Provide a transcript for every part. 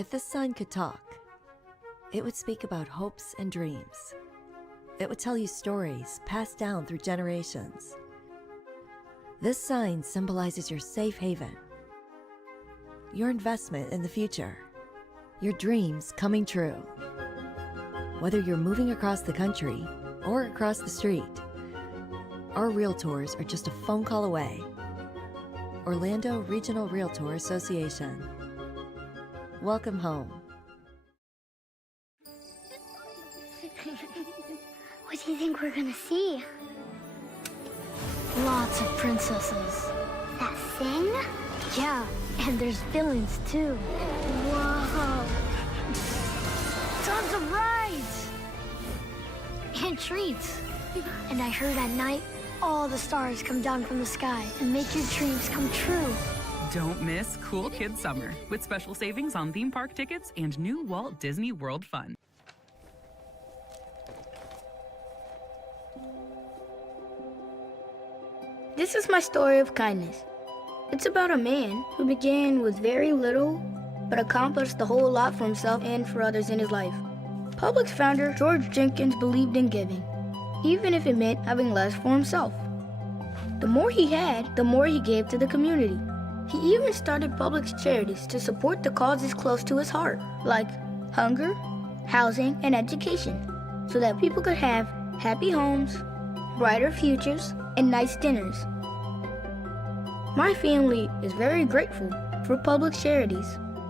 If the sun could talk, it would speak about hopes and dreams. It would tell you stories passed down through generations. This sign symbolizes your safe haven, your investment in the future, your dreams coming true. Whether you're moving across the country or across the street, our realtors are just a phone call away. Orlando Regional Realtor Association. Welcome home. What do you think we're gonna see? Lots of princesses. That sing? Yeah, and there's villains too. Whoa. Tons of rides! And treats. And I heard at night, all the stars come down from the sky and make your dreams come true. Don't miss Cool Kids Summer with special savings on theme park tickets and new Walt Disney World fun. This is my story of kindness. It's about a man who began with very little, but accomplished a whole lot for himself and for others in his life. Publix founder George Jenkins believed in giving, even if it meant having less for himself. The more he had, the more he gave to the community. He even started Publix charities to support the causes close to his heart, like hunger, housing, and education, so that people could have happy homes, brighter futures, and nice dinners. My family is very grateful for Publix charities,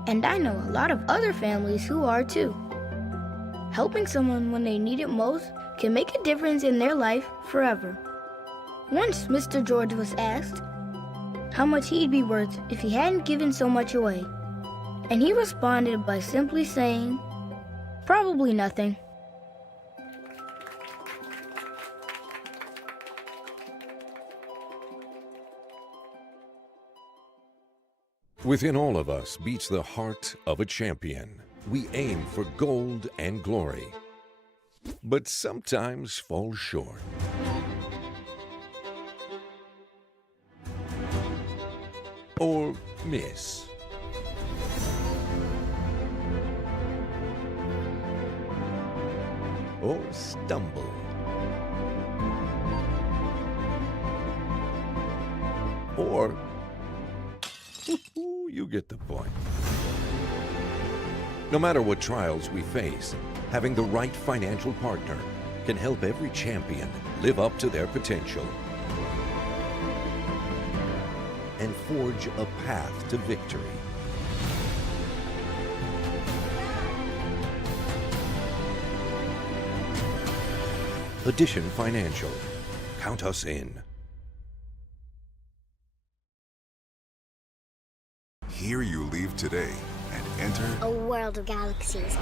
and I know a lot of other families who are too. Helping someone when they need it most can make a difference in their life forever. Once Mr. George was asked how much he'd be worth if he hadn't given so much away, and he responded by simply saying, "Probably nothing." Within all of us beats the heart of a champion. We aim for gold and glory, but sometimes fall short. Or miss. Or stumble. Or you get the point. No matter what trials we face, having the right financial partner can help every champion live up to their potential and forge a path to victory. Addition Financial. Count us in. Here you leave today and enter A world of galaxies.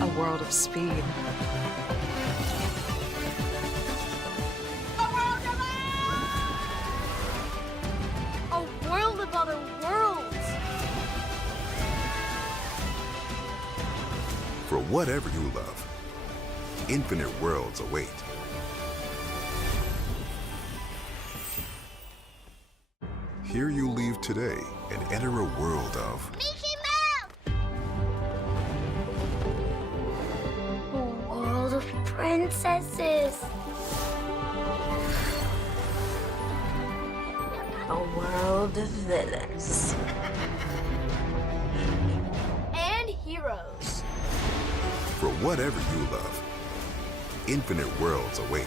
A world of speed. A world of other worlds! for whatever you love. Infinite worlds await. Here you leave today and enter a world of Mickey Mouse! A world of princesses. A world of villains. And heroes. for whatever you love. Infinite worlds await.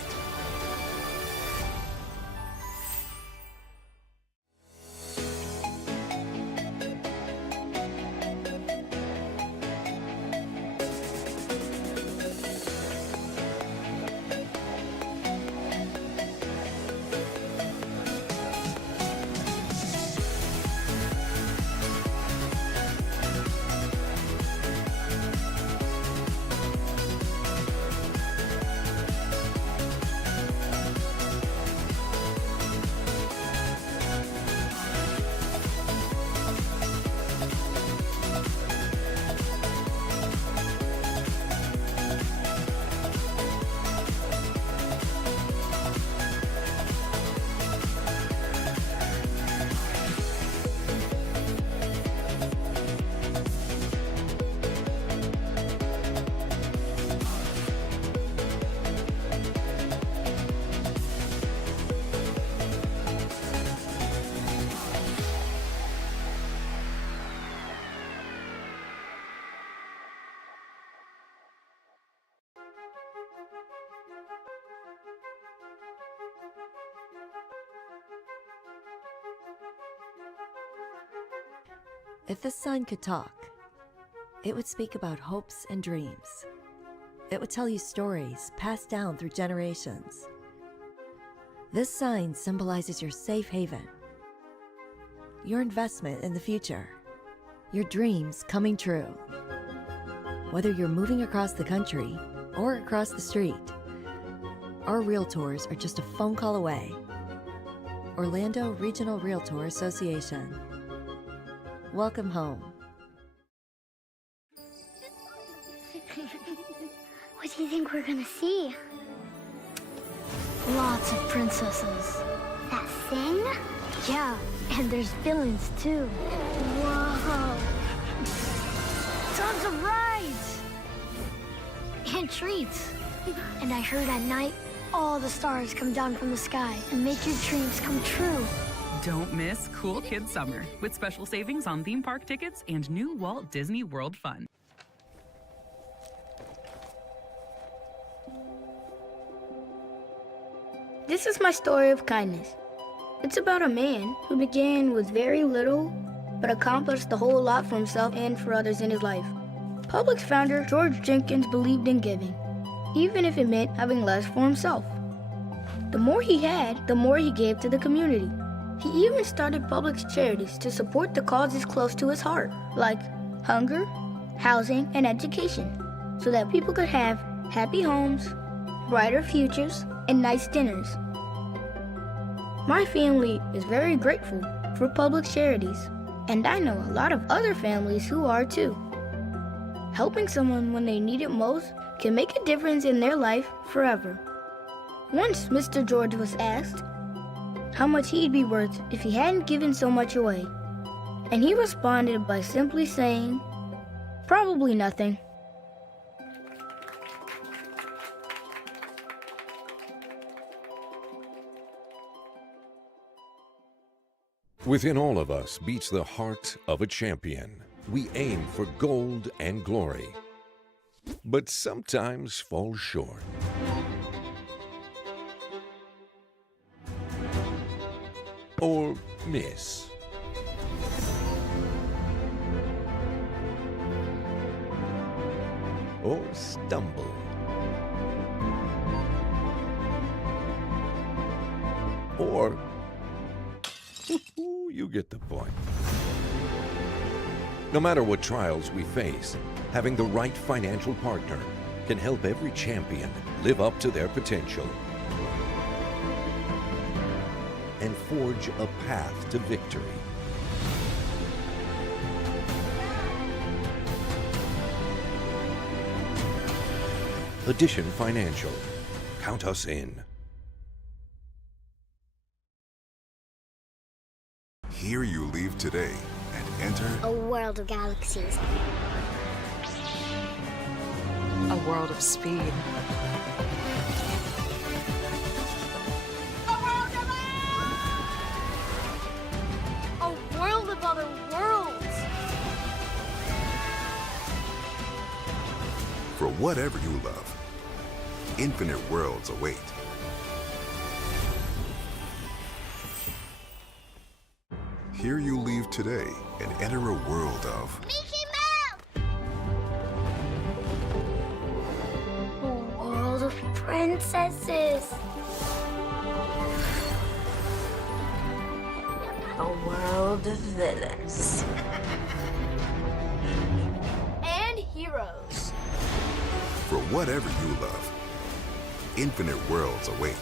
If this sign could talk, it would speak about hopes and dreams. It would tell you stories passed down through generations. This sign symbolizes your safe haven, your investment in the future, your dreams coming true. Whether you're moving across the country or across the street, our realtors are just a phone call away. Orlando Regional Realtor Association. Welcome home. What do you think we're gonna see? Lots of princesses. That sing? Yeah, and there's villains too. Whoa. Tons of rides! And treats. And I heard at night all the stars come down from the sky and make your dreams come true. Don't miss Cool Kids Summer with special savings on theme park tickets and new Walt Disney World Fun. This is my story of kindness. It's about a man who began with very little, but accomplished a whole lot for himself and for others in his life. Publix founder George Jenkins believed in giving, even if it meant having less for himself. The more he had, the more he gave to the community. He even started Publix charities to support the causes close to his heart, like hunger, housing, and education, so that people could have happy homes, brighter futures, and nice dinners. My family is very grateful for Publix charities, and I know a lot of other families who are too. Helping someone when they need it most can make a difference in their life forever. Once Mr. George was asked how much he'd be worth if he hadn't given so much away, and he responded by simply saying, "Probably nothing." Within all of us beats the heart of a champion. We aim for gold and glory, but sometimes fall short. Or miss. Or stumble. Or you get the point. No matter what trials we face, having the right financial partner can help every champion live up to their potential and forge a path to victory. Addition Financial. Count us in. Here you leave today and enter A world of galaxies. A world of speed. A world of other worlds! for whatever you love. Infinite worlds await. Here you leave today and enter a world of Mickey Mouse! A world of princesses. A world of villains. And heroes. for whatever you love. Infinite worlds await.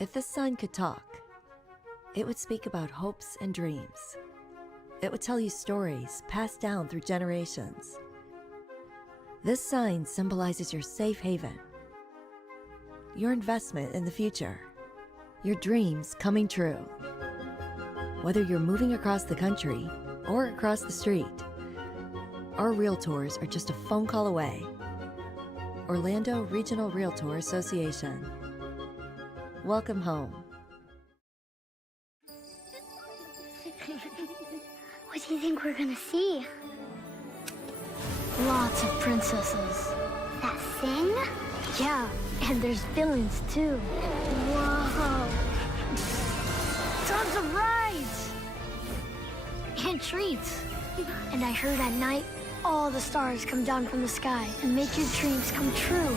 If the sun could talk, it would speak about hopes and dreams. It would tell you stories passed down through generations. This sign symbolizes your safe haven, your investment in the future, your dreams coming true. Whether you're moving across the country or across the street, our realtors are just a phone call away. Orlando Regional Realtor Association. Welcome home. What do you think we're gonna see? Lots of princesses. That sing? Yeah, and there's villains too. Whoa. Tons of rides! And treats. And I heard at night, all the stars come down from the sky and make your dreams come true.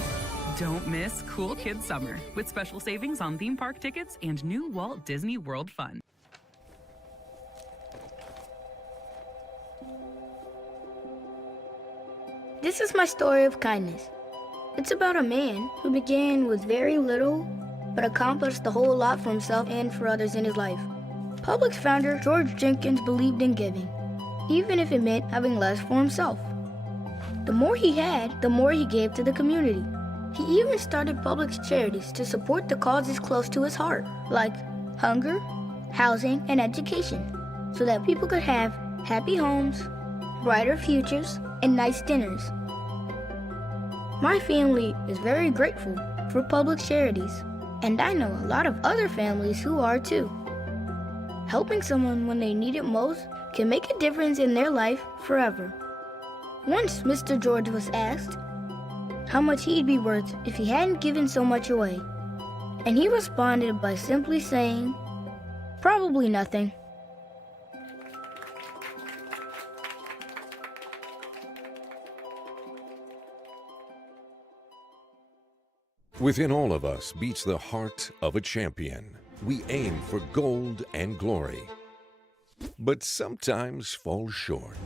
Don't miss Cool Kids Summer with special savings on theme park tickets and new Walt Disney World fun. This is my story of kindness. It's about a man who began with very little, but accomplished a whole lot for himself and for others in his life. Publix founder George Jenkins believed in giving, even if it meant having less for himself. The more he had, the more he gave to the community. He even started Publix charities to support the causes close to his heart, like hunger, housing, and education, so that people could have happy homes, brighter futures, and nice dinners. My family is very grateful for Publix charities, and I know a lot of other families who are too. Helping someone when they need it most can make a difference in their life forever. Once Mr. George was asked how much he'd be worth if he hadn't given so much away, and he responded by simply saying, "Probably nothing." Within all of us beats the heart of a champion. We aim for gold and glory, but sometimes fall short.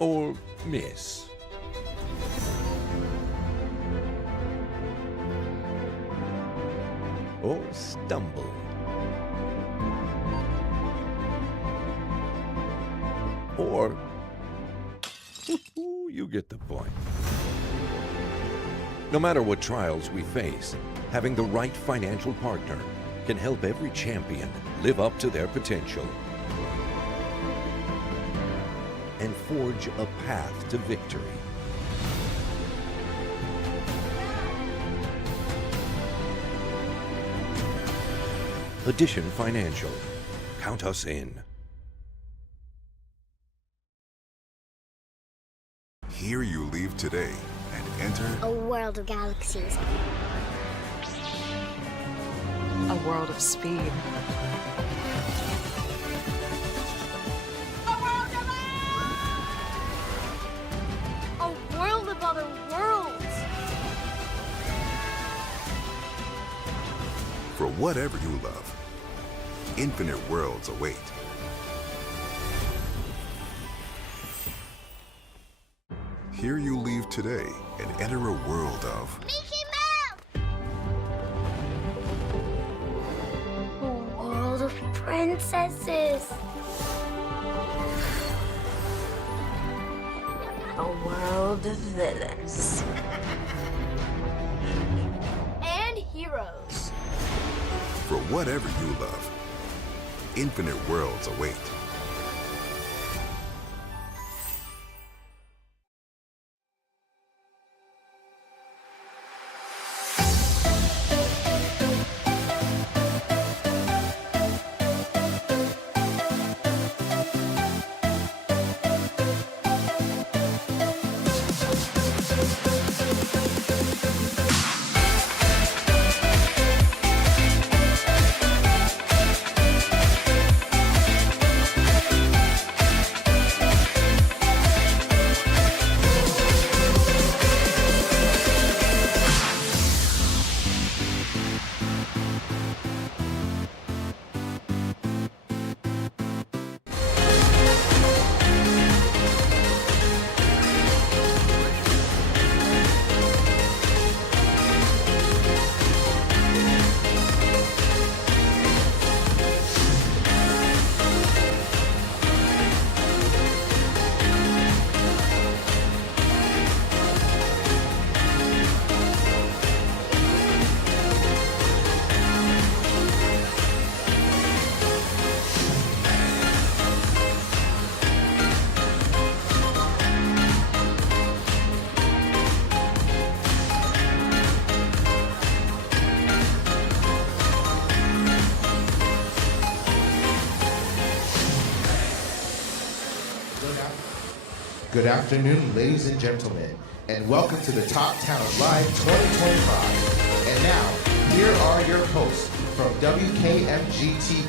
Or miss. Or stumble. Or you get the point. No matter what trials we face, having the right financial partner can help every champion live up to their potential and forge a path to victory. Addition Financial. Count us in. Here you leave today and enter A world of galaxies. A world of speed. A world of other worlds! for whatever you love. Infinite worlds await. Here you leave today and enter a world of Mickey Mouse! A world of princesses. A world of villains. And heroes. for whatever you love. Infinite worlds await. Good afternoon, ladies and gentlemen, and welcome to the Top Talent Live 2025. And now, here are your hosts from WKMG TV,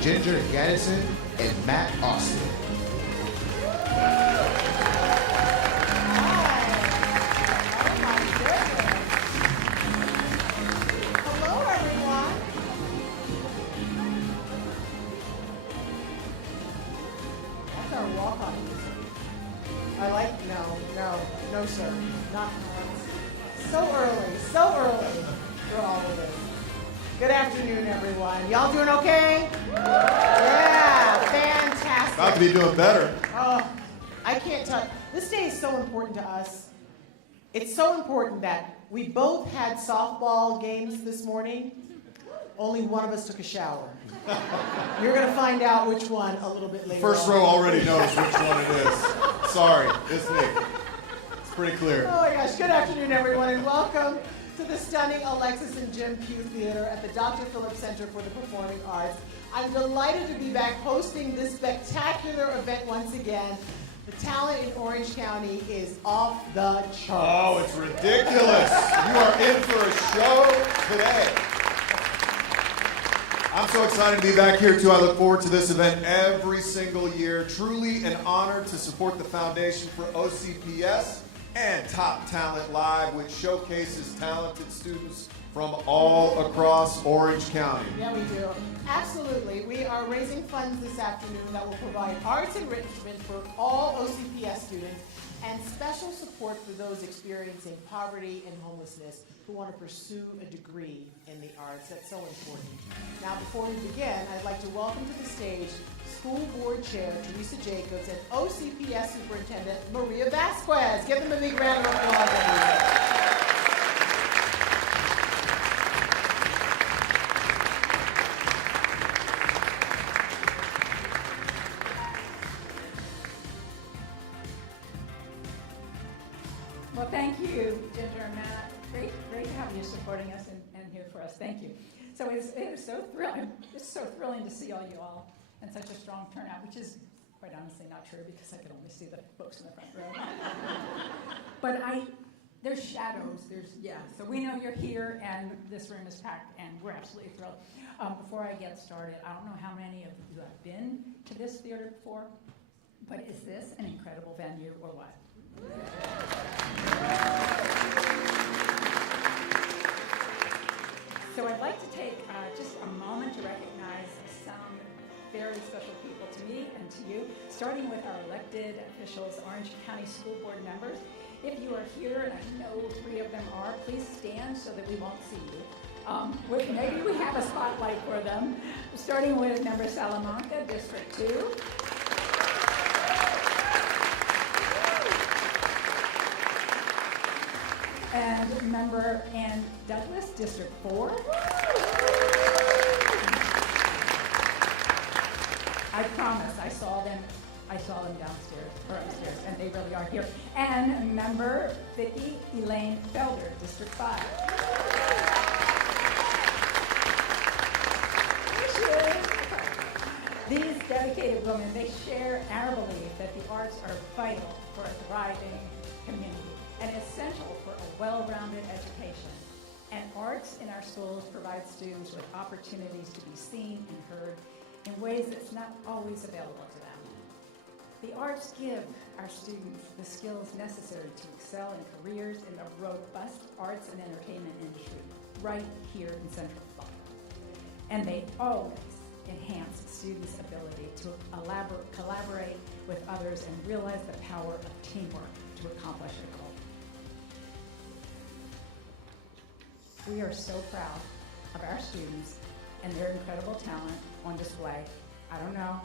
Ginger Gaddison and Matt Austin. Hello, everyone. That's our walk-on. I like, no, sir. Not so early for all of this. Good afternoon, everyone. Y'all doing okay? Yeah, fantastic. About to be doing better. Oh, I can't tell. This day is so important to us. It's so important that we both had softball games this morning. Only one of us took a shower. You're going to find out which one a little bit later. First row already knows which one it is. Sorry, it's me. It's pretty clear. Oh my gosh, good afternoon, everyone, and welcome to the stunning Alexis and Jim Pugh Theater at the Dr. Phillips Center for the Performing Arts. I'm delighted to be back hosting this spectacular event once again. The talent in Orange County is off the charts. Oh, it's ridiculous. You are in for a show today. I'm so excited to be back here, too. I look forward to this event every single year. Truly an honor to support the Foundation for OCPS and Top Talent Live, which showcases talented students from all across Orange County. Yeah, we do. Absolutely. We are raising funds this afternoon that will provide arts enrichment for all OCPS students and special support for those experiencing poverty and homelessness who want to pursue a degree in the arts. That's so important. Now, before we begin, I'd like to welcome to the stage School Board Chair Teresa Jacobs and OCPS Superintendent Maria Vasquez. Give them a big round of applause, everyone. Well, thank you, Ginger and Matt. Great to have you supporting us and here for us. Thank you. So it is so thrilling. It's so thrilling to see all you all and such a strong turnout, which is quite honestly not true because I could only see the folks in the front row. But there's shadows. So we know you're here and this room is packed and we're absolutely thrilled. Before I get started, I don't know how many of you have been to this theater before, but is this an incredible venue or what? So I'd like to take just a moment to recognize some very special people to me and to you, starting with our elected officials, Orange County School Board members. If you are here, and I know 3 of them are, please stand so that we won't see you. Maybe we have a spotlight for them, starting with Member Salamanca, District 2. And Member Ann Douglas, District 4. I promise, I saw them downstairs, or upstairs, and they really are here. And Member Vicki Elaine Felder, District 5. These dedicated women, they share our belief that the arts are vital for a thriving community and essential for a well-rounded education. And arts in our schools provide students with opportunities to be seen and heard in ways that's not always available to them. The arts give our students the skills necessary to excel in careers in the robust arts and entertainment industry right here in Central Florida. And they always enhance students' ability to collaborate with others and realize the power of teamwork to accomplish a goal. We are so proud of our students and their incredible talent on display. I don't know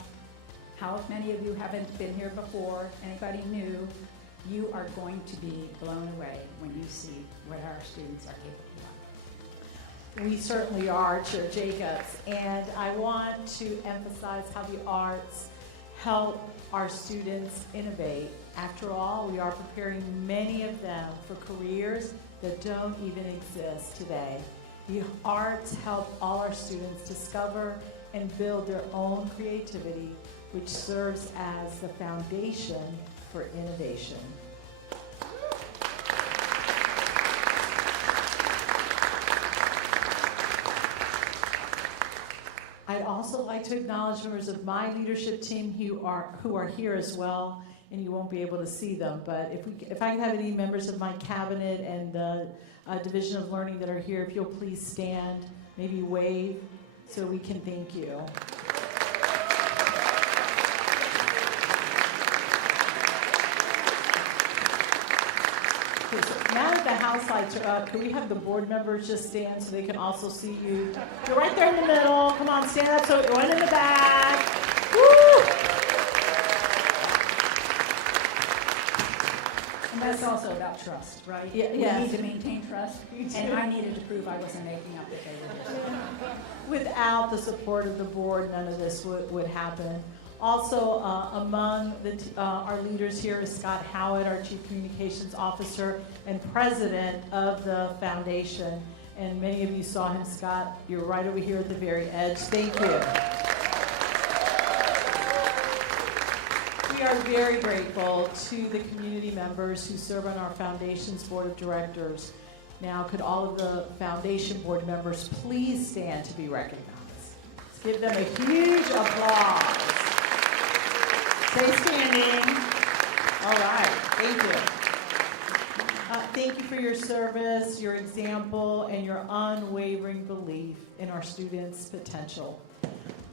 how many of you haven't been here before, anybody new, you are going to be blown away when you see what our students are capable of. We certainly are, Chair Jacobs, and I want to emphasize how the arts help our students innovate. After all, we are preparing many of them for careers that don't even exist today. The arts help all our students discover and build their own creativity, which serves as the foundation for for Innovation. I'd also like to acknowledge members of my leadership team who are here as well, and you won't be able to see them, but if I have any members of my cabinet and the Division of Learning that are here, if you'll please stand, maybe wave, so we can thank you. Now that the house lights are up, can we have the board members just stand so they can also see you? You're right there in the middle. Come on, stand up. So one in the back. Woo! And that's also about trust, right? Yeah, we yes. need to maintain trust, and I needed to prove I wasn't making up the favor. Without the support of the board, none of this would happen. Also, among our leaders here is Scott Howard, our Chief Communications Officer and President of the Foundation. And many of you saw him, Scott. You're right over here at the very edge. Thank you. We are very grateful to the community members who serve on our Foundation's Board of Directors. Now, could all of the Foundation Board members please stand to be recognized? Let's give them a huge applause. Stay standing. All right, thank you. Thank you for your service, your example, and your unwavering belief in our students' potential.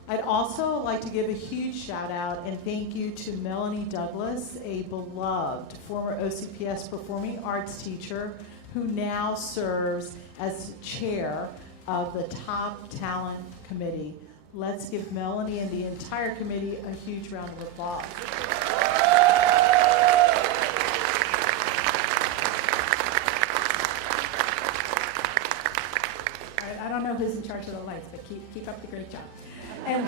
I'd also like to give a huge shout out and thank you to Melanie Douglas, a beloved former OCPS performing arts teacher who now serves as chair of the Top Talent Committee. Let's give Melanie and the entire committee a huge round of applause. All right, I don't know who's in charge of the lights, but keep up the great job. And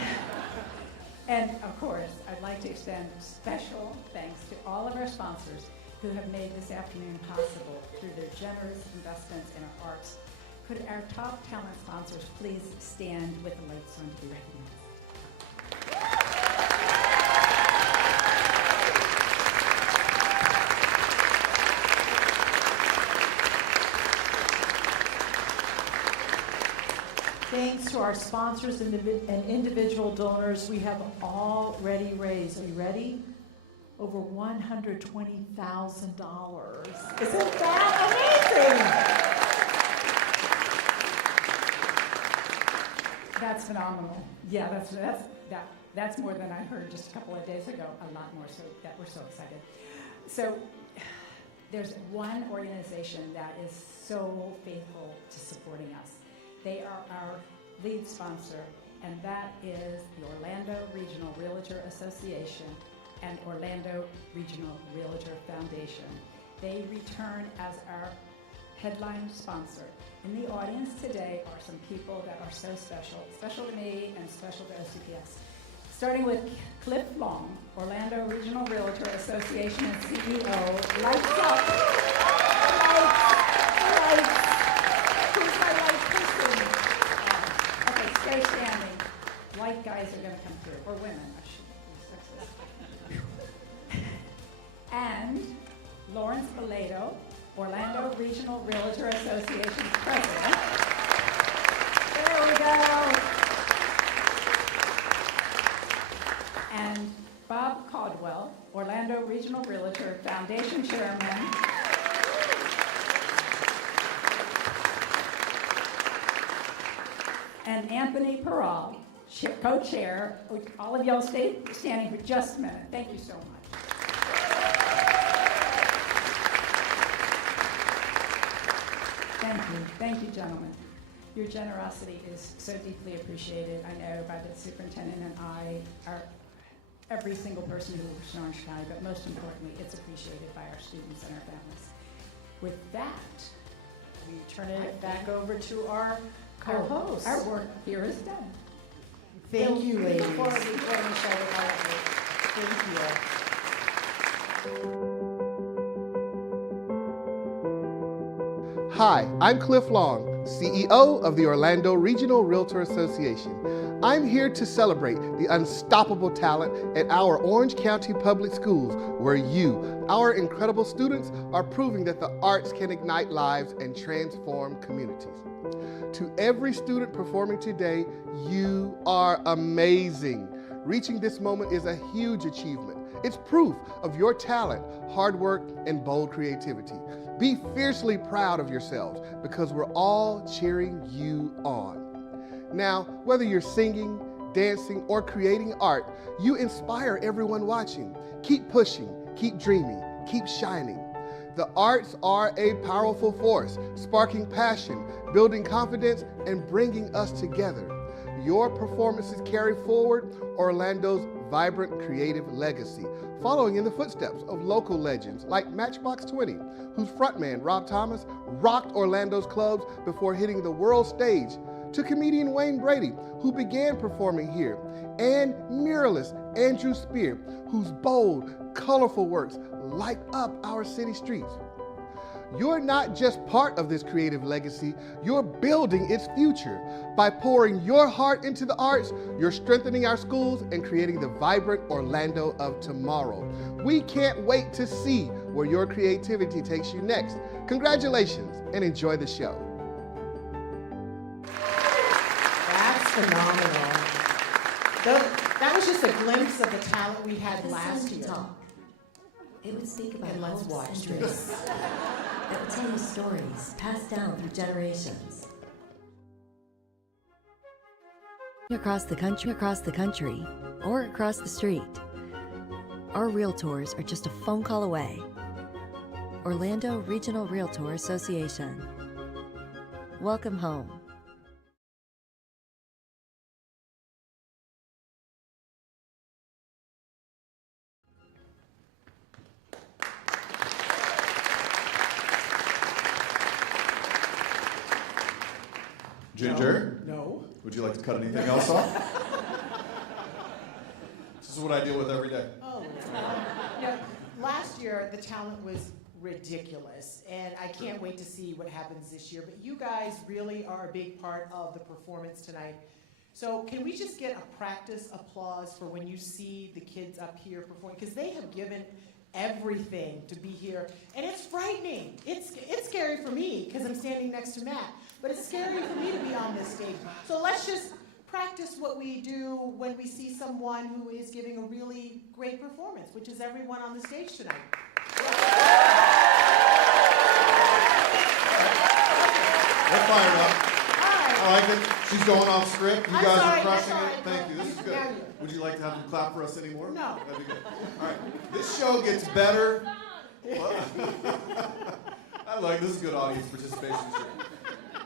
of course, I'd like to extend special thanks to all of our sponsors who have made this afternoon possible through their generous investments in our arts. Could our top talent sponsors please stand with the lights on to be recognized? Thanks to our sponsors and individual donors, we have already raised, are you ready? Over $120,000. Isn't that amazing? That's phenomenal. Yeah, that's more than I heard just a couple of days ago. A lot more, so that we're so excited. So there's one organization that is so faithful to supporting us. They are our lead sponsor, and that is the Orlando Regional Realtor Association and Orlando Regional Realtor Foundation. They return as our headline sponsor. In the audience today are some people that are so special to me and special to OCPS. Starting with Cliff Long, Orlando Regional Realtor Association and CEO. Lights up. Lights. Who's my light person? Okay, stay standing. White guys are going to come through, or women. I should be sexist. And Lawrence Beledo, Orlando Regional Realtor Association President. There we go. And Bob Caldwell, Orlando Regional Realtor Foundation Chairman. And Anthony Peral, co-chair. All of y'all stay standing for just a minute. Thank you so much. Thank you, gentlemen. Your generosity is so deeply appreciated. I know by the superintendent and every single person who works in Orange County, but most importantly, it's appreciated by our students and our families. With that, we turn it back over to our co-host. Our work here is done. Thank you, ladies. Before we show the fireworks. Thank you. Hi, I'm Cliff Long, CEO of the Orlando Regional Realtor Association. I'm here to celebrate the unstoppable talent at our Orange County Public Schools, where you, our incredible students, are proving that the arts can ignite lives and transform communities. To every student performing today, you are amazing. Reaching this moment is a huge achievement. It's proof of your talent, hard work, and bold creativity. Be fiercely proud of yourselves because we're all cheering you on. Now, whether you're singing, dancing, or creating art, you inspire everyone watching. Keep pushing, keep dreaming, keep shining. The arts are a powerful force, sparking passion, building confidence, and bringing us together. Your performances carry forward Orlando's vibrant creative legacy, following in the footsteps of local legends like Matchbox 20, whose frontman, Rob Thomas, rocked Orlando's clubs before hitting the world stage, to comedian Wayne Brady, who began performing here, and muralist Andrew Spear, whose bold, colorful works light up our city streets. You're not just part of this creative legacy, you're building its future. By pouring your heart into the arts, you're strengthening our schools and creating the vibrant Orlando of tomorrow. We can't wait to see where your creativity takes you next. Congratulations and enjoy the show. That's phenomenal. That was just a glimpse of the talent we had last year. It would speak about And let's hopes watch and dreams. It would tell you stories passed down through generations. Across the country, or across the street. Our realtors are just a phone call away. Orlando Regional Realtor Association. Welcome home. Ginger? No. Would you like to cut anything else off? This is what I deal with every day. Oh, last year the talent was ridiculous, and I can't wait to see what happens this year. But you guys really are a big part of the performance tonight. So can we just get a practice applause for when you see the kids up here performing? Because they have given everything to be here, and it's frightening. It's scary for me because I'm standing next to Matt, but it's scary for me to be on this stage. So let's just practice what we do when we see someone who is giving a really great performance, which is everyone on the stage tonight. They're fired up. I like it. She's going off script. You guys are crushing it. Thank you. This is good. Would you like to have them clap for us anymore? No. That'd be good. All right. This show gets better. I like this is good audience participation.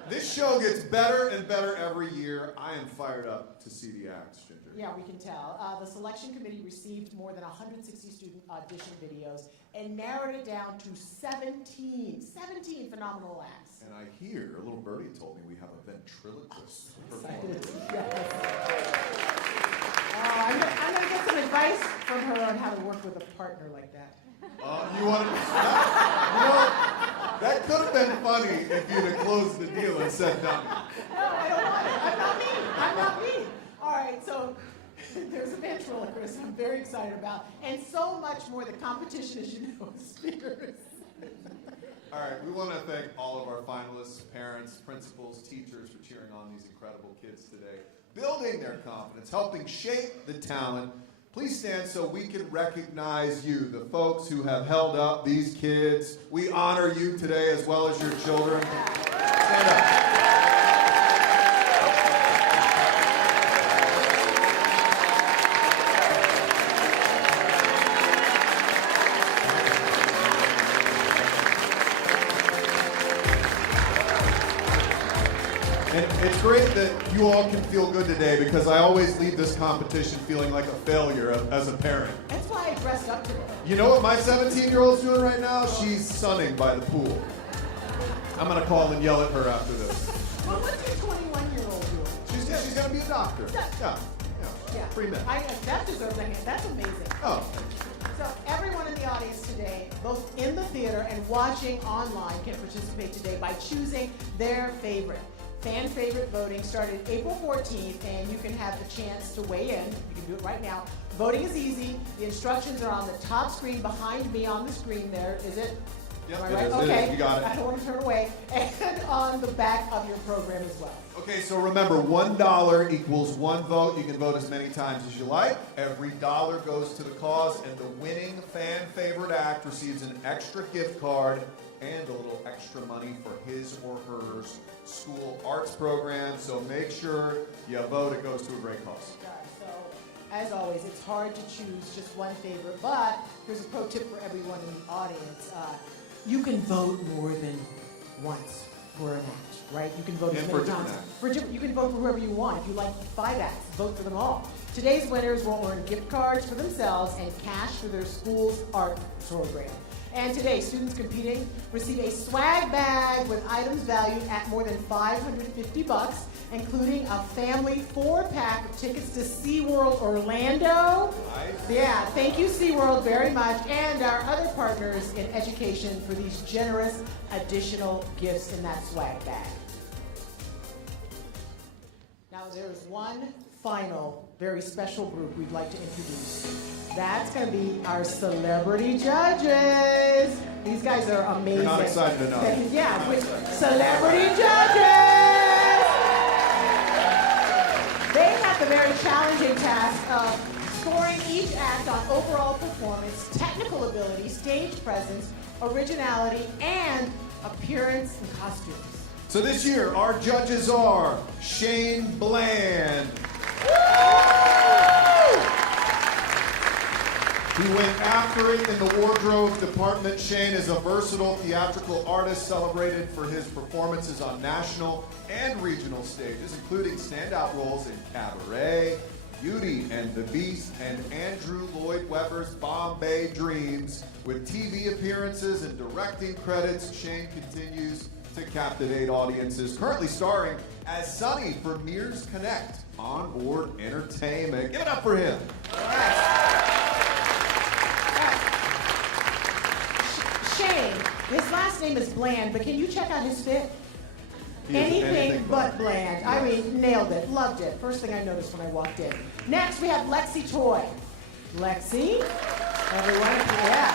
This show gets better and better every year. I am fired up to see the acts, Ginger. Yeah, we can tell. The selection committee received more than 160 student audition videos and narrowed it down to 17 phenomenal acts. And I hear, a little birdie told me we have a ventriloquist performance. I'm going to get some advice from her on how to work with a partner like that. You want to? That could have been funny if you'd have closed the deal and said nothing. No, I don't want it. I'm not me. All right, so there's a ventriloquist I'm very excited about, and so much more. The competition, as you know, is fierce. All right, we want to thank all of our finalists, parents, principals, teachers for cheering on these incredible kids today, building their confidence, helping shape the talent. Please stand so we can recognize you, the folks who have held up these kids. We honor you today as well as your children. Stand up. And it's great that you all can feel good today because I always leave this competition feeling like a failure as a parent. That's why I dressed up today. You know what my 17-year-old's doing right now? She's sunning by the pool. I'm going to call and yell at her after this. Well, what's your 21-year-old doing? She's going to be a doctor. Yeah. Pre-med. That deserves a hand. That's amazing. Oh, thank you. So everyone in the audience today, both in the theater and watching online, can participate today by choosing their favorite. Fan favorite voting started April 14th, and you can have the chance to weigh in. You can do it right now. Voting is easy. The instructions are on the top screen behind me on the screen there. Is it? Yep, Am I it right? is, Okay. you got it. I don't want to turn away. And on the back of your program as well. Okay, so remember, $1 equals one vote. You can vote as many times as you like. Every dollar goes to the cause, and the winning fan favorite act receives an extra gift card and a little extra money for his or her school arts program. So make sure you vote. It goes to a great cause. So, as always, it's hard to choose just one favorite, but here's a pro tip for everyone in the audience. You can vote more than once for an act, right? You can vote as many times. You can vote for whoever you want. If you like 5 acts, vote for them all. Today's winners will earn gift cards for themselves and cash for their school's art program. And today, students competing receive a swag bag with items valued at more than $550, including a family 4-pack of tickets to SeaWorld Orlando. Nice. Yeah, thank you SeaWorld very much, and our other partners in education for these generous additional gifts in that swag bag. Now there's one final, very special group we'd like to introduce. That's going to be our celebrity judges. These guys are amazing. You're not excited enough. Yeah, celebrity judges. They have the very challenging task of scoring each act on overall performance, technical ability, stage presence, originality, and appearance and costumes. So this year, our judges are Shane Bland. He went after it in the wardrobe department. Shane is a versatile theatrical artist celebrated for his performances on national and regional stages, including standout roles in Cabaret, Beauty and the Beast, and Andrew Lloyd Webber's Bombay Dreams. With TV appearances and directing credits, Shane continues to captivate audiences, currently starring as Sonny for Mears Connect on Board Entertainment. Give it up for him. Shane, his last name is Bland, but can you check out his fit? Anything but bland. I mean, nailed it, loved it. First thing I noticed when I walked in. Next, we have Lexi Toy. Lexi, everyone, yeah.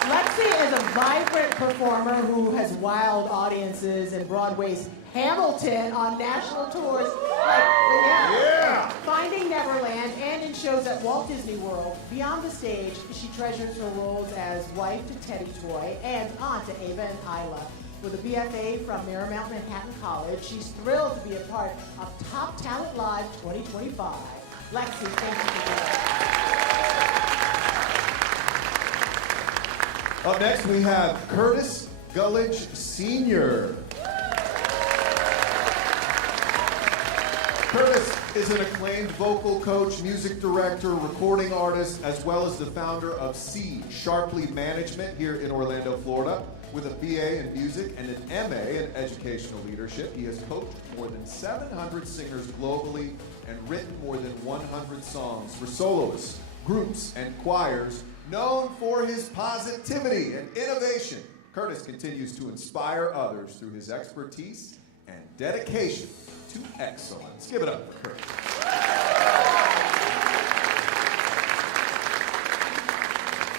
Lexi is a vibrant performer who has wild audiences in Broadway's Hamilton on national tours. Finding Neverland and in shows at Walt Disney World. Beyond the stage, she treasures her roles as wife to Teddy Toy and aunt to Ava and Isla. With a BFA from Marymount Manhattan College, she's thrilled to be a part of Top Talent Live 2025. Lexi, thank you for Up next, we have Curtis Gullidge Sr. Curtis is an acclaimed vocal coach, music director, recording artist, as well as the founder of C Sharpley Management here in Orlando, Florida. With a BA in music and an MA in educational leadership, he has coached more than 700 singers globally and written more than 100 songs for soloists, groups, and choirs. Known for his positivity and innovation, Curtis continues to inspire others through his expertise and dedication to excellence. Give it up for Curtis.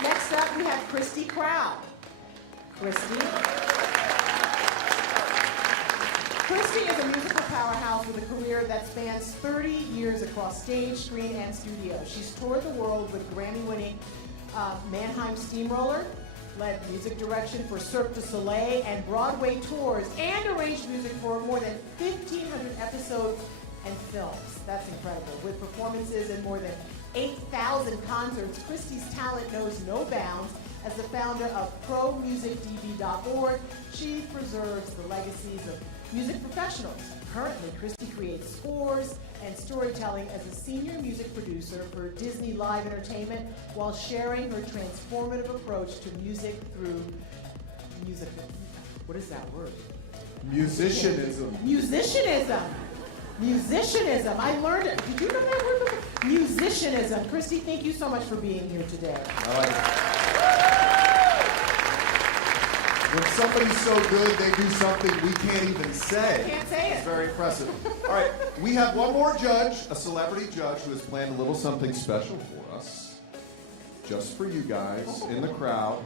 Next up, we have Christy Crowd. Christy is a musical powerhouse with a career that spans 30 years across stage, screen, and studio. She's toured the world with Grammy-winning Mannheim Steamroller, led music direction for Cirque du Soleil and Broadway tours, and arranged music for more than 1,500 episodes and films. That's incredible. With performances in more than 8,000 concerts, Christy's talent knows no bounds. As the founder of ProMusicDB.org, she preserves the legacies of music professionals. Currently, Christy creates scores and storytelling as a senior music producer for Disney Live Entertainment while sharing her transformative approach to music through music. What is that word? Musicianism. Musicianism. I learned it. Did you know that word before? Musicianism. Exhibitionism. Christy, thank you so much for being here today. I like it. When somebody's so good, they do something we can't even say. Can't say it. It's very impressive. All right, we have one more judge, a celebrity judge who has planned a little something special for us. Just for you guys in the crowd.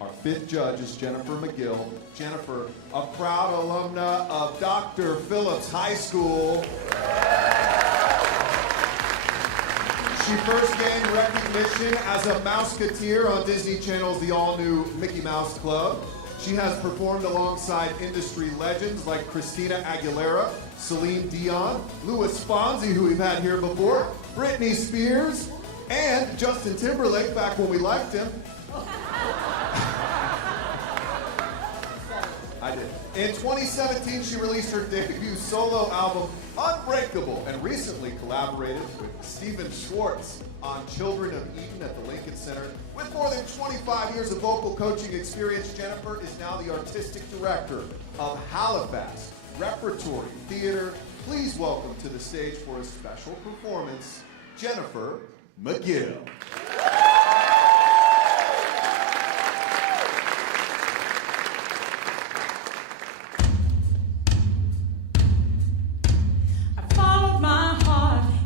Our fifth judge is Jennifer McGill. Jennifer, a proud alumna of Dr. Phillips High School. She first gained recognition as a Mouseketeer on Disney Channel's the all-new Mickey Mouse Club. She has performed alongside industry legends like Christina Aguilera, Celine Dion, Louis Fonsi, who we've had here before, Britney Spears, and Justin Timberlake, back when we liked him. I did. In 2017, she released her debut solo album, Unbreakable, and recently collaborated with Stephen Schwartz on Children of Eden at the Lincoln Center. With more than 25 years of vocal coaching experience, Jennifer is now the artistic director of Halifax Repertory Theater. Please welcome to the stage for a special performance, Jennifer McGill.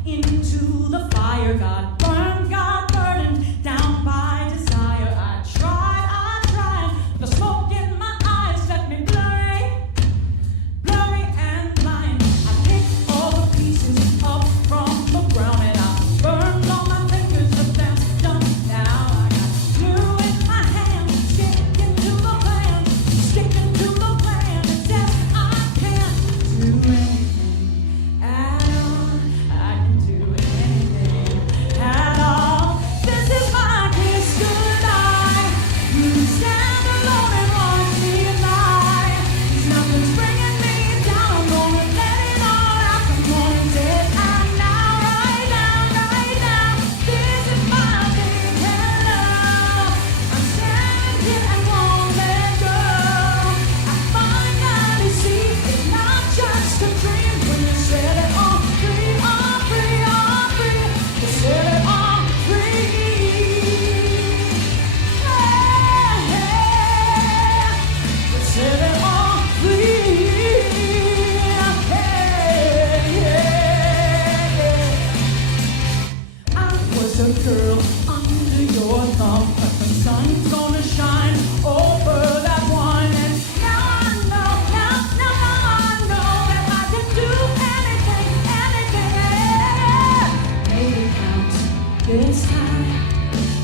Into the fire, got burned, got burdened down by desire. I tried, the smoke in my eyes left me blurry, blurry and blind. I picked all the pieces up from the ground and I burned all my fingers, but that's done now. I got glue in my hand, sticking to the plan, as best I can. Do anything at all. I can do anything at all. This is my kiss goodnight. You stand alone and watch me lie. Nothing's bringing me down. I'm gonna let it all out. I'm gonna say it out now, right now, right now. This is my big hello. I'm standing here and won't let go. I finally see it's not just a dream when you set it all free, all free, all free. You set it all free. Yeah. You set it all free. Yeah. I was a girl under your thumb, but the sun's gonna shine over that one. And now I know, now I know that I can do anything, anything. Make it count this time.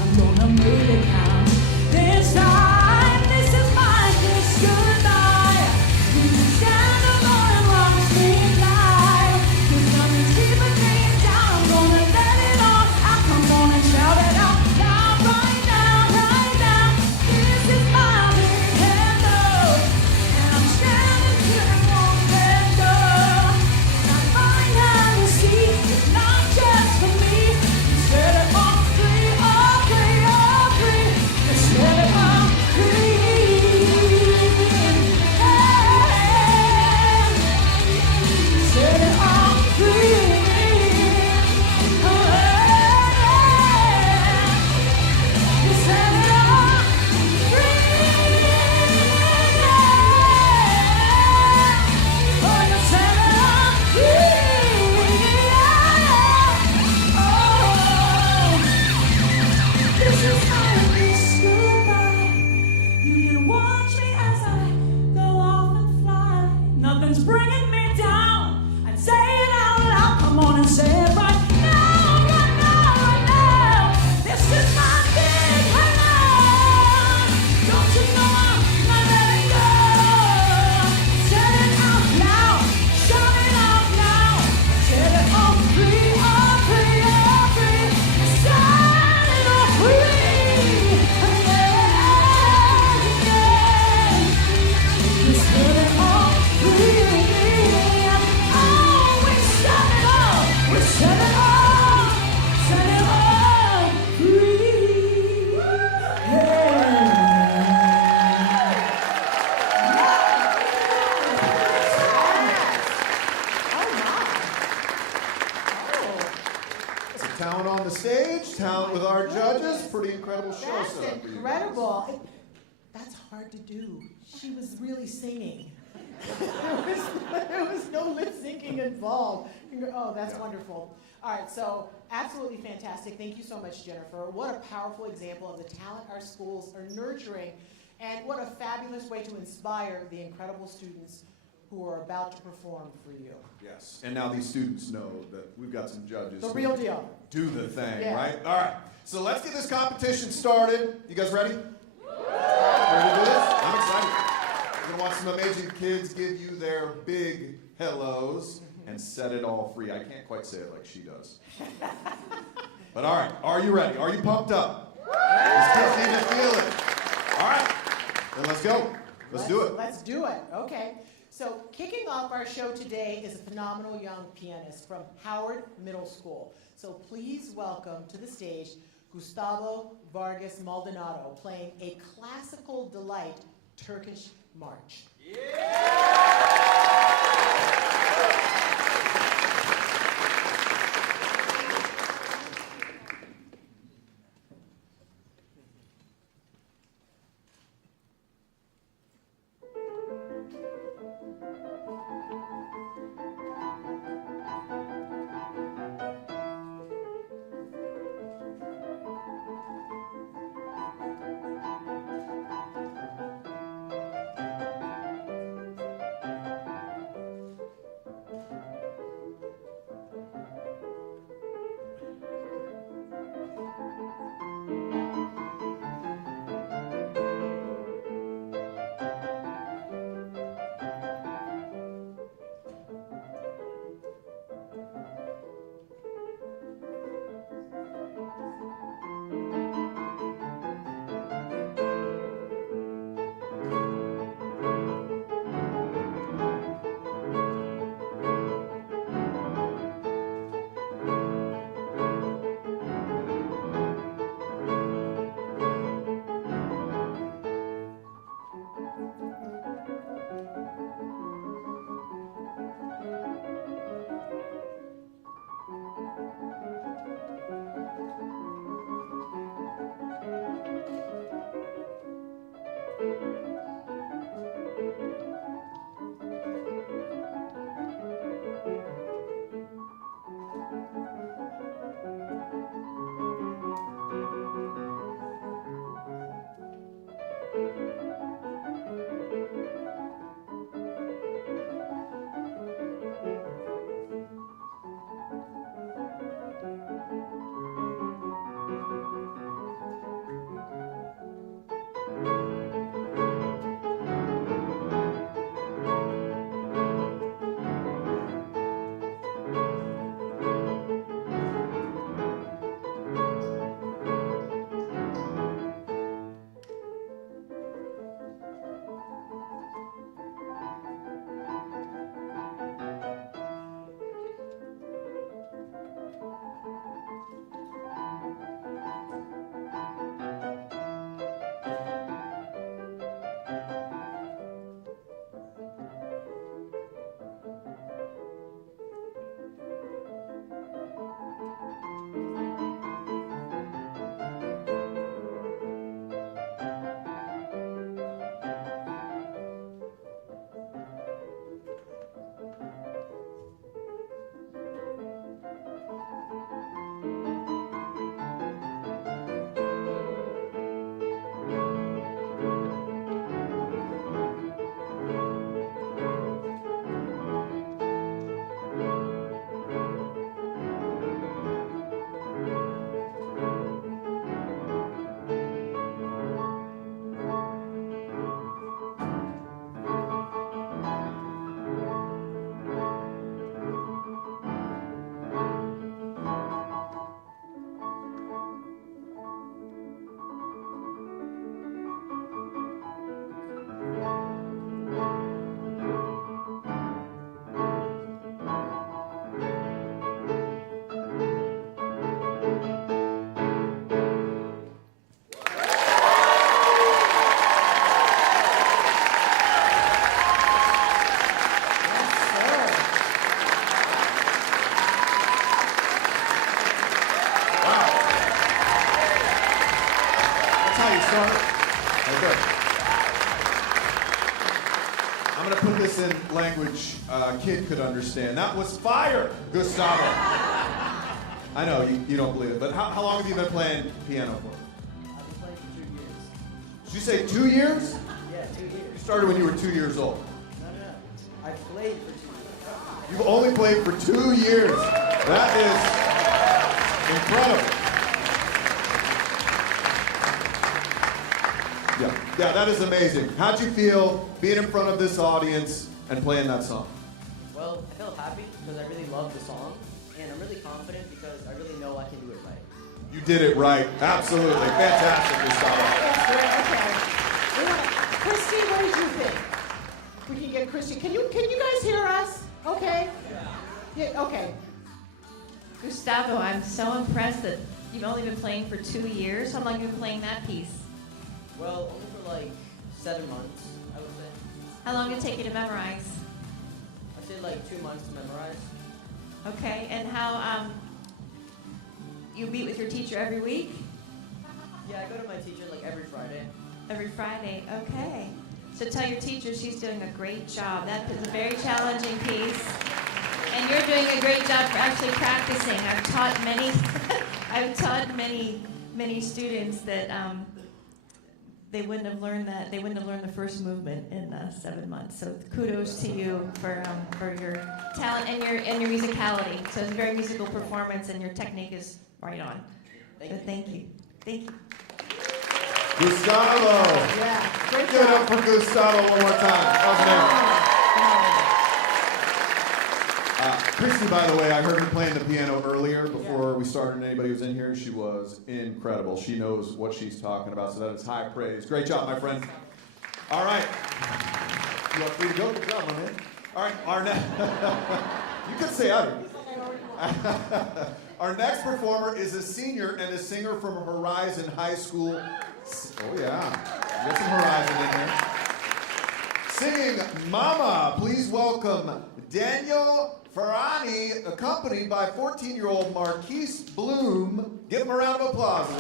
I'm gonna make it count this time. This is my kiss goodnight. You stand alone and watch me lie. 'Cause nothing's keeping me down. I'm gonna let it all out. I'm gonna shout it out loud right now, right now. This is my big hello. And I'm standing here and won't let go. I finally see it's not just for me. You set it all free, all free, all free. on the stage, talent with our judges. Pretty incredible show That's set up for you. incredible. That's hard to do. She was really singing. there was no lip syncing involved. Oh, that's wonderful. All right, so absolutely fantastic. Thank you so much, Jennifer. What a powerful example of the talent our schools are nurturing, and what a fabulous way to inspire the incredible students who are about to perform for you. Yes, and now these students know that we've got some judges. The real deal. Do the thing, Yeah. right? All right, so let's get this competition started. You guys ready? Ready to do this? I'm excited. We're gonna watch some amazing kids give you their big hellos and set it all free. I can't quite say it like she does. But all right, are you ready? Are you pumped up? These kids need to feel it. All right, then let's go. Let's do it. Let's do it. Okay. So kicking off our show today is a phenomenal young pianist from Howard Middle School. So please welcome to the stage Gustavo Vargas Maldonado playing a classical delight, Turkish March. start? Okay. I'm going to put this in language a kid could understand. That was fire, Gustavo. I know, you don't believe it, but how long have you been playing piano for? I've been playing for 2 years. Did you say 2 years? Yeah, 2 years. You started when you were 2 years old. No. I played for 2 years. You've only played for 2 years. That is incredible. Yeah, that is amazing. How'd you feel being in front of this audience and playing that song? Well, I felt happy because I really love the song, and I'm really confident because I really know I can do it right. You did it right. Absolutely. Fantastic, Gustavo. That's great. Okay. Christy, what did you think? We can get Christy. Can you guys hear us? Okay. Yeah. Okay. Gustavo, I'm so impressed that you've only been playing for 2 years. How long have you been playing that piece? Well, only for like 7 months, I would say. How long did it take you to memorize? I did like 2 months to memorize. Okay, and how, you meet with your teacher every week? Yeah, I go to my teacher like every Friday. Every Friday, okay. So tell your teacher she's doing a great job. That is a very challenging piece. And you're doing a great job for actually practicing. I've taught many students that they wouldn't have learned that. They wouldn't have learned the first movement in 7 months. So kudos to you for your talent and your musicality. So it's a very musical performance, and your technique is right on. Thank you. Gustavo. Yeah, great Give it up for Gustavo one more time. That was amazing. Christy, by the way, I heard her playing the piano earlier before we started and anybody was in here. She was incredible. She knows what she's talking about, so that is high praise. Great job, my friend. All right. You are free to go. Good job, my man. All right, our next... You could say other. Our next performer is a senior and a singer from Horizon High School. Oh, yeah. Get some Horizon in here. Singing Mama, please welcome Daniel Farani, accompanied by 14-year-old Marquise Bloom. Give him a round of applause.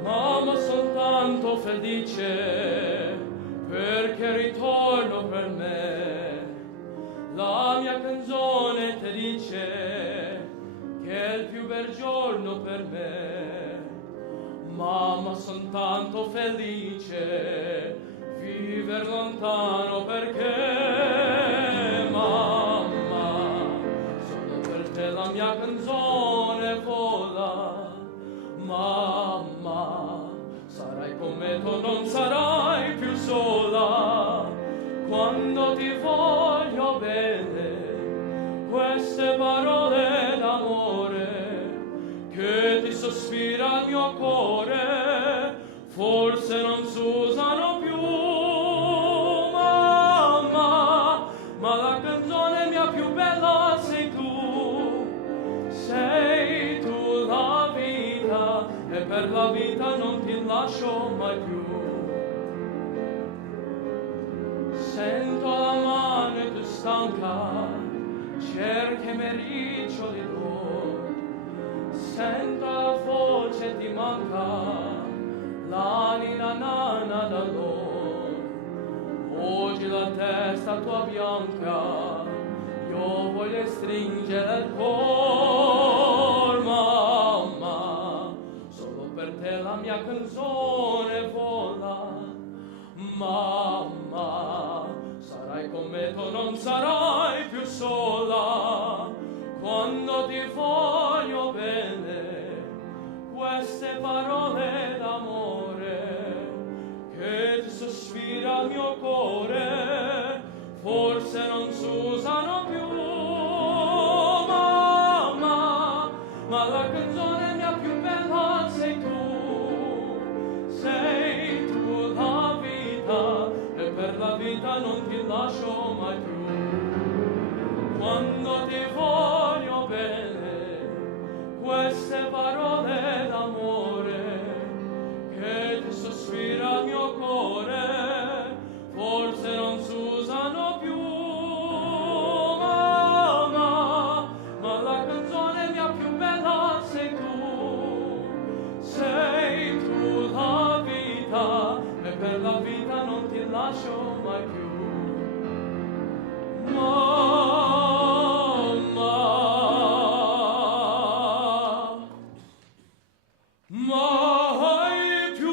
Mamma, soltanto felice perché ritorno per me. La mia canzone ti dice che è il più bel giorno per me. Mamma, soltanto felice viver lontano perché mamma, solo per te la mia canzone vola. Mamma, sarai con me, tu non sarai più sola. Quando ti voglio bene, queste parole d'amore che ti sospira il mio cuore, forse non si usano più. Mamma, ma la canzone mia più bella sei tu. Sei tu la vita e per la vita non ti lascio mai più. Sento la mano e tu stanca, cerchi me riccioli d'oro. Sento la voce ti manca, l'anima nana d'allora. Oggi la testa tua bianca, io voglio stringere il cuore, mamma, solo per te la mia canzone vola. Mamma, sarai con me, tu non sarai più sola. Quando ti voglio bene, queste parole d'amore che ti sospira il mio cuore, forse non si usano più. Mamma, ma la canzone vita non ti lascio mai più. Quando ti voglio bene, queste parole d'amore che ti sospira il mio cuore, forse non si usano più. Ma la canzone mia più bella sei tu la vita, e per la vita non ti lascio mai più. Mai più.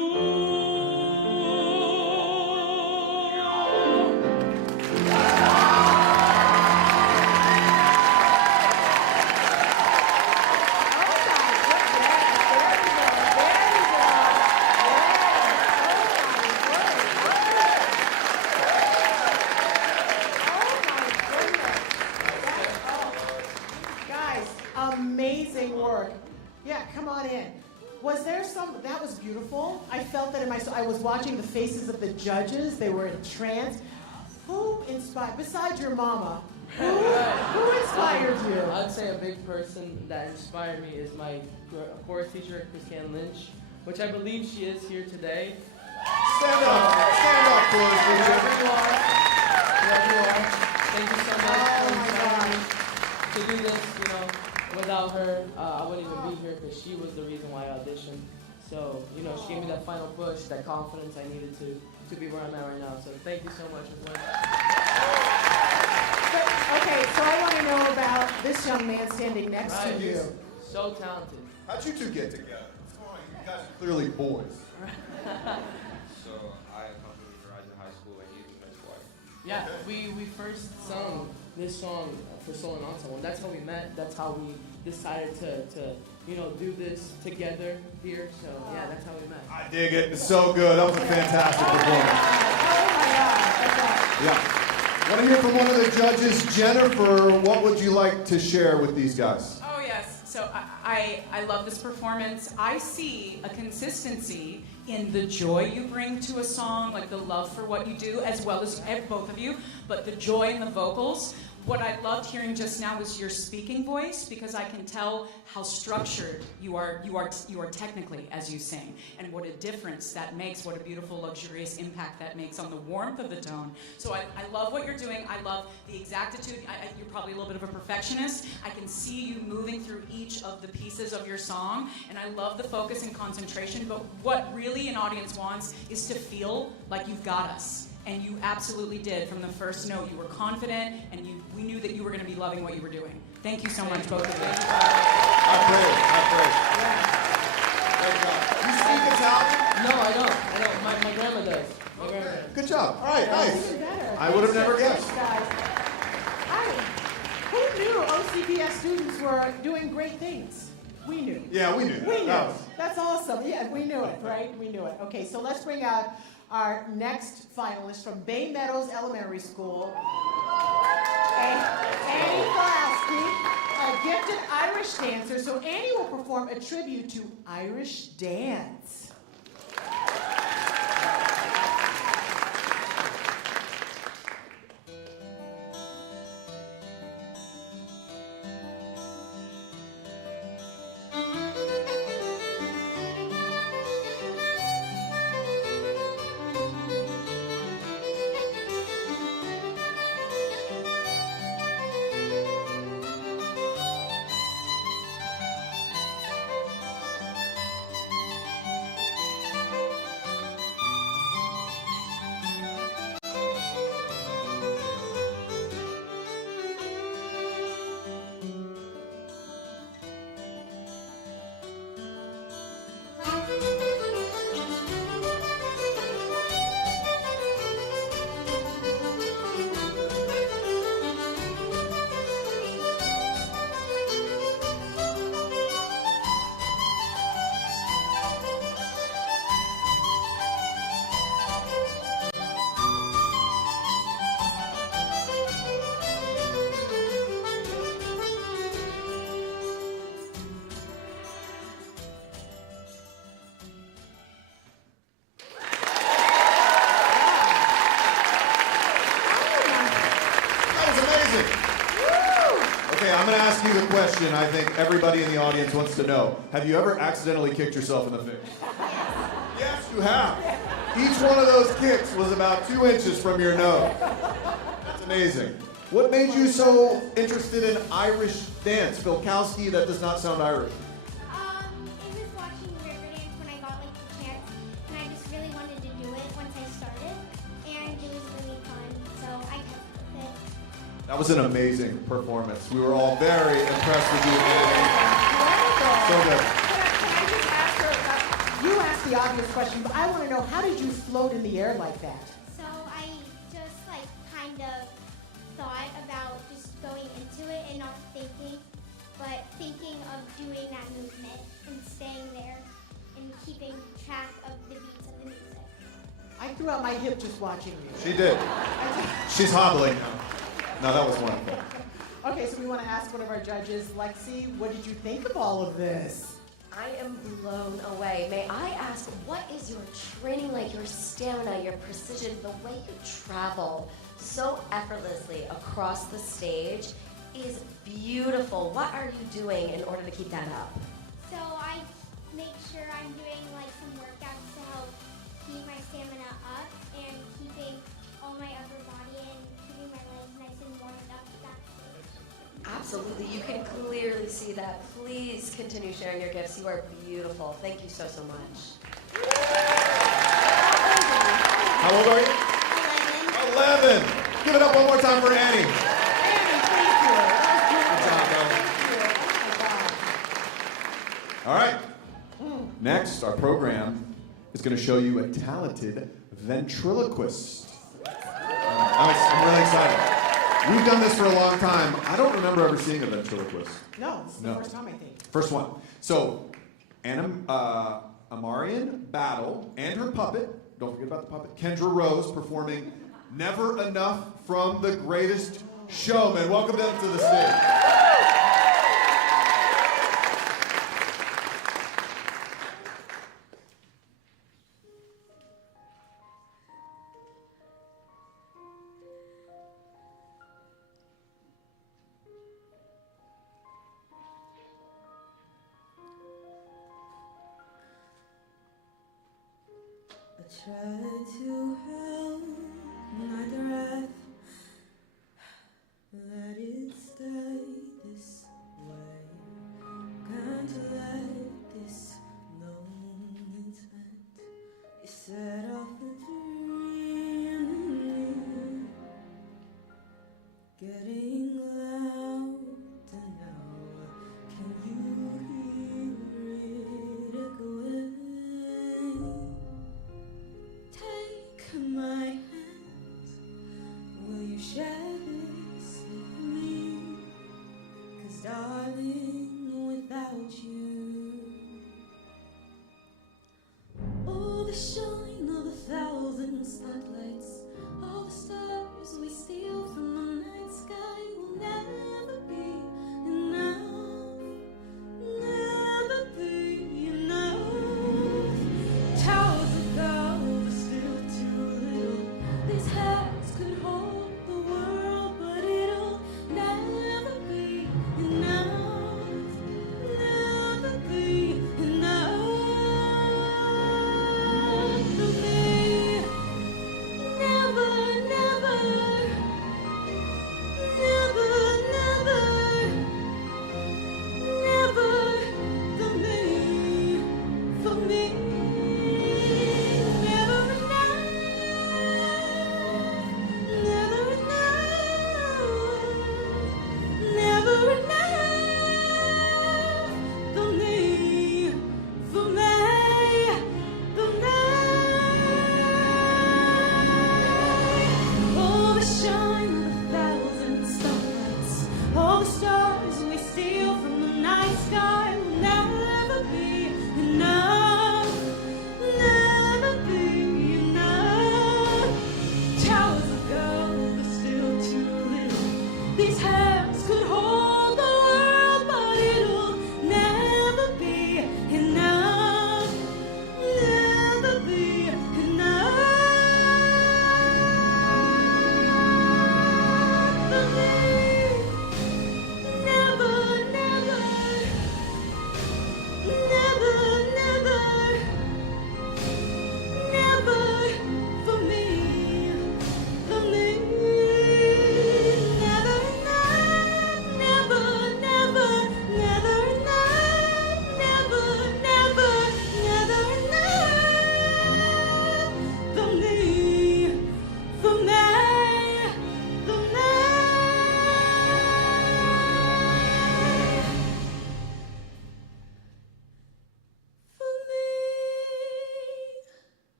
Guys, amazing work. Yeah, come on in. Was there some, that was beautiful. I felt that in my soul. I was watching the faces of the judges. They were entranced. Who inspired, besides your mama, who inspired you? I'd say a big person that inspired me is my chorus teacher, Christiane Lynch, which I believe she is here today. Stand up, chorus teacher. Wherever you are. Thank you so much for inspiring me to do this. You know, without her, I wouldn't even be here because she was the reason why I auditioned. So, you know, she gave me that final push, that confidence I needed to be where I'm at right now. So thank you so much as well. Okay, so I want to know about this young man standing next to you. So talented. How'd you two get together? What's going on? You guys are clearly boys. So I accompanied Horizon High School and he's my wife. Yeah, we first sung this song for Soul and Ensemble, and that's how we met. That's how we decided to you know, do this together here. So yeah, that's how we met. I dig it. It's so good. That was a fantastic performance. Yeah. Want to hear from one of the judges, Jennifer. What would you like to share with these guys? Oh, yes. So I love this performance. I see a consistency in the joy you bring to a song, like the love for what you do, as well as both of you, but the joy in the vocals. What I loved hearing just now was your speaking voice, because I can tell how structured you are technically as you sing, and what a difference that makes, what a beautiful, luxurious impact that makes on the warmth of the tone. So I love what you're doing. I love the exactitude. You're probably a little bit of a perfectionist. I can see you moving through each of the pieces of your song, and I love the focus and concentration, but what really an audience wants is to feel like you've got us. And you absolutely did. From the first note, you were confident, and we knew that you were going to be loving what you were doing. Thank you so much, both of you. I pray. You speak Italian? No, I don't. My grandma does. My grandma does. Good job. All right, nice. Even better. I would have never guessed. Who knew OCPS students were doing great things? We knew. Yeah, we knew. We knew. That's awesome. Yeah, we knew it, right? We knew it. Okay, so let's bring out our next finalist from Bay Meadows Elementary School, Annie Pulaski, a gifted Irish dancer. So Annie will perform a tribute to Irish dance. Okay, I'm going to ask you the question I think everybody in the audience wants to know. Have you ever accidentally kicked yourself in the face? Yes, you have. Each one of those kicks was about 2 inches from your nose. That's amazing. What made you so interested in Irish dance? Filkowski, that does not sound Irish. It was watching Riverdance when I got like the chance, and I just really wanted to do it once I started, and it was really fun, so I kept with it. That was an amazing performance. We were all very impressed with you, Annie. So good. Can I just ask her, you asked the obvious question, but I want to know, how did you float in the air like that? So I just like kind of thought about just going into it and not thinking, but thinking of doing that movement and staying there and keeping track of the beats of the music. I threw out my hip just watching you. She did. She's hobbling now. No, that was wonderful. Okay, so we want to ask one of our judges, Lexi, what did you think of all of this? I am blown away. May I ask, what is your training like, your stamina, your precision, the way you travel so effortlessly across the stage is beautiful. What are you doing in order to keep that up? So I make sure I'm doing like some workouts to help keep my stamina up and keeping all my upper body and keeping my legs nice and warmed up backstage. Absolutely, you can clearly see that. Please continue sharing your gifts. You are beautiful. Thank you so, so much. How old are you? 11. Give it up one more time for Annie. All right. Next, our program is going to show you a talented ventriloquist. I'm really excited. We've done this for a long time. I don't remember ever seeing a ventriloquist. No, this is the first time, I think. First one. So, Amarian Battle and her puppet, don't forget about the puppet, Kendra Rose, performing Never Enough from The Greatest Showman. Welcome them to the stage. I try to hold my breath, let it stay this way. Can't let this moment end. You set off a dream, getting louder now. Can you hear it echoing? Take my hand, will you share this with me? 'Cause darling, without you, all the shine of 1,000 spotlights, all the stars we steal from the night sky will never be enough, never be enough. Towers of gold are still too little. These hands could hold the world, but it'll never be enough, never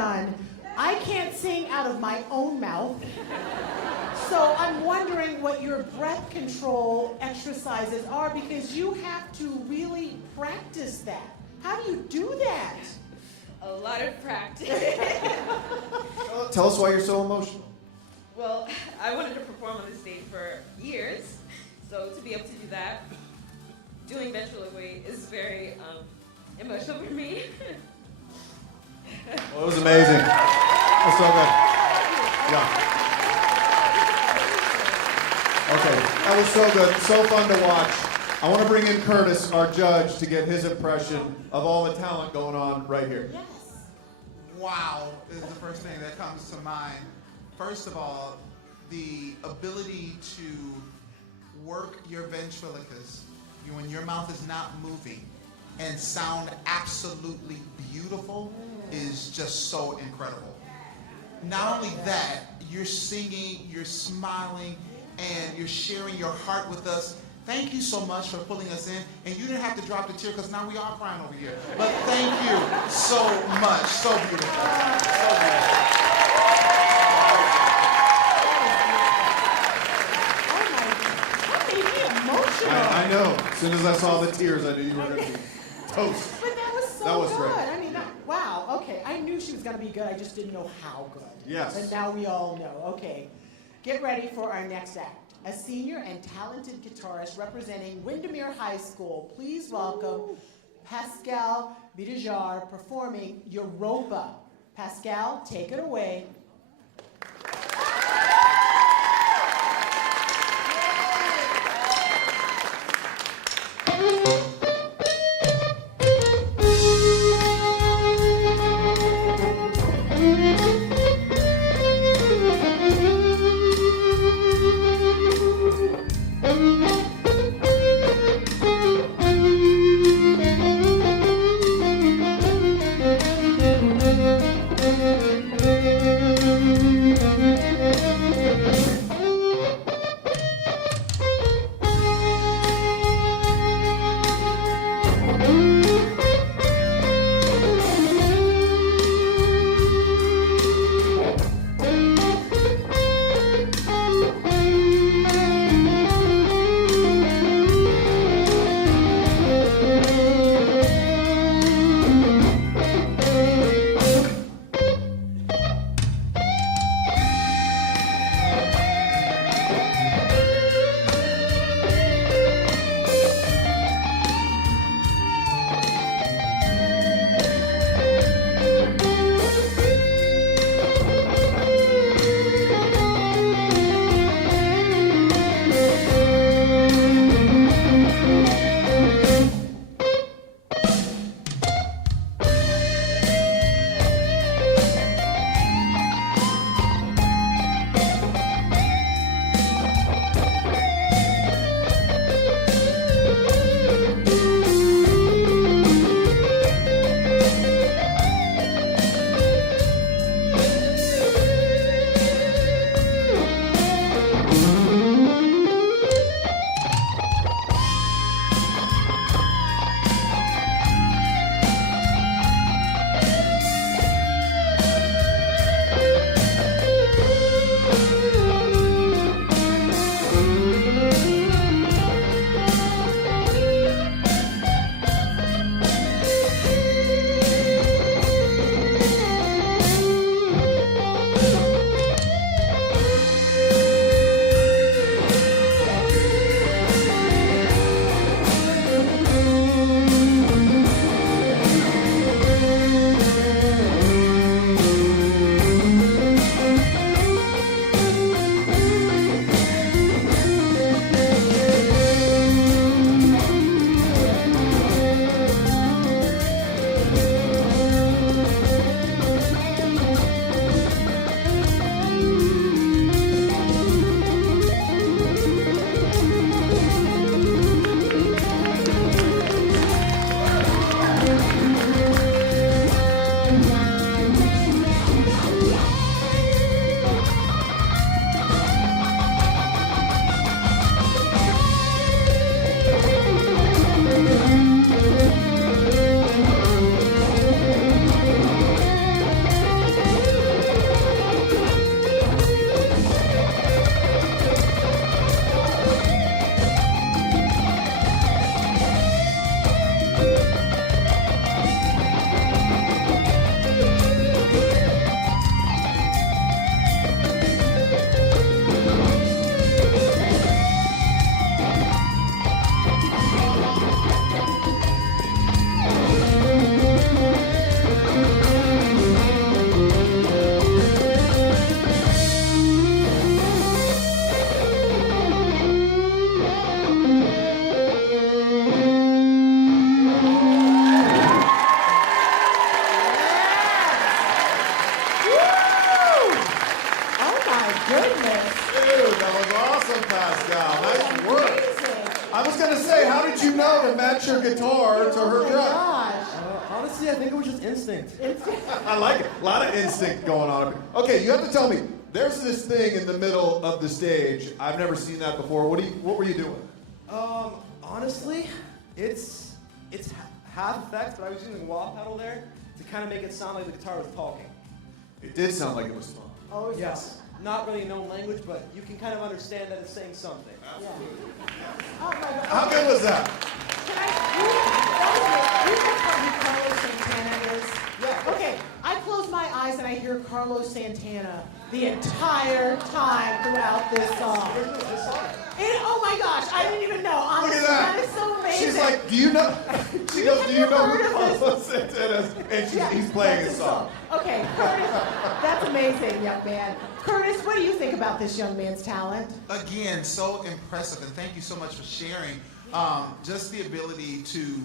done. I can't sing out of my own mouth. So I'm wondering what your breath control exercises are, because you have to really practice that. How do you do that? A lot of practice. Tell us why you're so emotional. Well, I wanted to perform on the stage for years, so to be able to do that, doing ventriloquy is very emotional for me. Well, it was amazing. It was so good. Yeah. Okay, that was so good, so fun to watch. I want to bring in Curtis, our judge, to get his impression of all the talent going on right here. Yes. Wow is the first thing that comes to mind. First of all, the ability to work your ventriloquist when your mouth is not moving and sound absolutely beautiful is just so incredible. Not only that, you're singing, you're smiling, and you're sharing your heart with us. Thank you so much for pulling us in. And you didn't have to drop the tear because now we are crying over here. But thank you so much. So beautiful. So beautiful. I know. As soon as I saw the tears, I knew you were going to be toast. But that was so That was good. great. I mean, wow. Okay, I knew she was going to be good. I just didn't know how good. Yes. And now we all know. Okay, get ready for our next act. A senior and talented guitarist representing Windermere High School. Please welcome Pascal Bidajar performing Europa. Pascal, take it away. goodness. Dude, that was awesome, Pascal. Nice work. I was going to say, how did you know to match your guitar to her dress? Honestly, I think it was just instinct. I like it. A lot of instinct going on. Okay, you have to tell me, there's this thing in the middle of the stage. I've never seen that before. What were you doing? Honestly, it's half effects, but I was using a wah pedal there to kind of make it sound like the guitar was talking. It did sound like it was fun. Oh, yes. Not really a known language, but you can kind of understand that it's saying something. Absolutely. Oh my God. How good was that? Santana is? Yeah. Okay, I close my eyes and I hear Carlos Santana the entire time throughout this song. Oh my gosh, I didn't even know. Honestly, Look at that. That is so amazing. She's like, do you know? She goes, do you know who Carlos Santana is? And he's playing his song. Okay, Curtis, that's amazing, young man. Curtis, what do you think about this young man's talent? Again, so impressive, and thank you so much for sharing. Just the ability to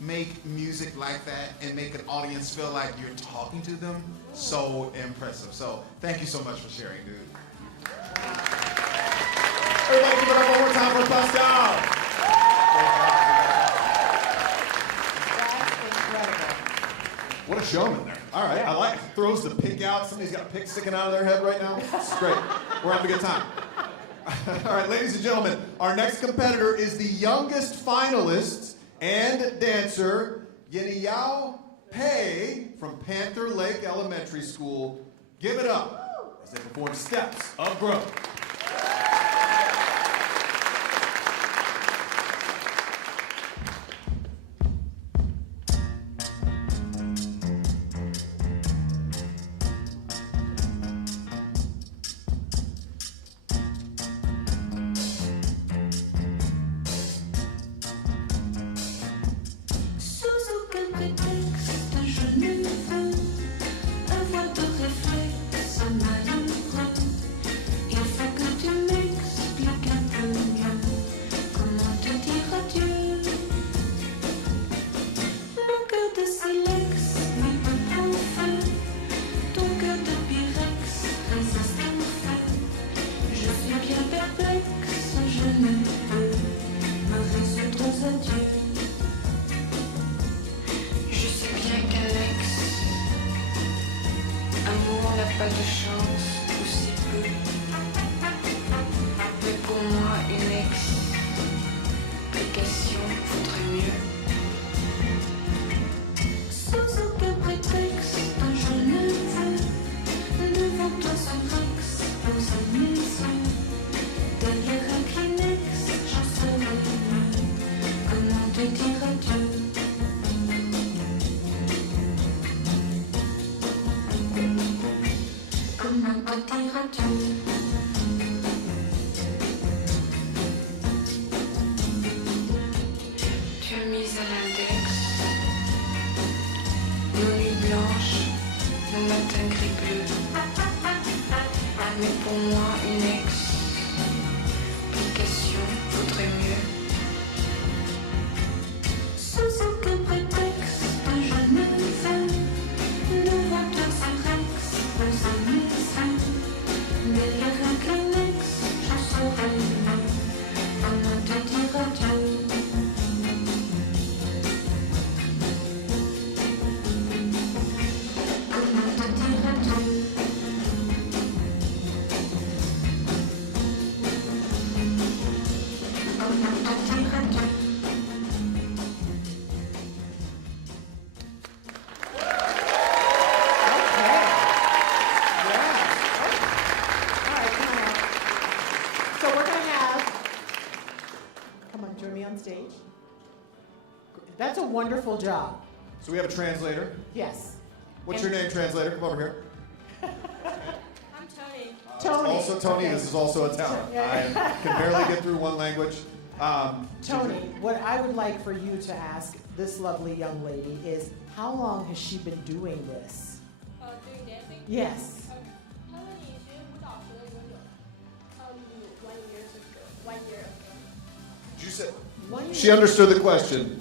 make music like that and make an audience feel like you're talking to them, so impressive. So thank you so much for sharing, dude. Everybody give it up one more time for Pascal. That's incredible. What a showman there. All right, I like it. Throws the pick out. Somebody's got a pick sticking out of their head right now. This is great. We're having a good time. All right, ladies and gentlemen, our next competitor is the youngest finalist and dancer, Yeniao Pei from Panther Lake Elementary School. Give it up as they perform Steps of Growth. Pas de chance, ou si peu. Mais pour moi, une explication vaudrait mieux. Sans aucun prétexte, je ne veux devant toi ce Rex, pose à mes yeux. Derrière un Kleenex, j'en serais mieux. Comment te dire adieu? Comment te dire adieu? Tu as mis à l'index nos nuits blanches, nos matins gris bleus. Mais pour moi, une explication vaudrait mieux. Sans aucun prétexte, je ne veux devant toi ce Rex, pose à mes yeux. Derrière un Kleenex, j'en serais mieux. Comment te dire adieu? Comment te dire adieu? Comment te dire adieu? So we're going to have, come on, join me on stage. That's a wonderful job. So we have a translator. Yes. What's your name, translator? Come over here. I'm Tony. Tony. Also Tony, Okay. this is also a talent. I can barely get through one language. Tony, what I would like for you to ask this lovely young lady is, how long has she been doing this? Doing dancing? Yes. 他们已学舞蹈学了多久？1 year ago. Did you say? She understood the question.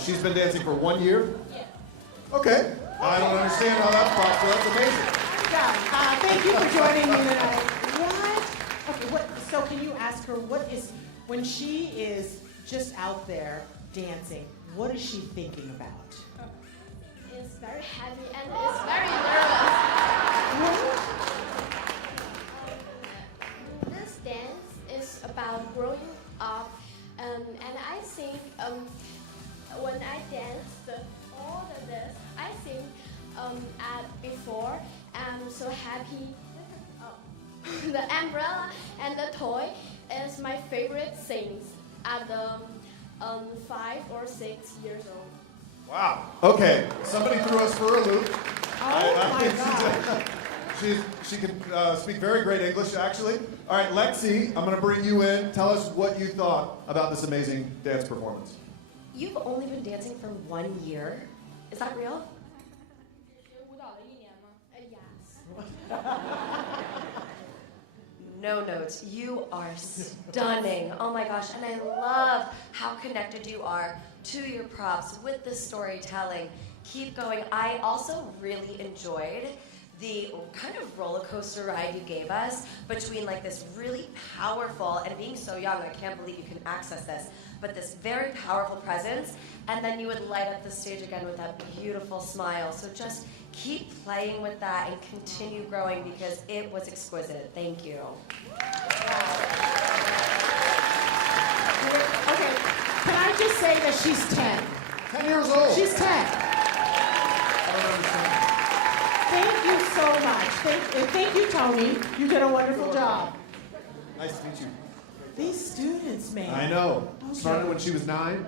She's been dancing for 1 year? Yeah. Okay. I don't understand how that's possible. That's amazing. Thank you for joining me tonight. What? So can you ask her when she is just out there dancing, what is she thinking about? It's very heavy and it's very nervous. This dance is about growing up, and I think when I dance all of this, I think before I'm so happy. The umbrella and the toy is my favorite things at the 5 or 6 years old. Wow. Okay, somebody threw us for a loop. Oh my God. She can speak very great English, actually. All right, Lexi, I'm going to bring you in. Tell us what you thought about this amazing dance performance. You've only been dancing for 1 year. Is that real? Yes. No notes. You are stunning. Oh my gosh. And I love how connected you are to your props with the storytelling. Keep going. I also really enjoyed the kind of roller coaster ride you gave us between like this really powerful, and being so young, I can't believe you can access this, but this very powerful presence, and then you would light up the stage again with that beautiful smile. So just keep playing with that and continue growing because it was exquisite. Thank you. Okay, can I just say that she's 10? 10 years old. She's 10. I don't understand. Thank you so much. Thank you, Tony. You did a wonderful job. Nice to meet you. These students, man. I know. Okay. Started when she was 9.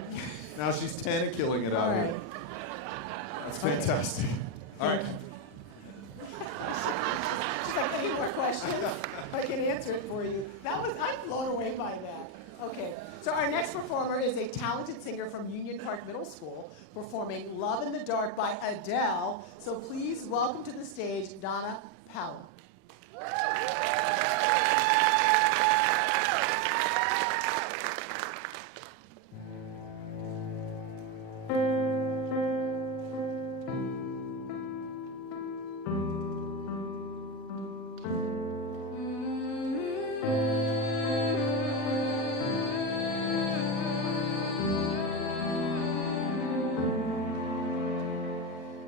Now she's 10 and killing it out here. That's fantastic. All right. She's like, any more questions? I can answer it for you. I'm blown away by that. Okay, so our next performer is a talented singer from Union Park Middle School performing Love in the Dark by Adele. So please welcome to the stage Donna Powell.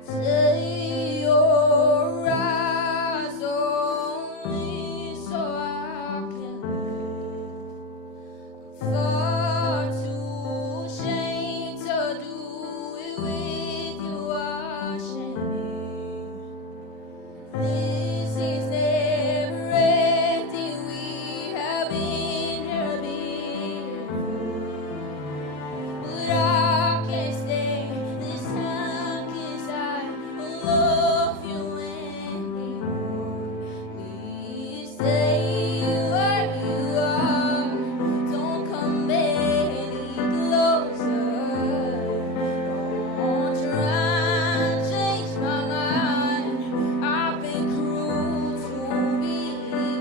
Say your eyes only so I can live. Far too ashamed to do it with you, watching me. This is never ending. We have been here before, but I can't stay this time 'cause I love you anymore. Please stay where you are. Don't come any closer. Don't try and change my mind. I've been cruel to be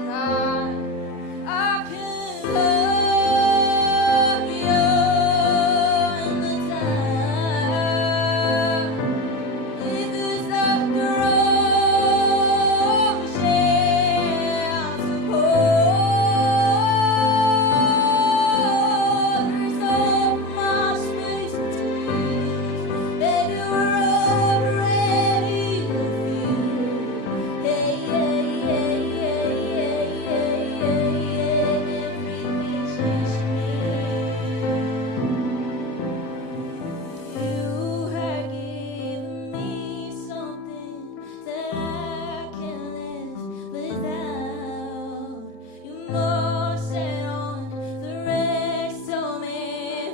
kind. I can love you in the time. If it's after oceans apart, there's so much space between. Baby, we're already feel. Hey, hey, hey, hey, hey, hey, hey, everything changed me. You had given me something that I can live without. You must set on the rest of me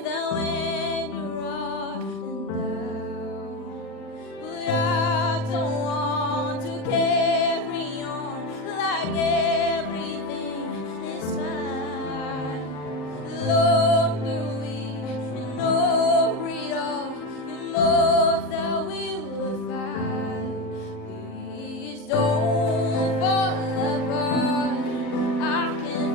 that when you're up and down. But I don't want to carry on like everything is fine. Longer we know it all, you know that we will find. Please don't fall apart. I can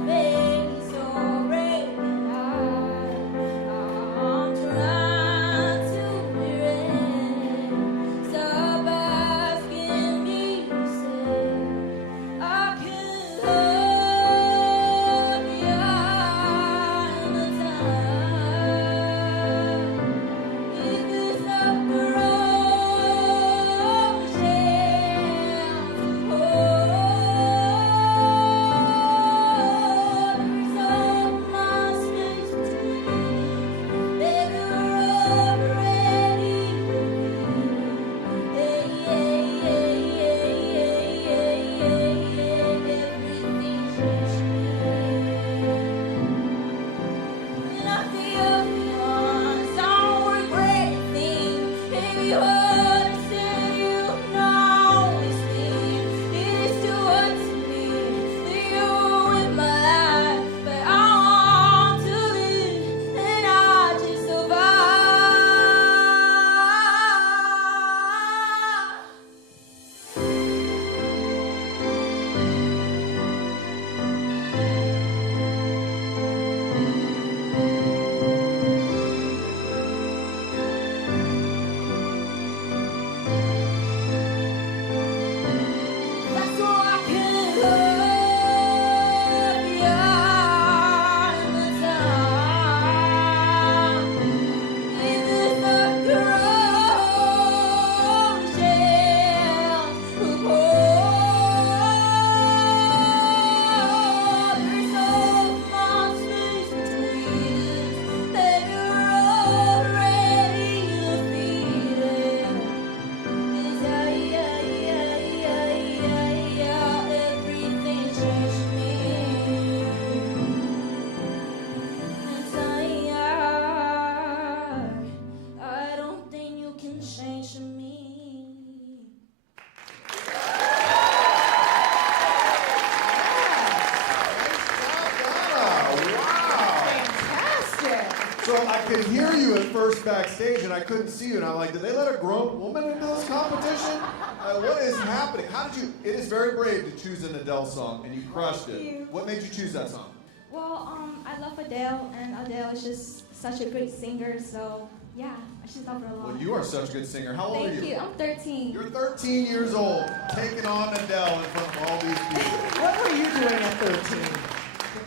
first backstage and I couldn't see you, and I'm like, did they let a grown woman into this competition? What is happening? How did you? It is very brave to choose an Adele song, and you crushed it. you. What made you choose that song? Well, I love Adele, and Adele is just such a great singer, so yeah, I just love her a lot. Well, you are such a good singer. How old are you? Thank you. I'm 13. You're 13 years old, taking on Adele in front of all these people. What were you doing at 13?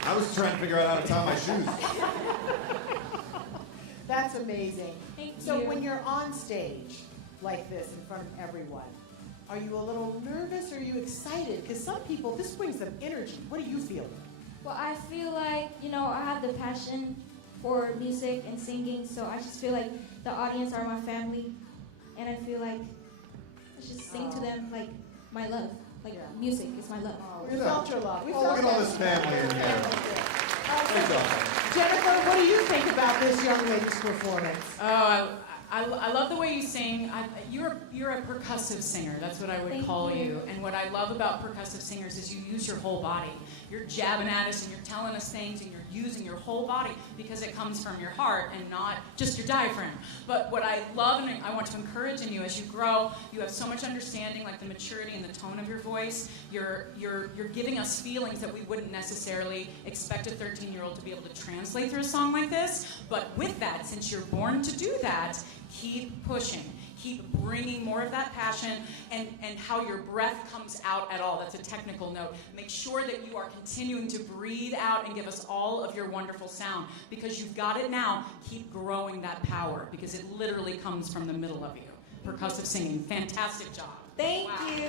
I was trying to figure out how to tie my shoes. That's amazing. Thank So you. when you're on stage like this in front of everyone, are you a little nervous or are you excited? Because some people, this brings them energy. What do you feel? Well, I feel like, I have the passion for music and singing, so I just feel like the audience are my family, and I feel like I should sing to them like my love. Like music is my love. We felt your love. We Oh, felt look at all that. this family in here. Great job. Jennifer, what do you think about this young lady's performance? Oh, I love the way you sing. You're a percussive singer. That's what I would call you. And what I love about percussive singers is you use your whole body. You're jabbing at us and you're telling us things and you're using your whole body because it comes from your heart and not just your diaphragm. But what I love and I want to encourage in you as you grow, you have so much understanding, like the maturity and the tone of your voice. You're giving us feelings that we wouldn't necessarily expect a 13-year-old to be able to translate through a song like this. But with that, since you're born to do that, keep pushing. Keep bringing more of that passion and how your breath comes out at all. That's a technical note. Make sure that you are continuing to breathe out and give us all of your wonderful sound. Because you've got it now, keep growing that power because it literally comes from the middle of you. Percussive singing, fantastic job. Thank you.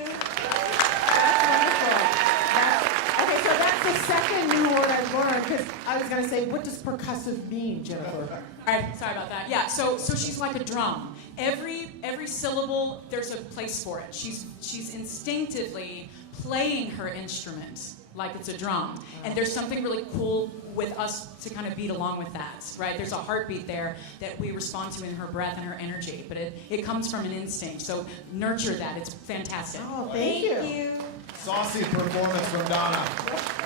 Okay, so that's the second new word I've learned, because I was going to say, what does percussive mean, Jennifer? All right, sorry about that. Yeah, so she's like a drum. Every syllable, there's a place for it. She's instinctively playing her instrument like it's a drum. And there's something really cool with us to kind of beat along with that, right? There's a heartbeat there that we respond to in her breath and her energy, but it comes from an instinct. So nurture that. It's fantastic. Oh, thank you. Saucy performance from Donna.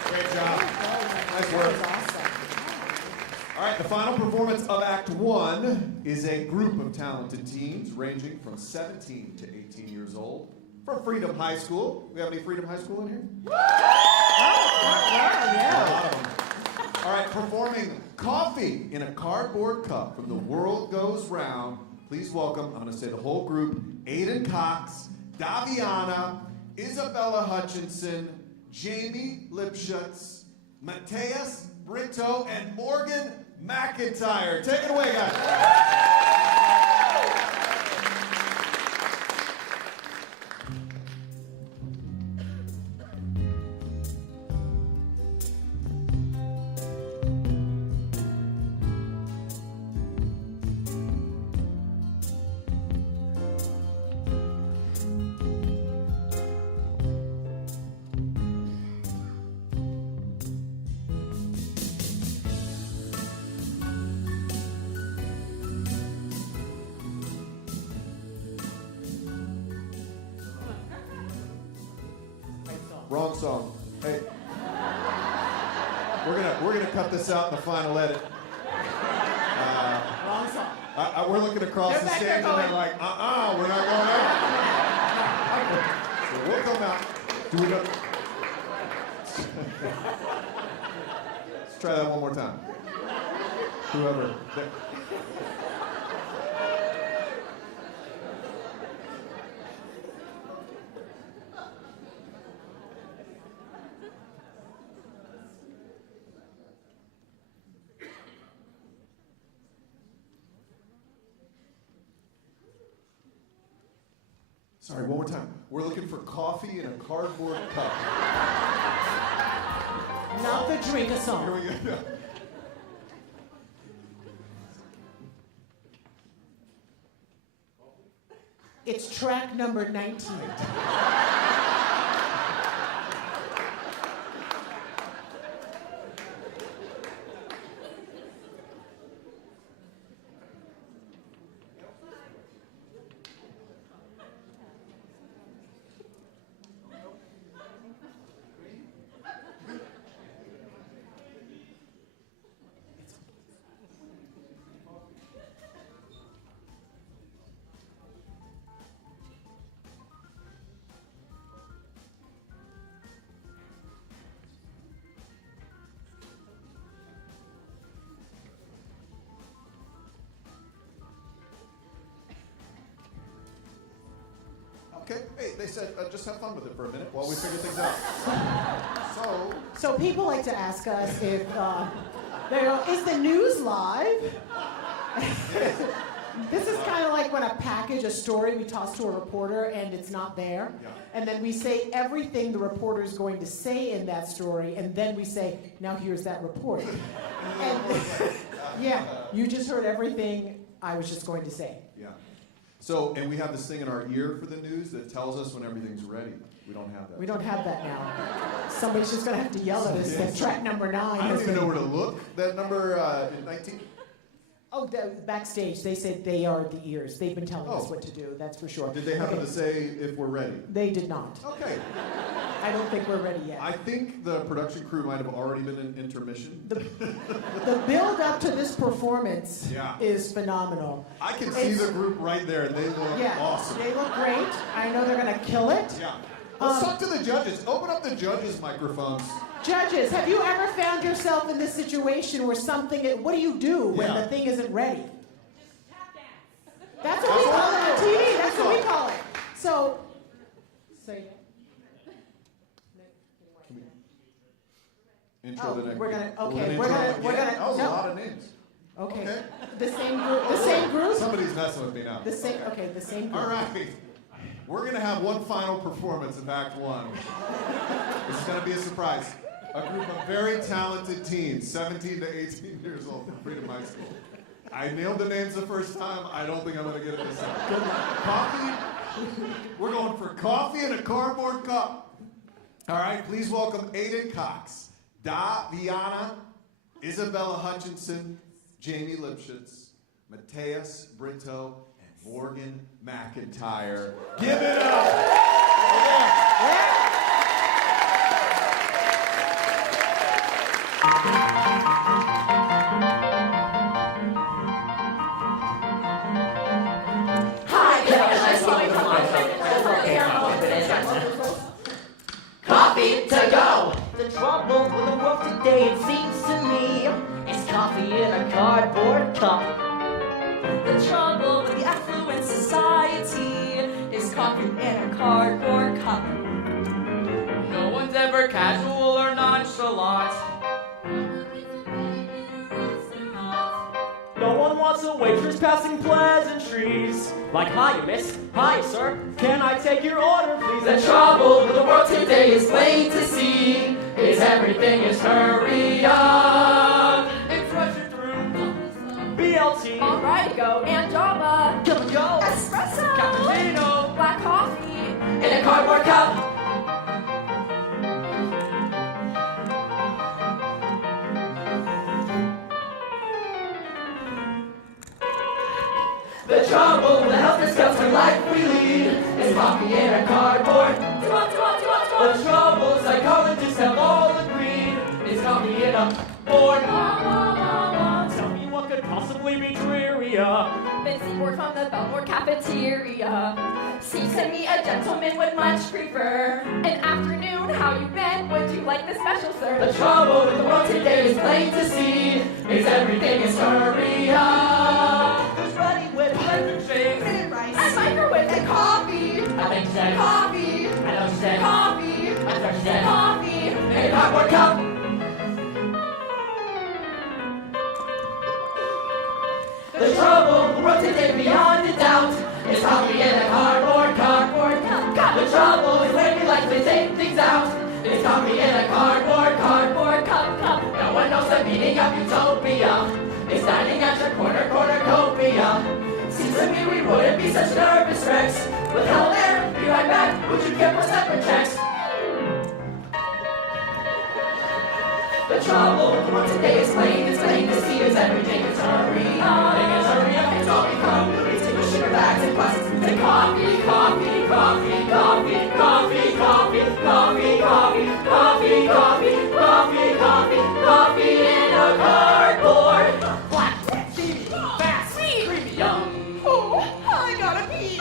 Great job. Nice work. All right, the final performance of Act 1 is a group of talented teens ranging from 17 to 18 years old from Freedom High School. We have any Freedom High School in here? Yeah. A lot of them. All right, performing Coffee in a Cardboard Cup from The World Goes Round. Please welcome, I'm going to say the whole group, Aiden Cox, Daviana, Isabella Hutchinson, Jamie Lipschutz, Mateus Brito, and Morgan McIntyre. Take it away, guys. Wrong song. Hey. We're gonna cut this out in the final edit. Wrong song. We're looking across They're the back stage there and going, they're like, we're not going out. So we'll come out. Do we go? Let's try that one more time. Whoever. Sorry, one more time. We're looking for coffee in a cardboard cup. Not the drink a song. Here we go. It's track number 19. Okay, hey, they said just have fun with it for a minute while we figure things out. So people like to ask us if they go, is the news live? This is kind of like when a story we toss to a reporter and it's not there. Yeah. And then we say everything the reporter is going to say in that story, and then we say, now here's that report. Yeah, you just heard everything I was just going to say. Yeah. So, and we have this thing in our ear for the news that tells us when everything's ready. We don't have that. We don't have that now. Somebody's just going to have to yell at us that track number 9. I don't even know where to look. That number 19? Oh, backstage, they said they are the ears. They've been telling us what to do, that's for sure. Did they happen to say if we're ready? They did not. Okay. I don't think we're ready yet. I think the production crew might have already been in intermission. The build up to this performance is phenomenal. I can see the group right there, and they look awesome. They look great. I know they're going to kill it. Yeah. Let's talk to the judges. Open up the judges' microphones. Judges, have you ever found yourself in this situation where what do you do when the thing isn't ready? Just tap dance. That's what we call it on TV. That's what we call it. So, say. Intro the next. We're gonna. That was a lot of names. Okay. The same group. The same group. Somebody's messing with me now. The same. Okay. The same group. All right. We're gonna have one final performance of Act 1. This is gonna be a surprise. A group of very talented teens, 17 to 18 years old from Freedom High School. I nailed the names the first time. I don't think I'm gonna get it this time. Coffee. We're going for coffee in a cardboard cup. All right, please welcome Aiden Cox, Daviana, Isabella Hutchinson, Jamie Lipschitz, Mateus Brito, and Morgan McIntyre. Give it up! Coffee to go. The trouble with the world today, it seems to me, is coffee in a cardboard cup. The trouble with the affluent society is coffee in a cardboard cup. No one's ever casual or nonchalant. No one wants a waitress passing pleasantries. Like, hi, miss. Hi, sir. Can I take your order, please? The trouble with the world today is plain to see, is everything is hurry up. It's rushing through. BLT. Alright, go and Java. Go. Espresso. Cappuccino. Black coffee. In a cardboard cup. The trouble with the health disgusting life we lead is coffee in a cardboard. The trouble psychologists have all agreed is coffee in a board. Tell me what could possibly be drearier. Been board from the Belmore cafeteria. Seems to me a gentleman would much prefer an afternoon. How you been? Would you like the special, sir? The trouble with the world today is plain to see is everything is hurry up. Who's ready with electric shakes and rice and microwave and coffee? I think she said coffee. I know she said coffee. I thought she said coffee. In a cardboard cup. The trouble with the world today beyond a doubt is coffee in a cardboard cup. The trouble is when we like to take things out is coffee in a cardboard cup. No one knows the meaning of utopia. It's dining at your cornucopia. Seems to me we wouldn't be such nervous wrecks. With hell there, be right back. Would you give us separate checks? The trouble with the world today is plain to see is everything is hurry up. It's all become movies, take sugar bags and plastics and coffee, coffee, coffee, coffee, coffee, coffee, coffee, coffee, coffee, coffee, coffee, coffee, coffee in a cardboard. Black, steamy, fast, creamy, young. Oh, I gotta pee.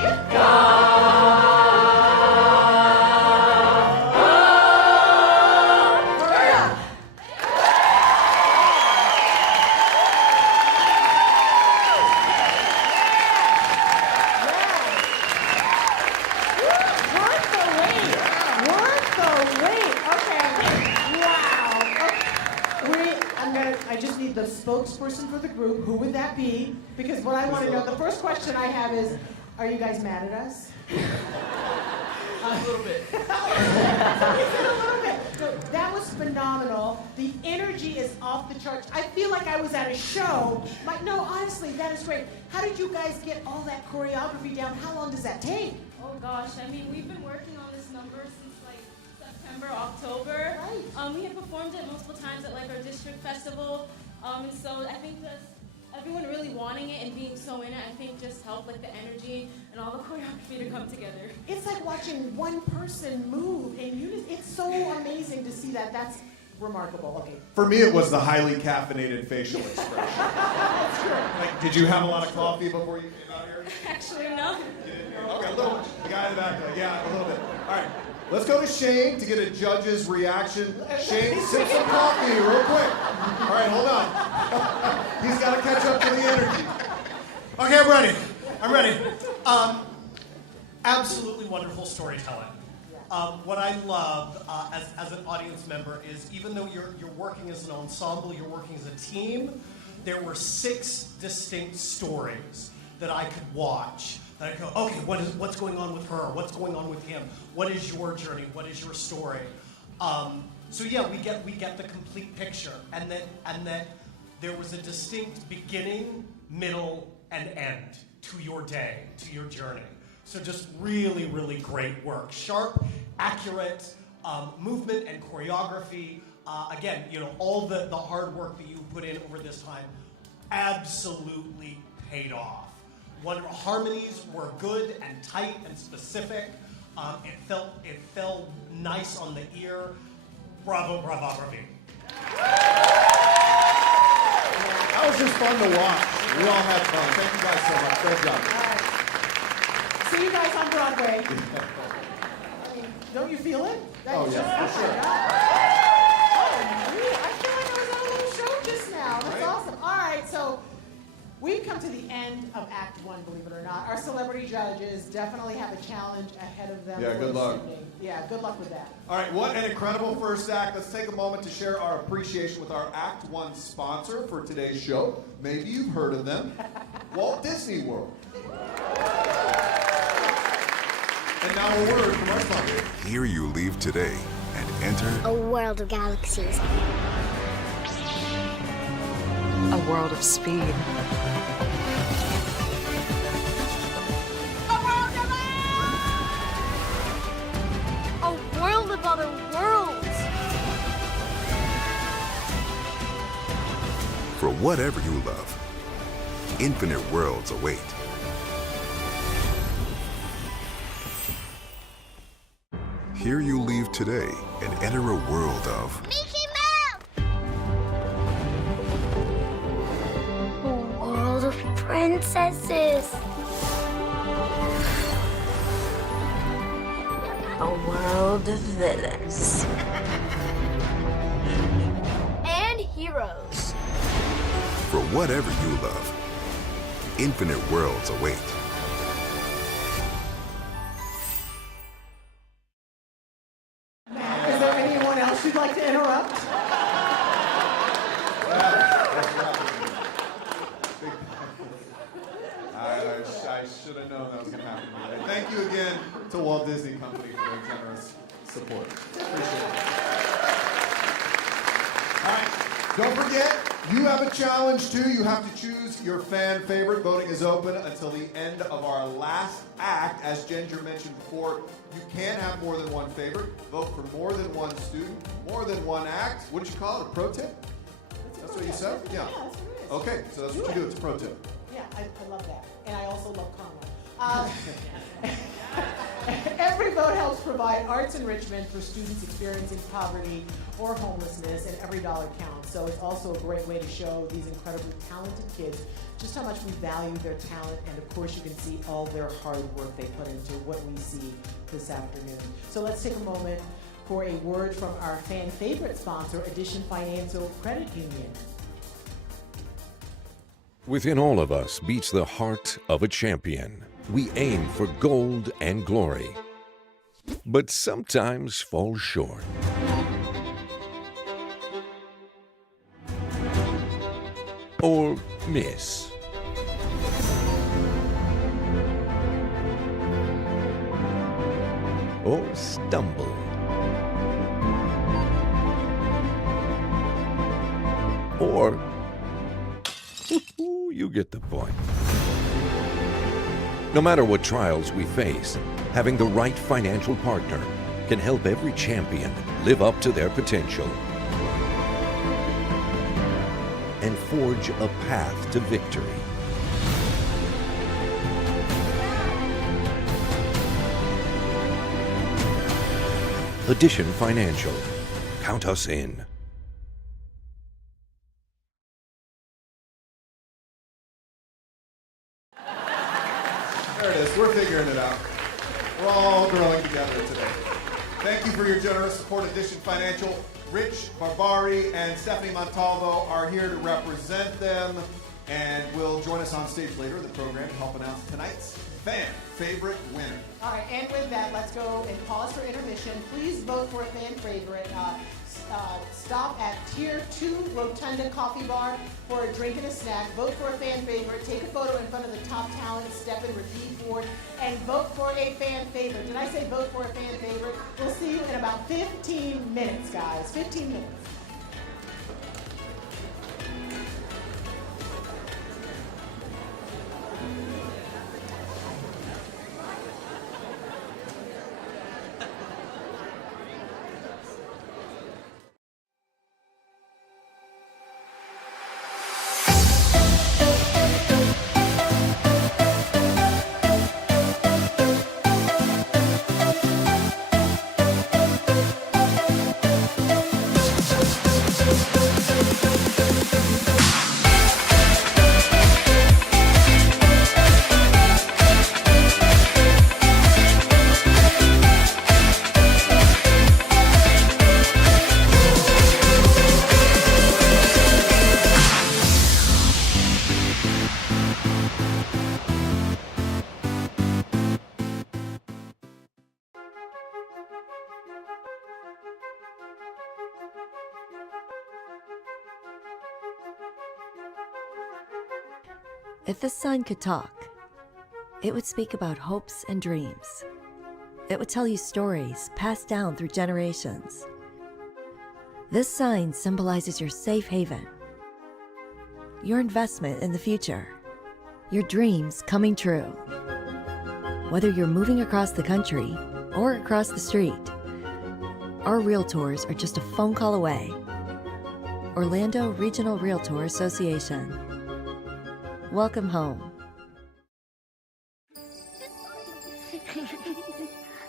spokesperson for the group. Who would that be? Because what I want to know, the first question I have is, are you guys mad at us? A little bit. A little bit. So that was phenomenal. The energy is off the charts. I feel like I was at a show. No, honestly, that is great. How did you guys get all that choreography down? How long does that take? Oh gosh, I mean, we've been working on this number since like September, October. Right. We have performed it multiple times at like our district festival. And so I think just everyone really wanting it and being so in it, I think just helped like the energy and all the choreography to come together. It's like watching one person move in unison. It's so amazing to see that. That's remarkable. Okay. For me, it was the highly caffeinated facial expression. That's true. Like, did you have a lot of coffee before you came out here? Actually, no. Okay, a little. The guy in the back, yeah, a little bit. All right, let's go to Shane to get a judge's reaction. Shane, sip some coffee real quick. All right, hold on. He's got to catch up to the energy. Okay, I'm ready. I'm ready. Absolutely wonderful storytelling. What I love as an audience member is even though you're working as an ensemble, you're working as a team, there were 6 distinct stories that I could watch. That I go, okay, what's going on with her? What's going on with him? What is your journey? What is your story? So yeah, we get the complete picture, and that there was a distinct beginning, middle, and end to your day, to your journey. So just really, really great work. Sharp, accurate movement and choreography. Again, all the hard work that you put in over this time absolutely paid off. Harmonies were good and tight and specific. It felt nice on the ear. Bravo, bravo, bravo. That was just fun to watch. We all had fun. Thank you guys so much. Great job. See you guys on Broadway. I mean, don't you feel it? Oh, yeah, for sure. I feel like I was at a little show just now. That's awesome. All right, so we've come to the end of Act 1, believe it or not. Our celebrity judges definitely have a challenge ahead of them. Yeah, good luck. Yeah, good luck with that. All right, what an incredible first act. Let's take a moment to share our appreciation with our Act 1 sponsor for today's show. Maybe you've heard of them, Walt Disney World. And now a word from our sponsor. Here you leave today and enter a world of galaxies. A world of speed. A world of other worlds. for whatever you love. Infinite worlds await. Here you leave today and enter a world of A world of princesses. A world of villains. And heroes. for whatever you love. Infinite worlds await. Is there anyone else you'd like to interrupt? I should have known that was going to happen today. Thank you again to Walt Disney Company for their generous support. Appreciate it. All right, don't forget, you have a challenge too. You have to choose your fan favorite. Voting is open until the end of our last act. As Ginger mentioned before, you can't have more than one favorite. Vote for more than one student, more than one act. What did you call it? A pro tip? That's what you said? Yeah. Yeah, that's what it is. Okay, so that's what you do. It's a pro tip. Yeah, I love that. And I also love Conway. Every vote helps provide arts enrichment for students experiencing poverty or homelessness, and every dollar counts. So it's also a great way to show these incredibly talented kids just how much we value their talent, and of course you can see all their hard work they put into what we see this afternoon. So let's take a moment for a word from our fan favorite sponsor, Addition Financial Credit Union. Within all of us beats the heart of a champion. We aim for gold and glory, but sometimes fall short. or miss. Or stumble. Or, you get the point. No matter what trials we face, having the right financial partner can help every champion live up to their potential and forge a path to victory. Addition Financial. Count us in. There it is. We're figuring it out. We're all growing together today. Thank you for your generous support. Addition Financial. Rich Barbari and Stephanie Montalvo are here to represent them and will join us on stage later in the program to help announce tonight's fan favorite winner. All right, and with that, let's go and pause for intermission. Please vote for a fan favorite. Stop at Tier 2 Rotunda Coffee Bar for a drink and a snack. Vote for a fan favorite. Take a photo in front of the top talent step and repeat board and vote for a fan favorite. Did I say vote for a fan favorite? We'll see you in about 15 minutes, guys. 15 minutes. If the sun could talk, it would speak about hopes and dreams. It would tell you stories passed down through generations. This sign symbolizes your safe haven, your investment in the future, your dreams coming true. Whether you're moving across the country or across the street, our realtors are just a phone call away. Orlando Regional Realtor Association. Welcome home.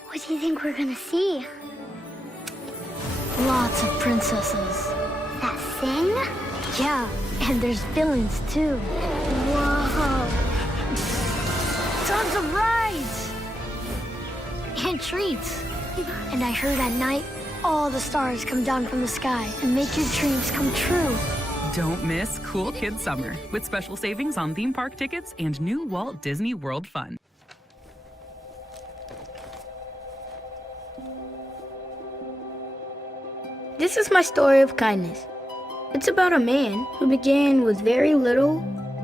What do you think we're gonna see? Lots of princesses. That sing? Yeah, and there's villains too. Whoa! Tons of rides! And treats. And I heard at night, all the stars come down from the sky and make your dreams come true. Don't miss Cool Kids Summer with special savings on theme park tickets and new Walt Disney World fun. This is my story of kindness. It's about a man who began with very little,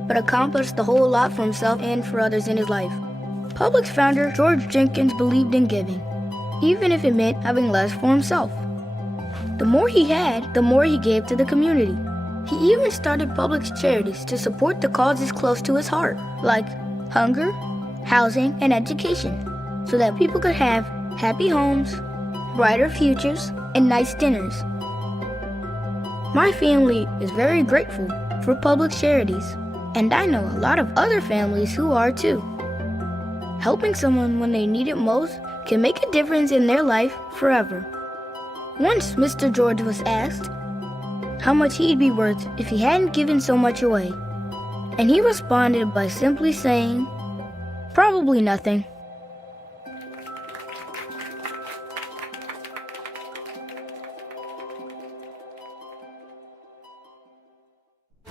but accomplished a whole lot for himself and for others in his life. Publix founder George Jenkins believed in giving, even if it meant having less for himself. The more he had, the more he gave to the community. He even started Publix charities to support the causes close to his heart, like hunger, housing, and education, so that people could have happy homes, brighter futures, and nice dinners. My family is very grateful for Publix charities, and I know a lot of other families who are too. Helping someone when they need it most can make a difference in their life forever. Once Mr. George was asked how much he'd be worth if he hadn't given so much away, and he responded by simply saying, "Probably nothing."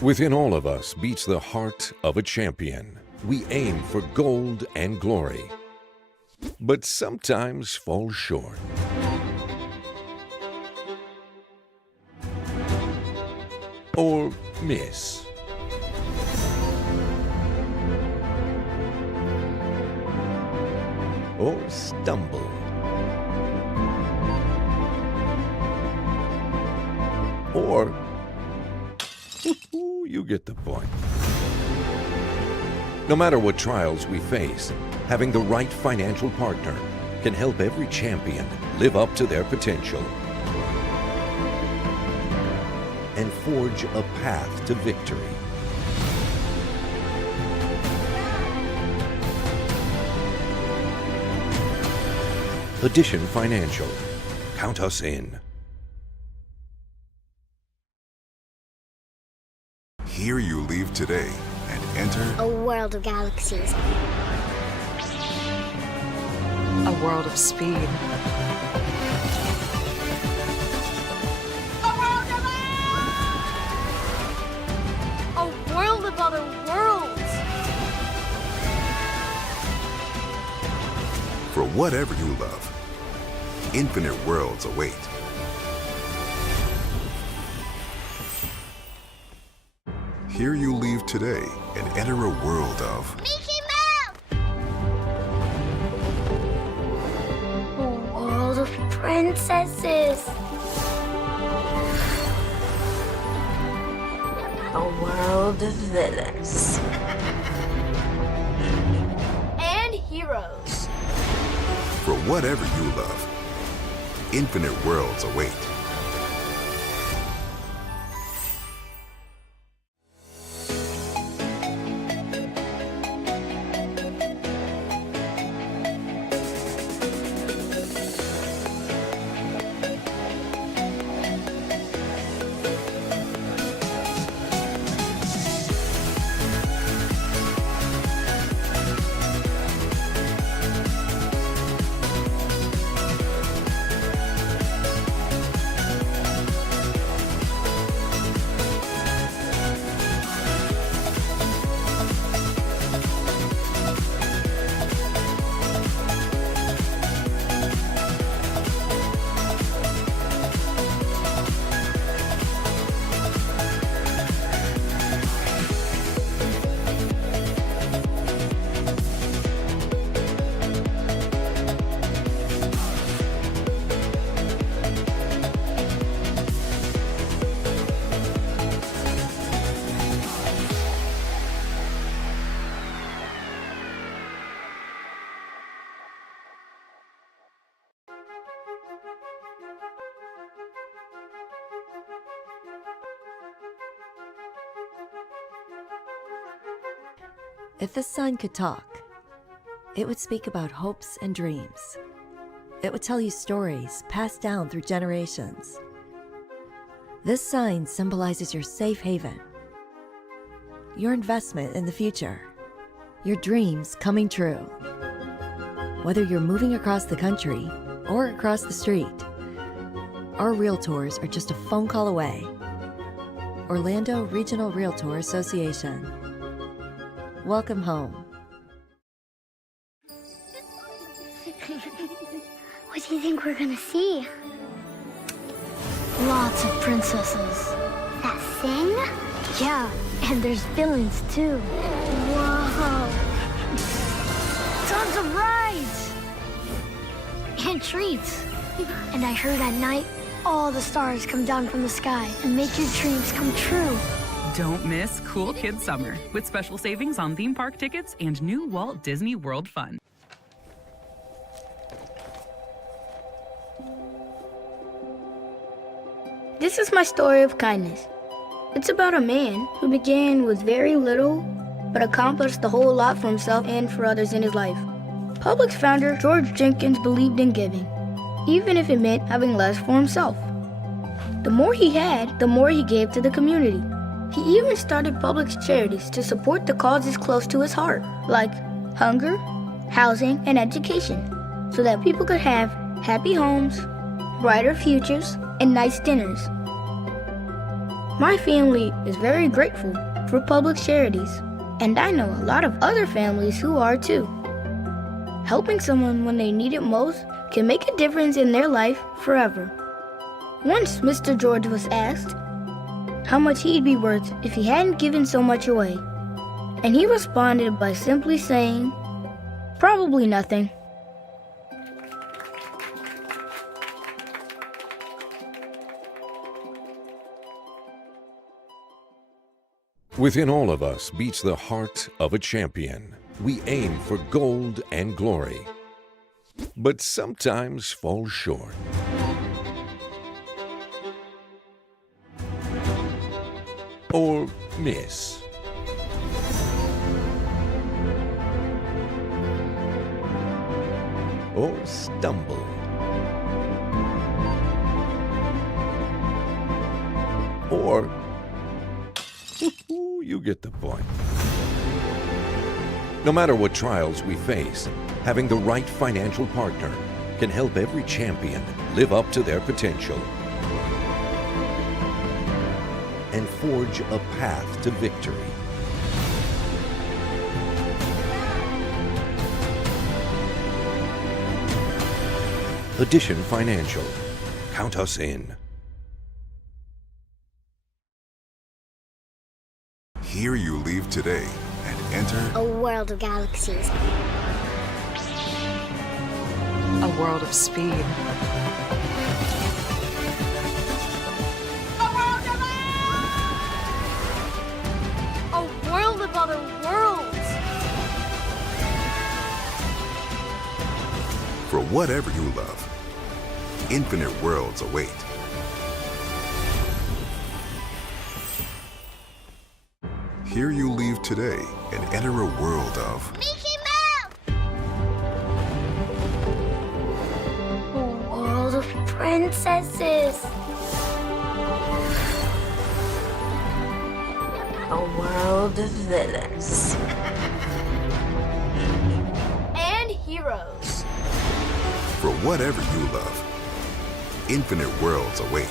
Within all of us beats the heart of a champion. We aim for gold and glory, but sometimes fall short. Or miss. or stumble. Or, you get the point. No matter what trials we face, having the right financial partner can help every champion live up to their potential and forge a path to victory. Addition Financial. Count us in. Here you leave today and enter A world of galaxies. A world of speed. A world of other worlds. for whatever you love. Infinite worlds await. Here you leave today and enter a world of A world of princesses. A world of villains. And heroes. for whatever you love. Infinite worlds await. If the sun could talk, it would speak about hopes and dreams. It would tell you stories passed down through generations. This sign symbolizes your safe haven, your investment in the future, your dreams coming true. Whether you're moving across the country or across the street, our realtors are just a phone call away. Orlando Regional Realtor Association. Welcome home. What do you think we're gonna see? Lots of princesses. That sing? Yeah, and there's villains too. Whoa. Tons of rides. And treats. And I heard at night, all the stars come down from the sky and make your dreams come true. Don't miss Cool Kids Summer with special savings on theme park tickets and new Walt Disney World fun. This is my story of kindness. It's about a man who began with very little, but accomplished a whole lot for himself and for others in his life. Publix founder George Jenkins believed in giving, even if it meant having less for himself. The more he had, the more he gave to the community. He even started Publix charities to support the causes close to his heart, like hunger, housing, and education, so that people could have happy homes, brighter futures, and nice dinners. My family is very grateful for Publix charities, and I know a lot of other families who are too. Helping someone when they need it most can make a difference in their life forever. Once Mr. George was asked how much he'd be worth if he hadn't given so much away, and he responded by simply saying, "Probably nothing." Within all of us beats the heart of a champion. We aim for gold and glory, but sometimes fall short. Or miss. Or stumble. Or you get the point. No matter what trials we face, having the right financial partner can help every champion live up to their potential and forge a path to victory. Addition Financial. Count us in. Here you leave today and enter A world of galaxies. A world of speed. A world of other worlds. for whatever you love. Infinite worlds await. Here you leave today and enter a world of A world of princesses. A world of villains. And heroes. for whatever you love. Infinite worlds await.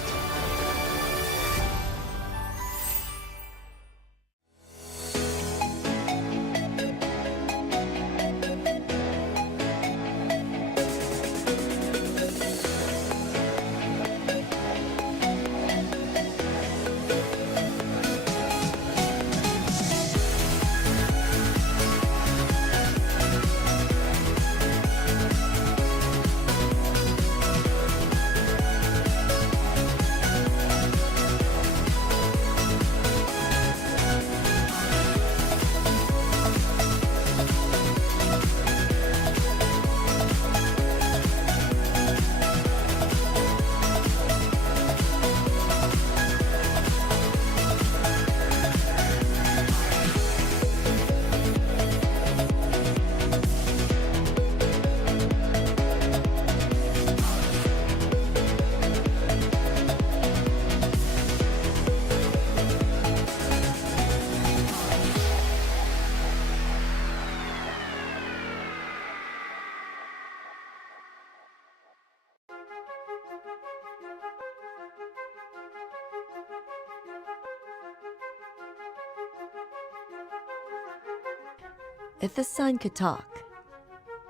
If the sun could talk,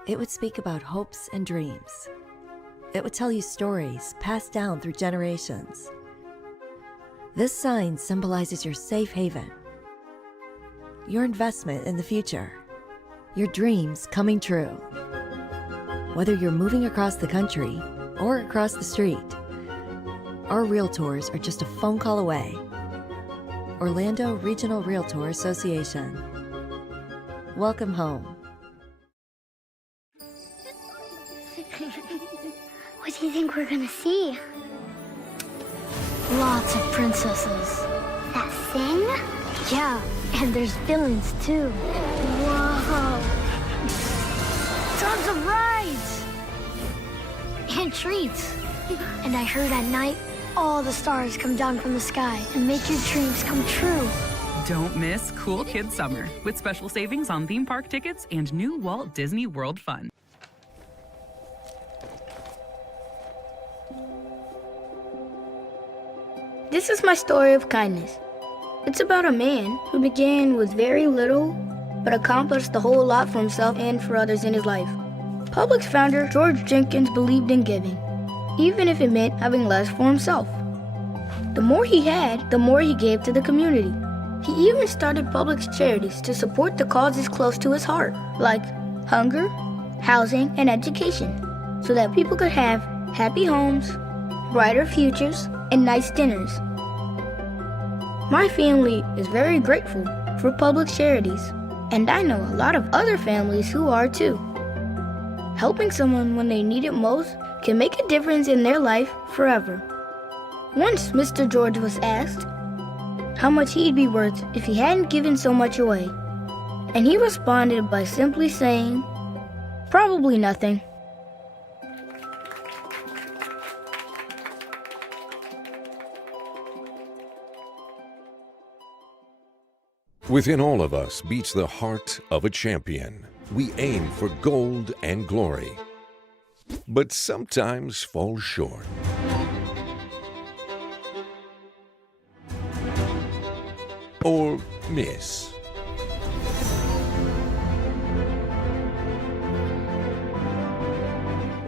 it would speak about hopes and dreams. It would tell you stories passed down through generations. This sign symbolizes your safe haven, your investment in the future, your dreams coming true. Whether you're moving across the country or across the street, our realtors are just a phone call away. Orlando Regional Realtor Association. Welcome home. What do you think we're gonna see? Lots of princesses. That sing? Yeah, and there's villains too. Whoa. Tons of rides. And treats. And I heard at night, all the stars come down from the sky and make your dreams come true. Don't miss Cool Kids Summer with special savings on theme park tickets and new Walt Disney World fun. This is my story of kindness. It's about a man who began with very little, but accomplished a whole lot for himself and for others in his life. Publix founder George Jenkins believed in giving, even if it meant having less for himself. The more he had, the more he gave to the community. He even started Publix charities to support the causes close to his heart, like hunger, housing, and education, so that people could have happy homes, brighter futures, and nice dinners. My family is very grateful for public charities, and I know a lot of other families who are too. Helping someone when they need it most can make a difference in their life forever. Once Mr. George was asked how much he'd be worth if he hadn't given so much away, and he responded by simply saying, "Probably nothing." Within all of us beats the heart of a champion. We aim for gold and glory, but sometimes fall short. Or miss.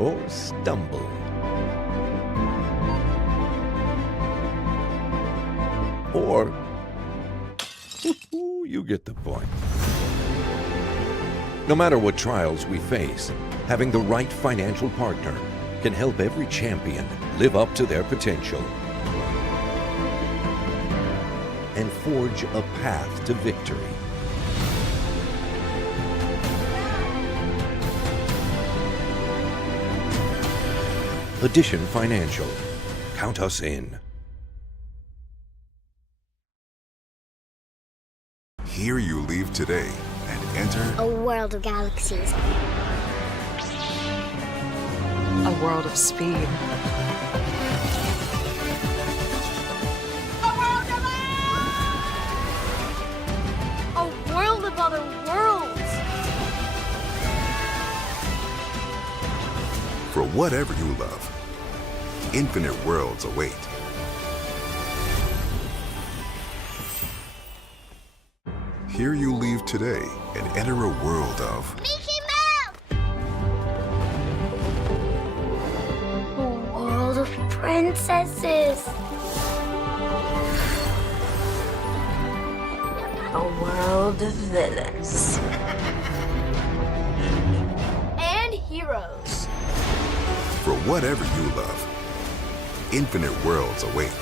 Or stumble. Or you get the point. No matter what trials we face, having the right financial partner can help every champion live up to their potential and forge a path to victory. Addition Financial. Count us in. Here you leave today and enter A world of galaxies. A world of speed. A world of other worlds. for whatever you love. Infinite worlds await. Here you leave today and enter a world of A world of princesses. A world of villains. And heroes. for whatever you love. Infinite worlds await.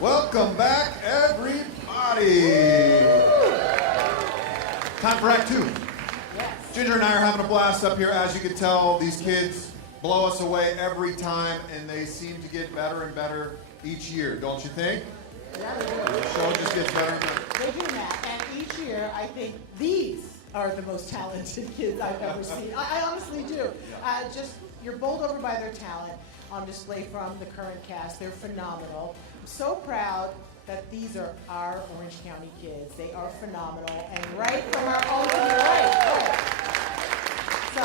Welcome back, everybody. Time for Act 2. Ginger and I are having a blast up here. As you can tell, these kids blow us away every time, and they seem to get better and better each year, don't you think? Yeah, they do. The show just gets better and better. They do, Matt. And each year, I think these are the most talented kids I've ever seen. I honestly do. You're bowled over by their talent on display from the current cast. They're phenomenal. I'm so proud that these are our Orange County kids. They are phenomenal and right from our own right. So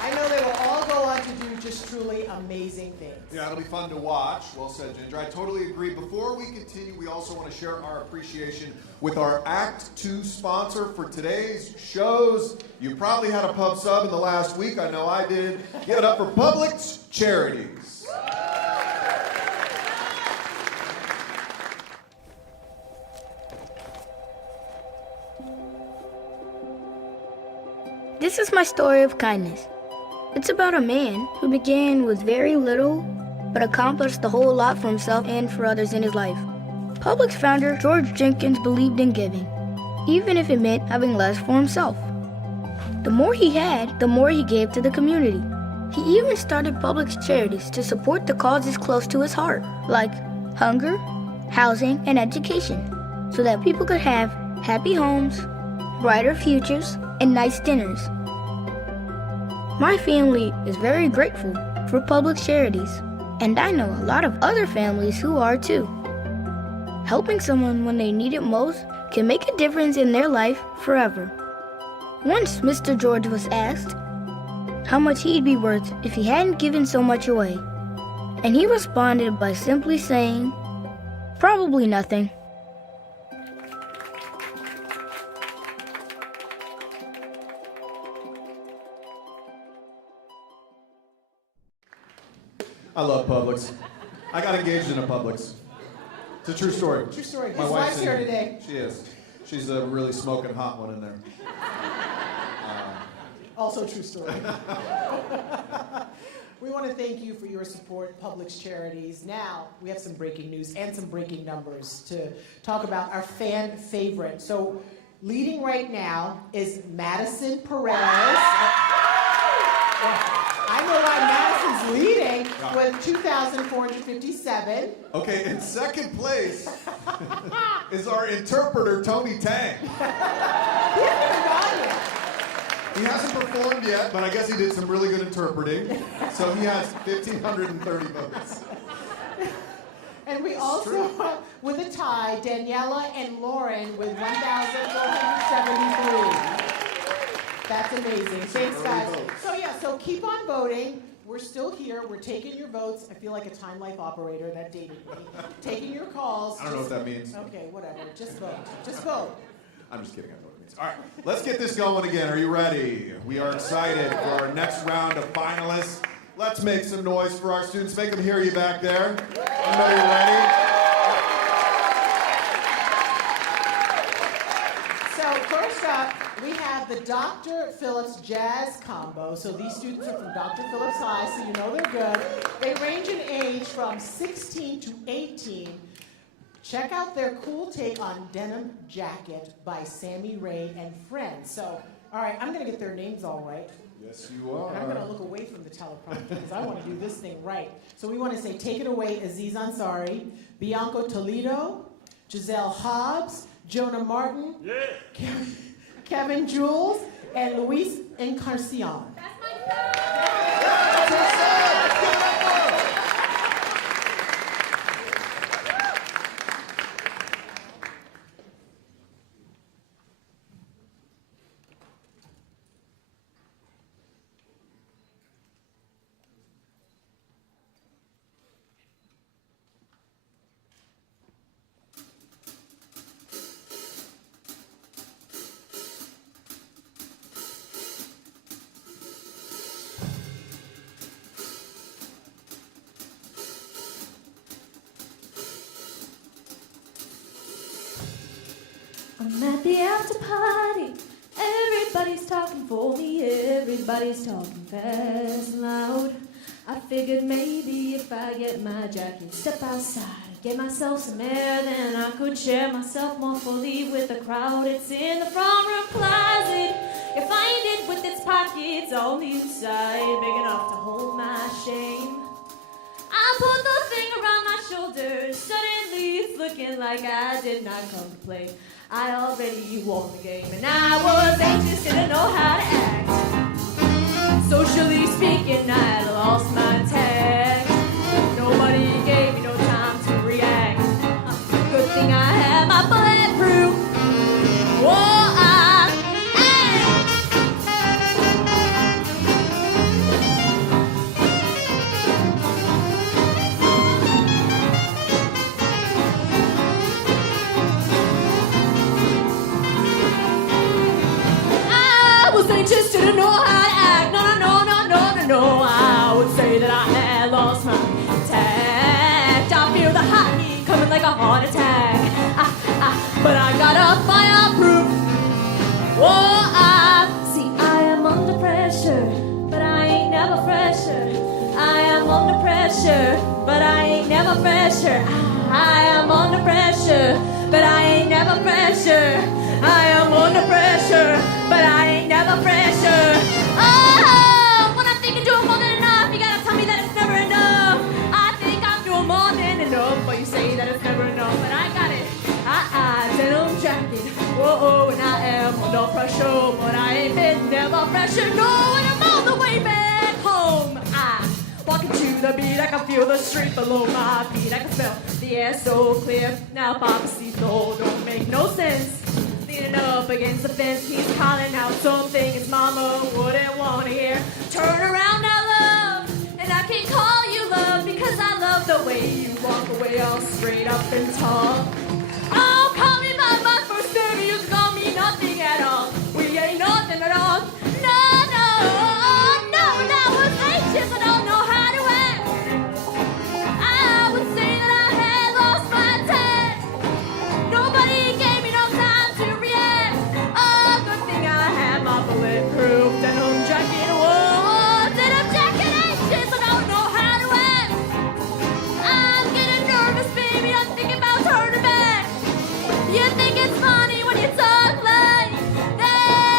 I know they will all go on to do just truly amazing things. Yeah, it'll be fun to watch. Well said, Ginger. I totally agree. Before we continue, we also want to share our appreciation with our Act 2 sponsor for today's shows. You probably had a pub sub in the last week. I know I did. Give it up for Publix Charities. This is my story of kindness. It's about a man who began with very little, but accomplished a whole lot for himself and for others in his life. Publix founder George Jenkins believed in giving, even if it meant having less for himself. The more he had, the more he gave to the community. He even started Publix Charities to support the causes close to his heart, like hunger, housing, and education, so that people could have happy homes, brighter futures, and nice dinners. My family is very grateful for Publix Charities, and I know a lot of other families who are too. Helping someone when they need it most can make a difference in their life forever. Once Mr. George was asked how much he'd be worth if he hadn't given so much away, and he responded by simply saying, "Probably nothing." I love Publix. I got engaged in a Publix. It's a true story. True story. My His wife's wife's here in- today. She is. She's a really smoking hot one in there. Also true story. We want to thank you for your support, Publix Charities. Now, we have some breaking news and some breaking numbers to talk about our fan favorite. So, leading right now is Madison Perez. I know why Madison's leading with 2,457. Okay, in second place is our interpreter, Tony Tang. He hasn't performed yet, but I guess he did some really good interpreting. So he has 1,530 votes. And we also, with a tie, Daniela and Lauren with 1,473. That's amazing. Thanks, guys. So keep on voting. We're still here. We're taking your votes. I feel like a Time Life operator that dated me. Taking your calls. I don't know what that means. Okay, whatever. Just vote. Just vote. I'm just kidding. I know what it means. All right, let's get this going again. Are you ready? We are excited for our next round of finalists. Let's make some noise for our students. Make them hear you back there. I know you're ready. So first up, we have the Dr. Phillips Jazz Combo. So these students are from Dr. Phillips High, so you know they're good. They range in age from 16 to 18. Check out their cool take on Denim Jacket by Sammy Ray and Friends. So, all right, I'm going to get their names all right. Yes, you are. And I'm going to look away from the teleprompter because I want to do this thing right. So we want to say, take it away, Aziz Ansari, Bianco Toledo, Giselle Hobbs, Jonah Martin, Kevin Jules, and Luis Encarnacion. I'm at the after party. Everybody's talking for me. Everybody's talking fast and loud. I figured maybe if I get my jacket, step outside, Get myself some air, then I could share myself more fully with the crowd. It's in the front room closet. You find it with its pockets on the inside, big enough to hold my shame. I put the thing around my shoulders, suddenly it's looking like I did not come to play. I already won the game, and I was anxious, didn't know how to act. Socially speaking, I had lost my tact. Nobody gave me no time to react. Good thing I had my bulletproof. Whoa, I was anxious, didn't know how to act. No, I would say that I had lost my tact. I feel the hot heat coming like a heart attack. But I got a fireproof. Whoa, see, I am under pressure, but I ain't never fresher. I am under pressure, but I ain't never fresher. I am under pressure, but I ain't never fresher. I am under pressure, but I ain't never fresher. Oh, when I think you're doing more than enough, you gotta tell me that it's never enough. I think I'm doing more than enough, but you say that it's never enough. But I got it. Denim jacket. Whoa, and I am under pressure, but I ain't been never fresher. No, and I'm all the way back home. I walking to the beat, I can feel the street below my feet. I can smell the air so clear. Now Papacito don't make no sense. Leaning up against the fence, he's calling out something his mama wouldn't want to hear. Turn around now, love, and I can't call you love because I love the way you walk away all straight up and tall. Oh, call me by my first name, you call me nothing at all. We ain't nothing at all. No, I was anxious, I don't know how to act. I would say that I had lost my tact. Nobody gave me no time to react. Oh, good thing I had my bulletproof denim jacket. Whoa, denim jacket, anxious, I don't know how to act. I'm getting nervous, baby, I'm thinking about turning back. You think it's funny when you talk like that?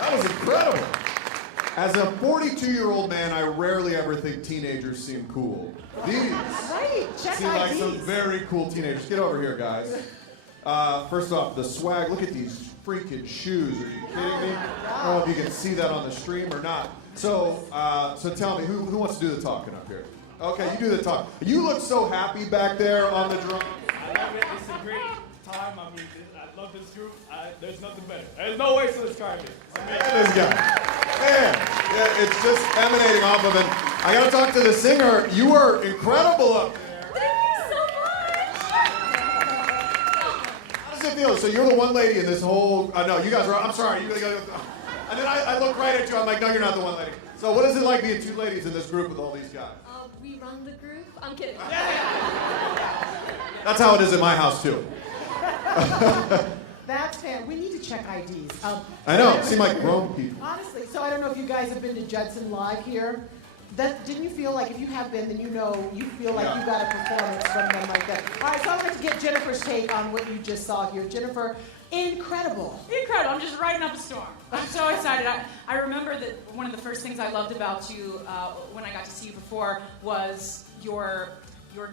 That was incredible. As a 42-year-old man, I rarely ever think teenagers seem cool. These Right, check seem like some IDs. very cool teenagers. Get over here, guys. First off, the swag. Look at these freaking shoes. Are you kidding me? I don't know if you can see that on the stream or not. So tell me, who wants to do the talking up here? Okay, you do the talk. You look so happy back there on the drum. I love it. It's a great time. I mean, I love this group. There's nothing better. There's no way to describe it. Look at this guy. Man, yeah, it's just emanating off of it. I gotta talk to the singer. You are incredible up there. Thank you so much. How does it feel? So you're the one lady in this whole, no, you guys are, I'm sorry. And then I look right at you, I'm like, no, you're not the one lady. So what is it like being two ladies in this group with all these guys? We run the group. I'm kidding. That's how it is in my house too. That's fair. We need to check IDs. I know, seem like grown people. Honestly, so I don't know if you guys have been to Judson Live here. Didn't you feel like, if you have been, then you feel like you got a performance from them like that. All right, so I'd like to get Jennifer's take on what you just saw here. Jennifer, incredible. Incredible. I'm just writing up a storm. I'm so excited. I remember that one of the first things I loved about you when I got to see you before was your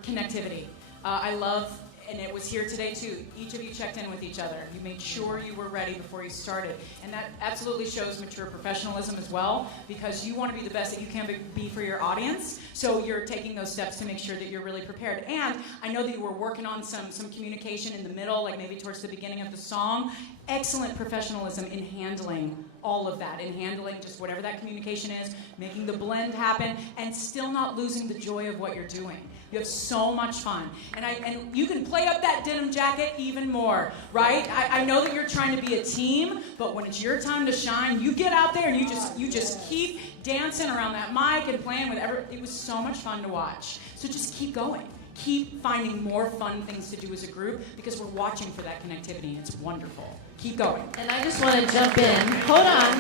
connectivity. I love, and it was here today too, each of you checked in with each other. You made sure you were ready before you started. And that absolutely shows mature professionalism as well, because you want to be the best that you can be for your audience. So you're taking those steps to make sure that you're really prepared. And I know that you were working on some communication in the middle, like maybe towards the beginning of the song. Excellent professionalism in handling all of that, in handling just whatever that communication is, making the blend happen, and still not losing the joy of what you're doing. You have so much fun. And you can play up that denim jacket even more, right? I know that you're trying to be a team, but when it's your time to shine, you get out there and you just keep dancing around that mic and playing with it was so much fun to watch. So just keep going. Keep finding more fun things to do as a group because we're watching for that connectivity and it's wonderful. Keep going. And I just want to jump in. Hold on.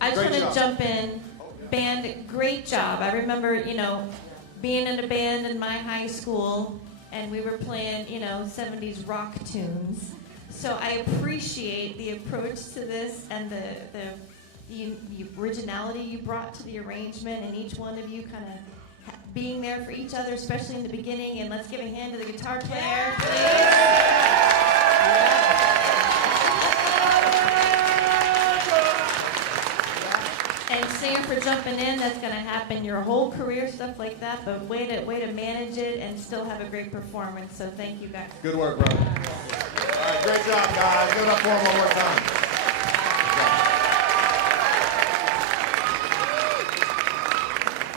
I just want to jump in. Band, great job. I remember, being in a band in my high school and we were playing, 70s rock tunes. So I appreciate the approach to this and the originality you brought to the arrangement, and each one of you kind of being there for each other, especially in the beginning. And let's give a hand to the guitar player, please. And singer for jumping in. That's going to happen your whole career, stuff like that. But way to manage it and still have a great performance. So thank you guys. Good work, brother. All right, great job, guys. Give it up for them one more time.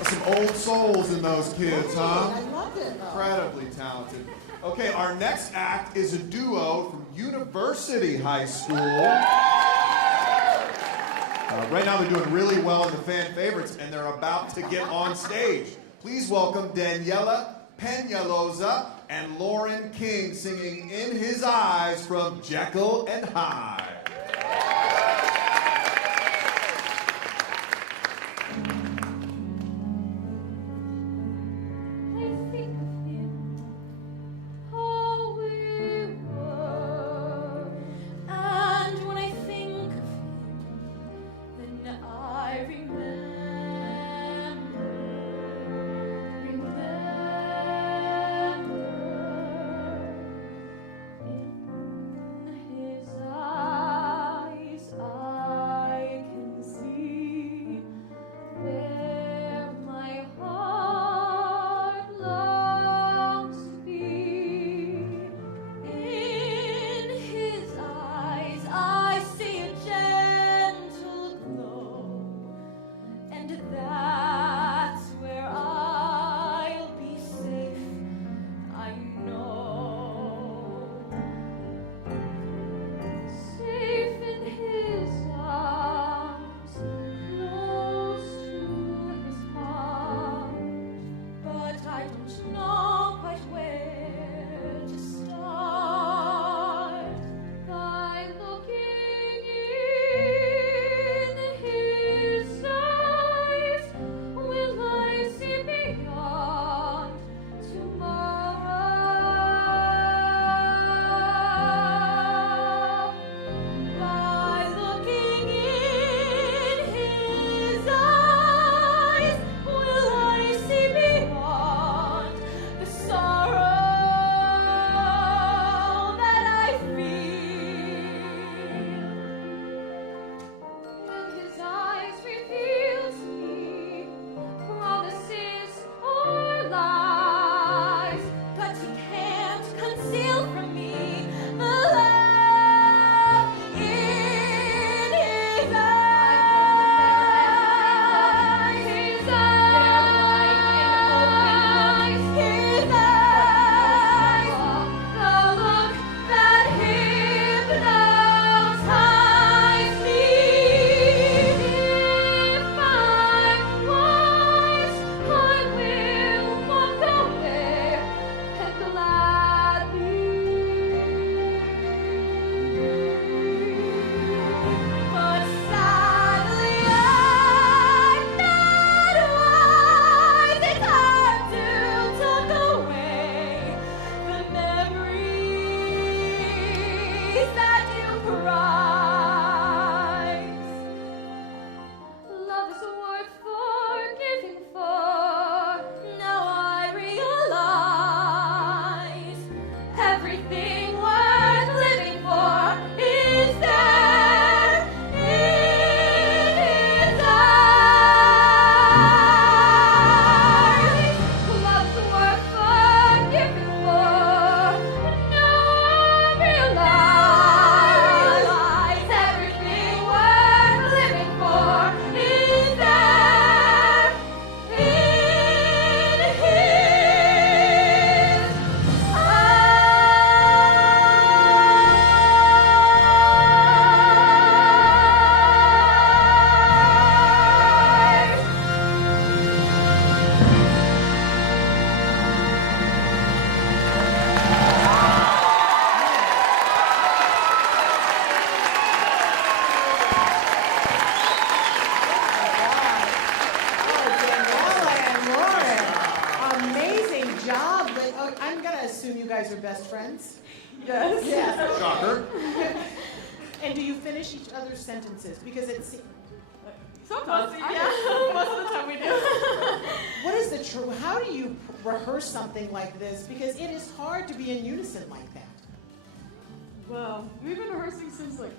Some old souls in those kids, huh? I loved it. Incredibly talented. Okay, our next act is a duo from University High School. Right now they're doing really well in the fan favorites, and they're about to get on stage. Please welcome Daniela Peñalosa and Lauren King singing In His Eyes from Jekyll and Hyde. Eyes. assume you guys are best friends? Yes. Yes. Shocker. And do you finish each other's sentences? Because it's... Sometimes, Most of the time we do. What is the true? How do you rehearse something like this? Because it is hard to be in unison like that. Well, we've been rehearsing since like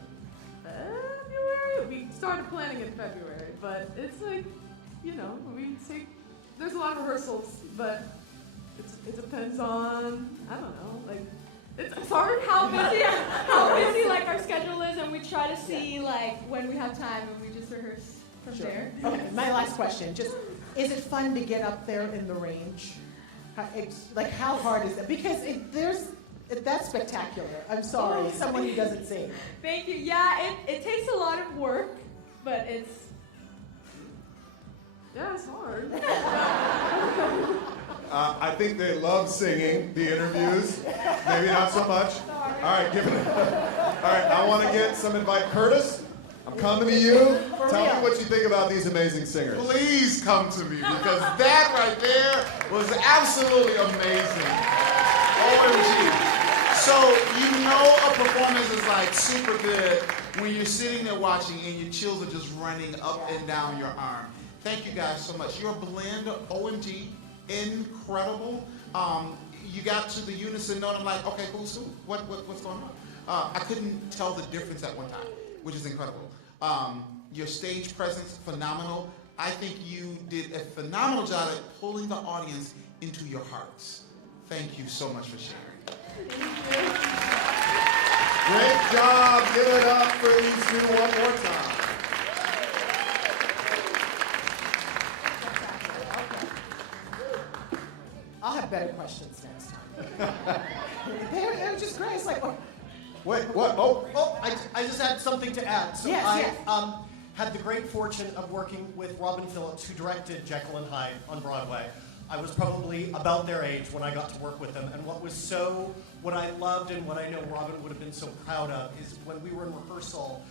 February. We started planning in February, but it's like, there's a lot of rehearsals, but it depends on, I don't know, like, it's hard how busy like our schedule is, and we try to see like when we have time and we just rehearse from there. Okay, my last question, just, is it fun to get up there in the range? How hard is that? Because that's spectacular. I'm sorry, someone who doesn't sing. Thank you. Yeah, it takes a lot of work, but it's hard. I think they love singing, the interviews. Maybe not so much. All right, give it. All right, I want to get some advice. Curtis, I'm coming to you. Tell me what you think about these amazing singers. Please come to me, because that right there was absolutely amazing. OMG. So you know a performance is like super good when you're sitting there watching and your chills are just running up and down your arm. Thank you guys so much. Your blend, OMG, incredible. You got to the unison note. I'm like, okay, who's who? What's going on? I couldn't tell the difference at one time, which is incredible. Your stage presence, phenomenal. I think you did a phenomenal job at pulling the audience into your hearts. Thank you so much for sharing. Great job. Give it up for these two one more time. I'll have better questions next time. They're just great. It's like, Wait, what? Oh, I just had something to add. So Yes, I yes. had the great fortune of working with Robin Phillips, who directed Jekyll and Hyde on Broadway. I was probably about their age when I got to work with them, and what I loved and what I know Robin would have been so proud of is when we were in rehearsal,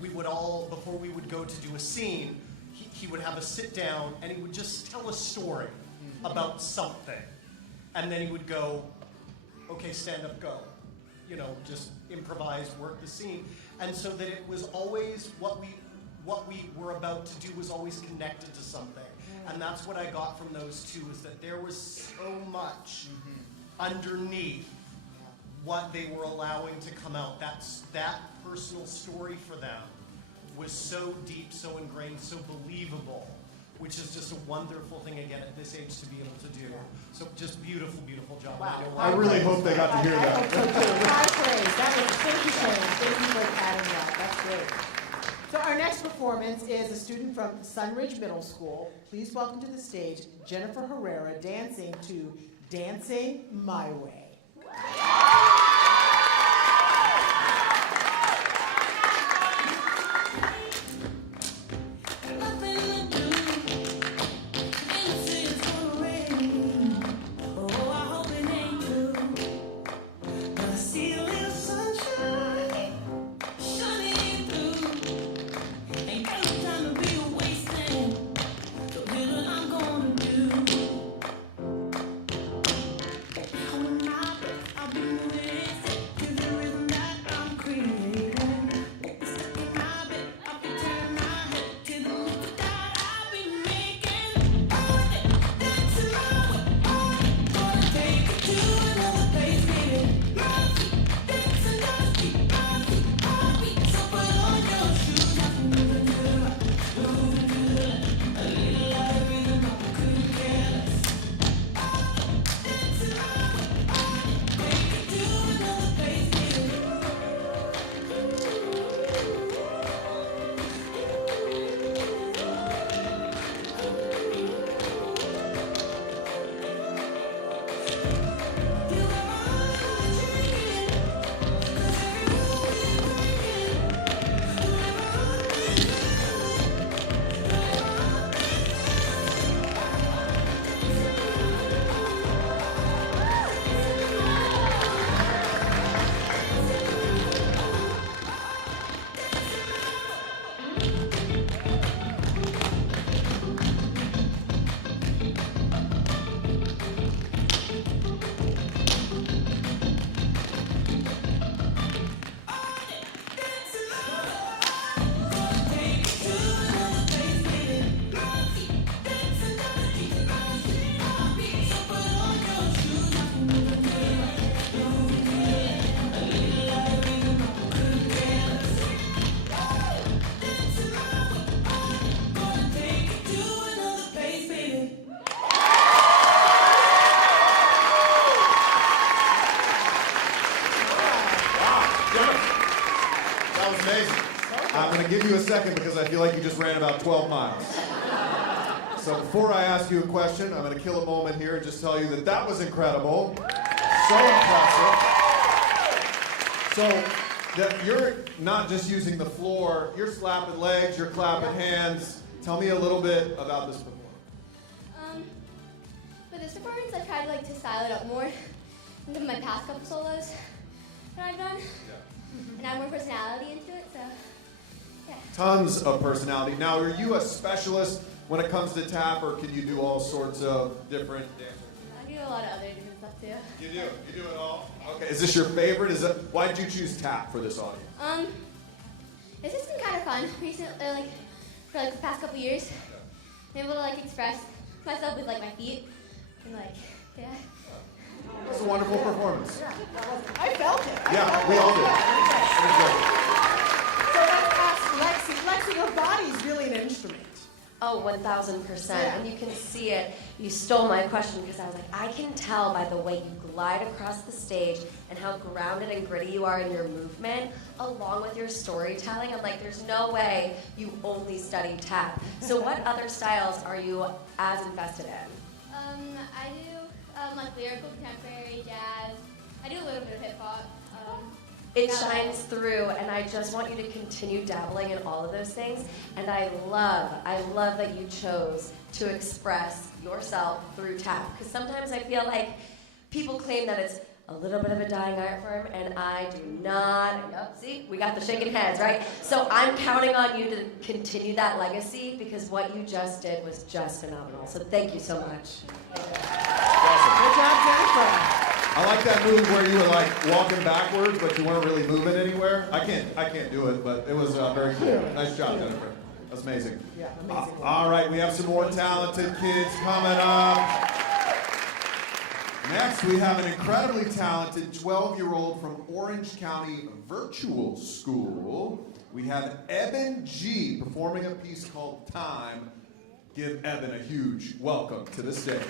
we would all, before we would go to do a scene, he would have us sit down and he would just tell a story about something. And then he would go, okay, stand up, go. Just improvise, work the scene. And so that it was always what we were about to do was always connected to something. And that's what I got from those two, is that there was so much underneath what they were allowing to come out. That personal story for them was so deep, so ingrained, so believable, which is just a wonderful thing, again, at this age to be able to do. So just beautiful, beautiful job. Wow. I really hope they got to hear that. I hope so too. High praise. Thank you, Shane. Thank you for adding that. That's great. So our next performance is a student from Sunridge Middle School. Please welcome to the stage Jennifer Herrera dancing to Dancing My Way. I'm amazing. I'm going to give you a second because I feel like you just ran about 12 miles. So before I ask you a question, I'm going to kill a moment here and just tell you that that was incredible. So impressive. So that you're not just using the floor, you're slapping legs, you're clapping hands. Tell me a little bit about this performance. For this performance, I tried to style it up more than my past couple solos that I've done, and add more personality into it. So, yeah. Tons of personality. Now, are you a specialist when it comes to tap, or can you do all sorts of different dances? I do a lot of other different stuff too. You do? You do it all? Okay. Is this your favorite? Why did you choose tap for this audience? It's just been kind of fun recently, for the past couple years. I'm able to express myself with my feet and yeah. It was a wonderful performance. I felt it. Yeah, we all did. So let's ask Lexi. Lexi, your body's really an instrument. Oh, 1,000%. And you can see it. You stole my question because I was like, I can tell by the way you glide across the stage and how grounded and gritty you are in your movement, along with your storytelling. I'm like, there's no way you only study tap. So what other styles are you as invested in? I do lyrical, contemporary, jazz. I do a little bit of hip hop. It shines through, and I just want you to continue dabbling in all of those things. And I love that you chose to express yourself through tap. Because sometimes I feel like people claim that it's a little bit of a dying art form, and I do not. Yep, see, we got the shaking heads, right? So I'm counting on you to continue that legacy because what you just did was just phenomenal. So thank you so much. Good job, Jennifer. I like that move where you were walking backwards, but you weren't really moving anywhere. I can't do it, but it was very cool. Nice job, Jennifer. That's amazing. Yeah, amazing. All right, we have some more talented kids coming up. Next, we have an incredibly talented 12-year-old from Orange County Virtual School. We have Eben G performing a piece called Time. Give Eben a huge welcome to the stage.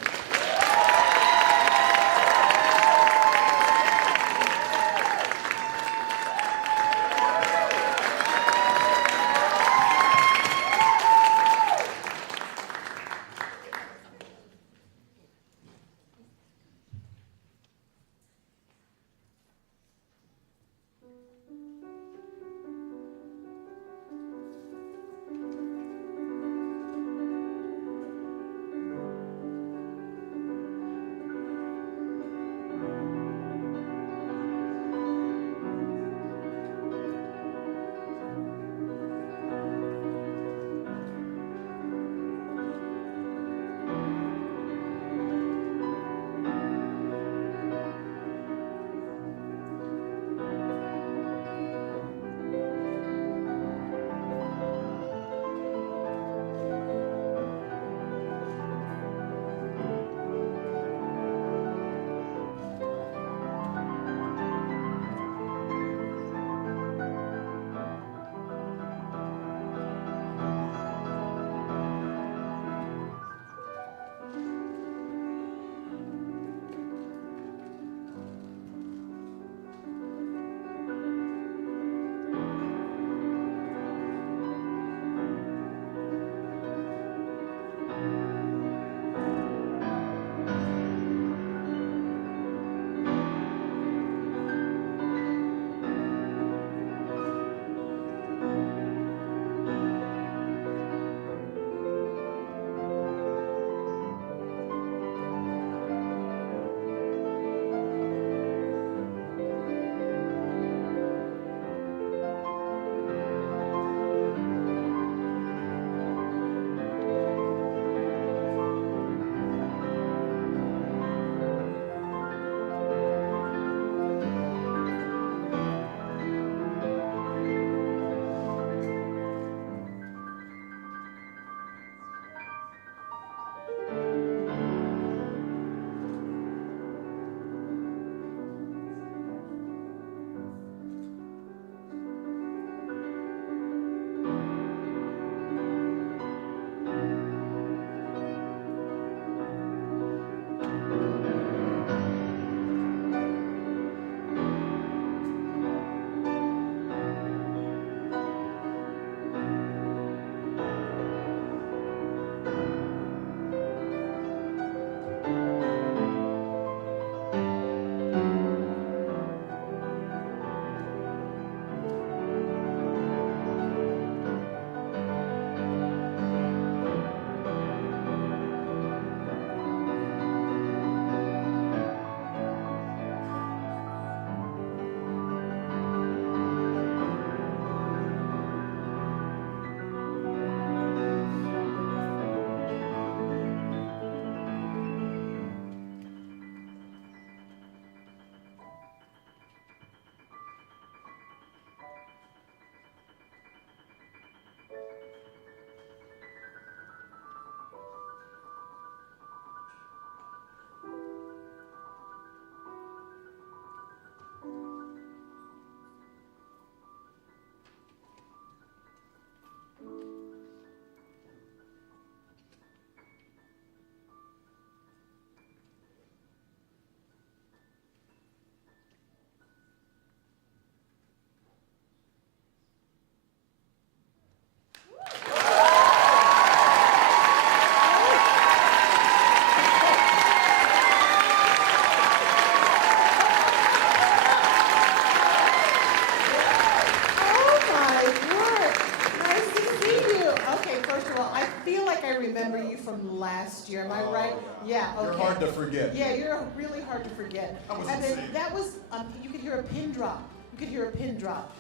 Yeah, okay. You're hard to forget. Yeah, you're really hard to forget. And then that was, you could hear a pin drop. You could hear a pin drop.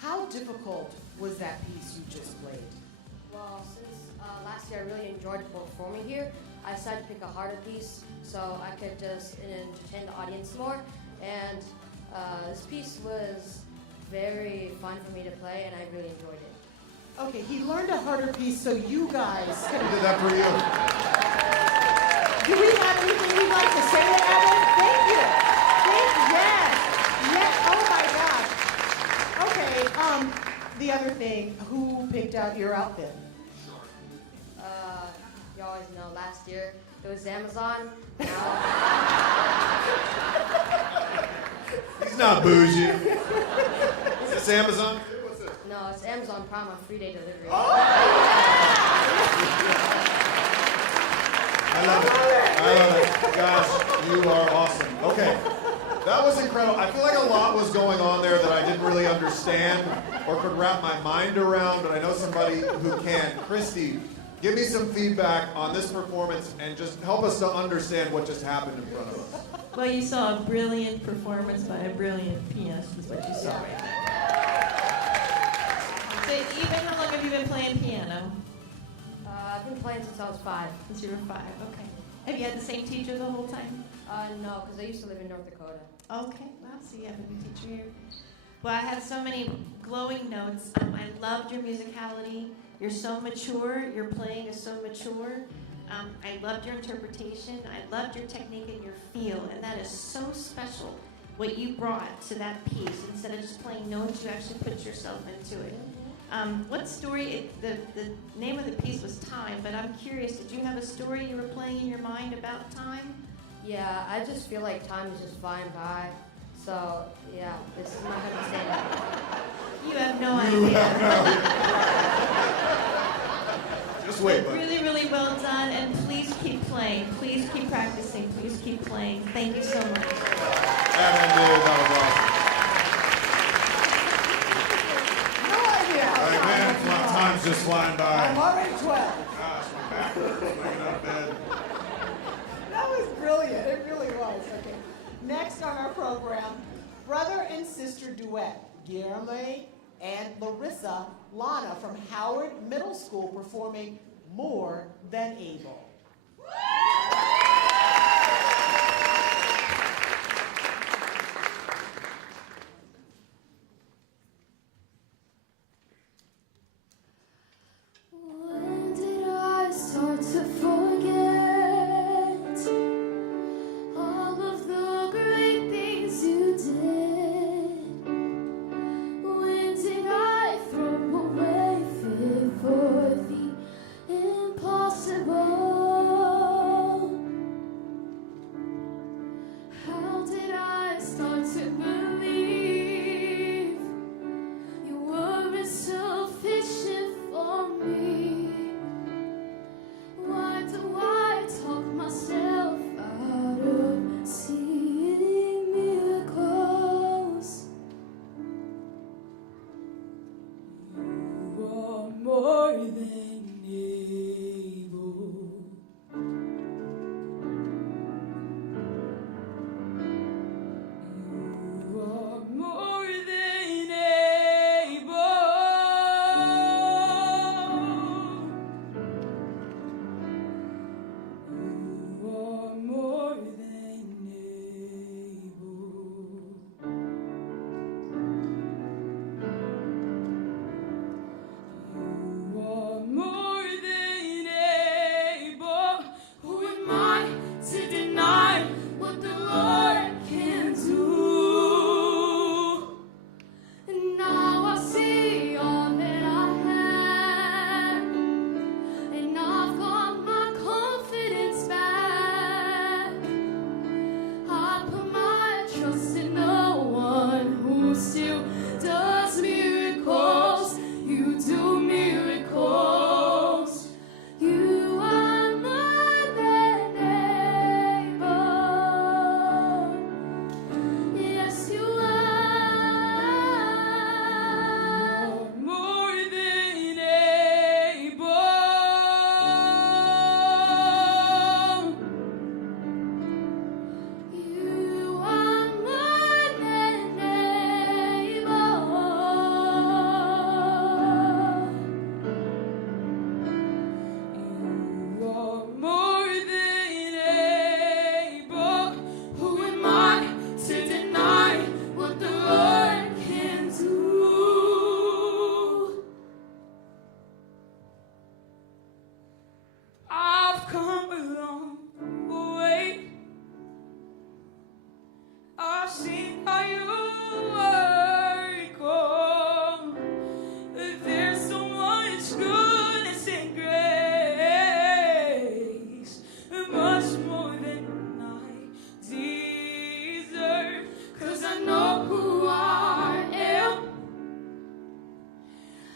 How difficult was that piece you just played? Well, since last year I really enjoyed performing here, I decided to pick a harder piece so I could just entertain the audience more. And this piece was very fun for me to play, and I really enjoyed it. Okay, he learned a harder piece so you guys can... He did that for you. Do we have anything we'd like to say to Evan? Thank you. Yes. Yes. Oh my gosh. Okay. The other thing, who picked out your outfit? You always know last year it was Amazon. He's not bougie. Is this Amazon? No, it's Amazon Prime on free day delivery. I love it. Gosh, you are awesome. Okay. That was incredible. I feel like a lot was going on there that I didn't really understand or could wrap my mind around, but I know somebody who can. Christy, give me some feedback on this performance and just help us to understand what just happened in front of us. Well, you saw a brilliant performance by a brilliant pianist, is what you saw right there. So, how long have you been playing piano? I've been playing since I was 5. Since you were 5, okay. Have you had the same teacher the whole time? No, because I used to live in North Dakota. Okay, well, so you have a new teacher here. Well, I have so many glowing notes. I loved your musicality. You're so mature. Your playing is so mature. I loved your interpretation. I loved your technique and your feel, and that is so special. What you brought to that piece, instead of just playing notes, you actually put yourself into it. What story? The name of the piece was Time, but I'm curious. Did you have a story you were playing in your mind about time? Yeah, I just feel like time is just flying by. So, yeah, this is not going to stand. You have no idea. Just wait, buddy. Really, really well done, and please keep playing. Please keep practicing. Please keep playing. Thank you so much. Evan, dude, that was awesome. No idea. Like, man, time's just flying by. I'm already 12. Gosh, my back hurts waking out of bed. That was brilliant. It really was. Okay. Next on our program, brother and sister duet, Guillermo and Larissa Lana from Howard Middle School performing More Than Able. When did I start to forget all of the great things you did? When did I throw away faith for the impossible? how you work. Oh, there's so much goodness and grace, much more than I deserve. 'Cause I know who I am.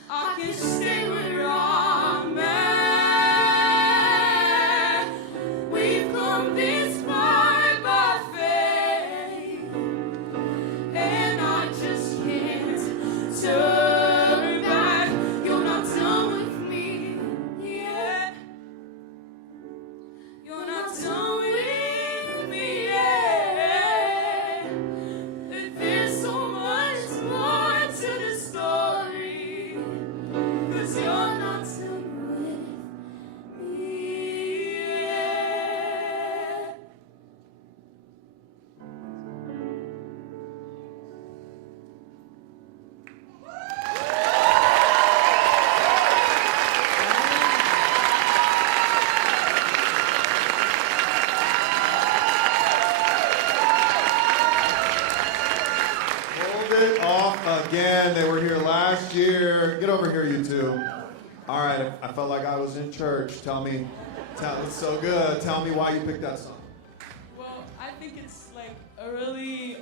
I can stay where I'm at. We've come this far by faith, and I just can't turn back. You're not done with me yet. You're not done with me yet. There's so much more to the story. 'Cause you're not done with me yet. Hold it off again. They were here last year. Get over here, you two. All right, I felt like I was in church. It's so good. Tell me why you picked that song. Well, I think it's like a really,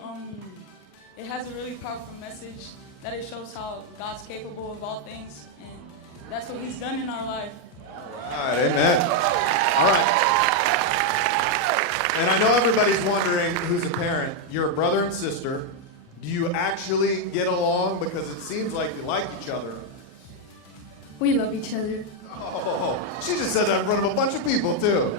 it has a really powerful message that it shows how God's capable of all things, and that's what He's done in our life. All right, amen. All right. And I know everybody's wondering who's a parent. You're a brother and sister. Do you actually get along? Because it seems like you like each other. We love each other. Oh, she just said that in front of a bunch of people, too.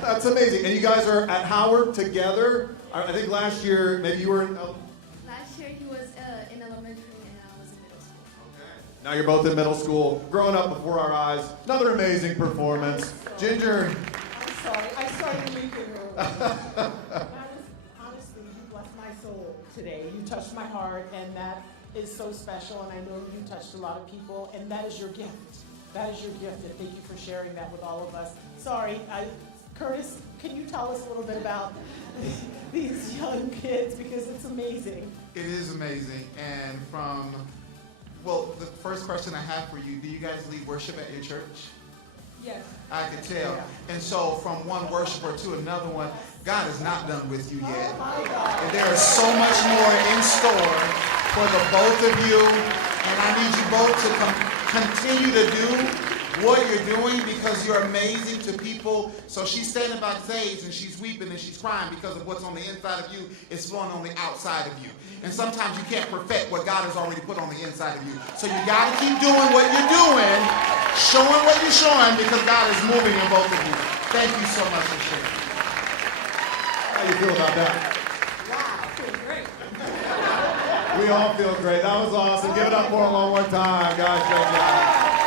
That's amazing. And you guys are at Howard together? I think last year, maybe you were in... Last year he was in elementary and I was in middle school. Now you're both in middle school, growing up before our eyes. Another amazing performance. Ginger. I'm sorry. I started leaking early. Honestly, you blessed my soul today. You touched my heart, and that is so special, and I know you touched a lot of people, and that is your gift. That is your gift, and thank you for sharing that with all of us. Sorry, Curtis, can you tell us a little bit about these young kids, because it's amazing. It is amazing. And well, the first question I have for you, do you guys lead worship at your church? Yes. I can tell. And so from one worshiper to another one, God is not done with you yet. And there is so much more in store for the both of you. And I need you both to continue to do what you're doing, because you're amazing to people. So she's standing backstage and she's weeping and she's crying because of what's on the inside of you is flowing on the outside of you. And sometimes you can't perfect what God has already put on the inside of you. So you got to keep doing what you're doing, showing what you're showing, because God is moving in both of you. Thank you so much for sharing. How you feel about that? Wow, I feel great. We all feel great. That was awesome. Give it up for them one more time, guys. Great job.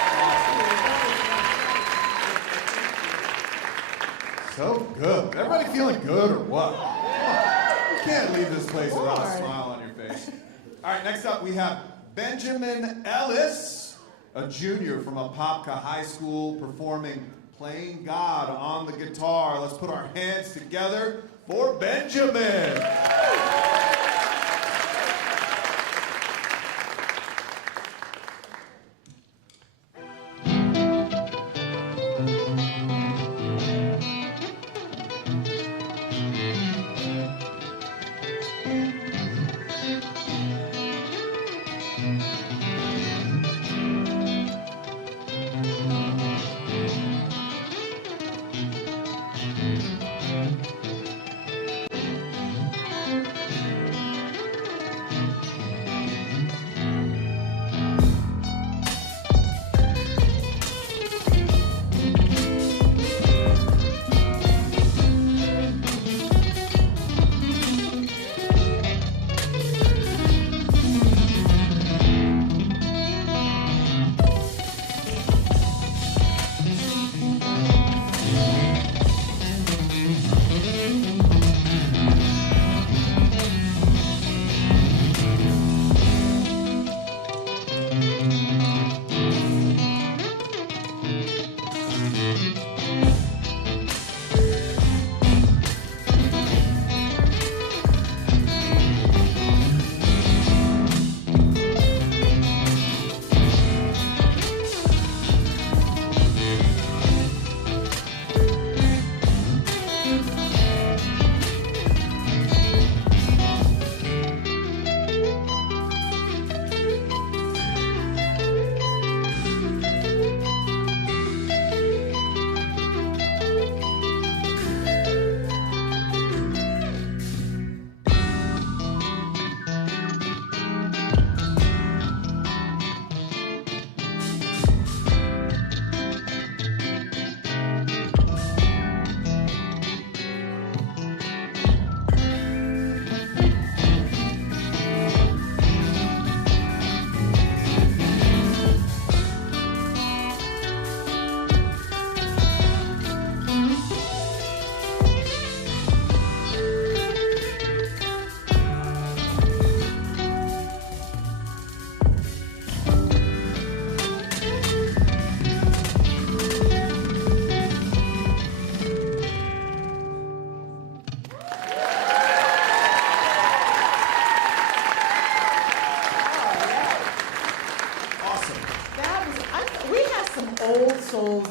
So good. Everybody feeling good or what? You can't leave this place without a smile on your face. All right, next up we have Benjamin Ellis, a junior from Apopka High School, performing Playing God on the guitar. Let's put our hands together for Benjamin.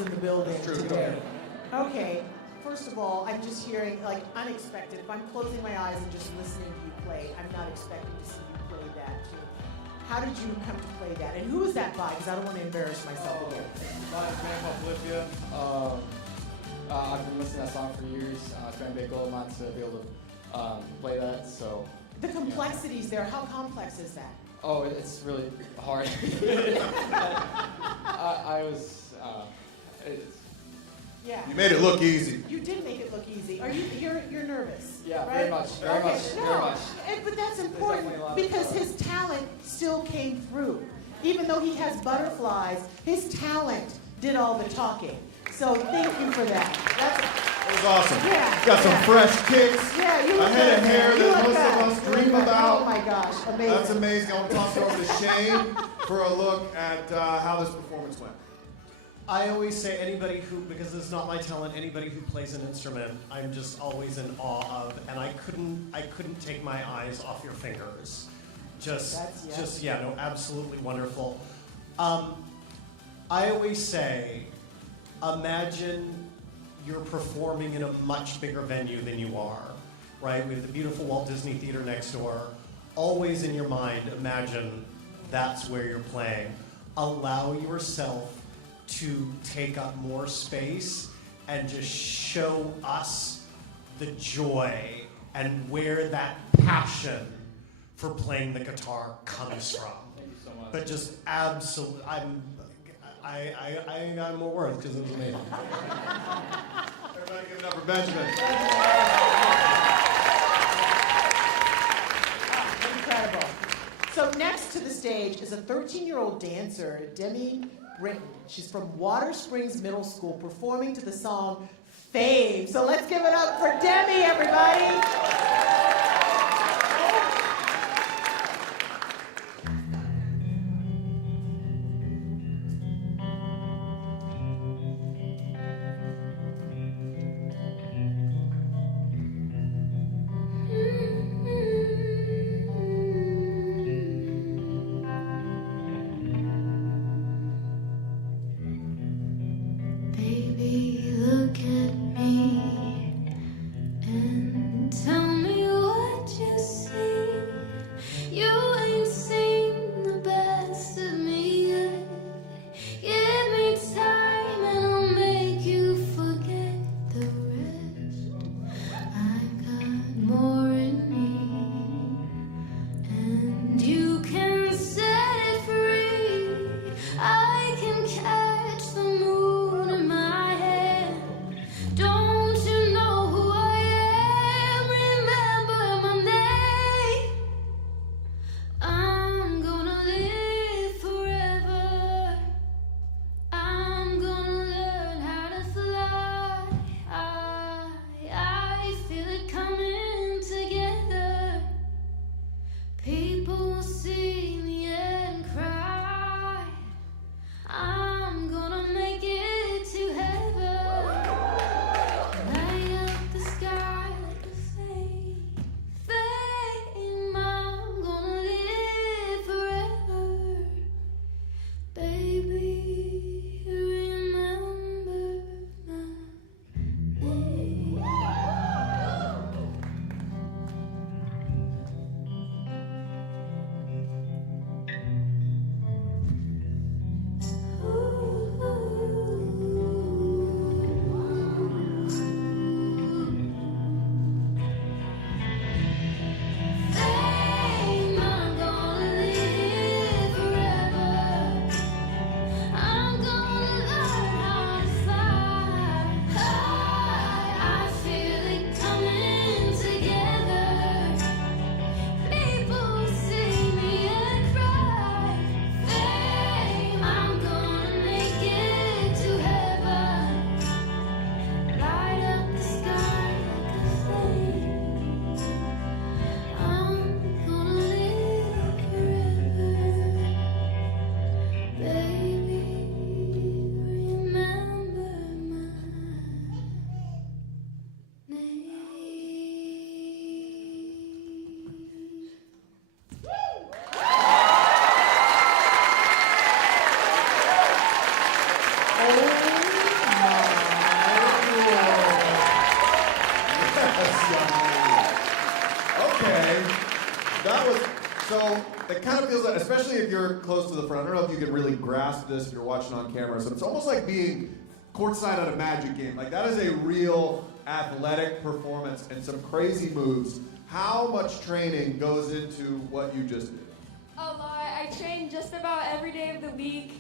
in the building today. Okay, first of all, I'm just hearing, like, unexpected. If I'm closing my eyes and just listening to you play, I'm not expecting to see you play that tune. How did you come to play that? And who is that by? Because I don't want to embarrass myself again. By this band called Polyphia. I've been listening to that song for years. It's been a big goal of mine to be able to play that. So The complexities there, how complex is that? Oh, it's really hard. I was. Yeah. You made it look easy. You did make it look easy. You're nervous? Yeah, right? very much. Very much. No, Very much. But that's important because his talent still came through. Even though he has butterflies, his talent did all the talking. So thank you for that. That was awesome. Yeah. Got some fresh kicks. Yeah, you a look head of good, hair man. You that look most of good. us You look dream good. about. Oh my gosh, amazing. That's amazing. I want to toss it over to Shane for a look at how this performance went. I always say anybody who, because it's not my talent, anybody who plays an instrument, I'm just always in awe of, and I couldn't take my eyes off your fingers. No, absolutely wonderful. I always say, imagine you're performing in a much bigger venue than you are, right? We have the beautiful Walt Disney Theater next door. Always in your mind, imagine that's where you're playing. Allow yourself to take up more space and just show us the joy and where that passion for playing the guitar comes from. Thank you so much. But just absolutely, I ain't got more words because it was amazing. Everybody give it up for Benjamin. Incredible. So next to the stage is a 13-year-old dancer, Demi Britton. She's from Water Springs Middle School, performing to the song Fame. So let's give it up for Demi, everybody. Baby, look at me and tell me That was, so it kind of feels like, especially if you're close to the front, I don't know if you can really grasp this if you're watching on camera, so it's almost like being courtside at a Magic game. Like, that is a real athletic performance and some crazy moves. How much training goes into what you just did? A lot. I train just about every day of the week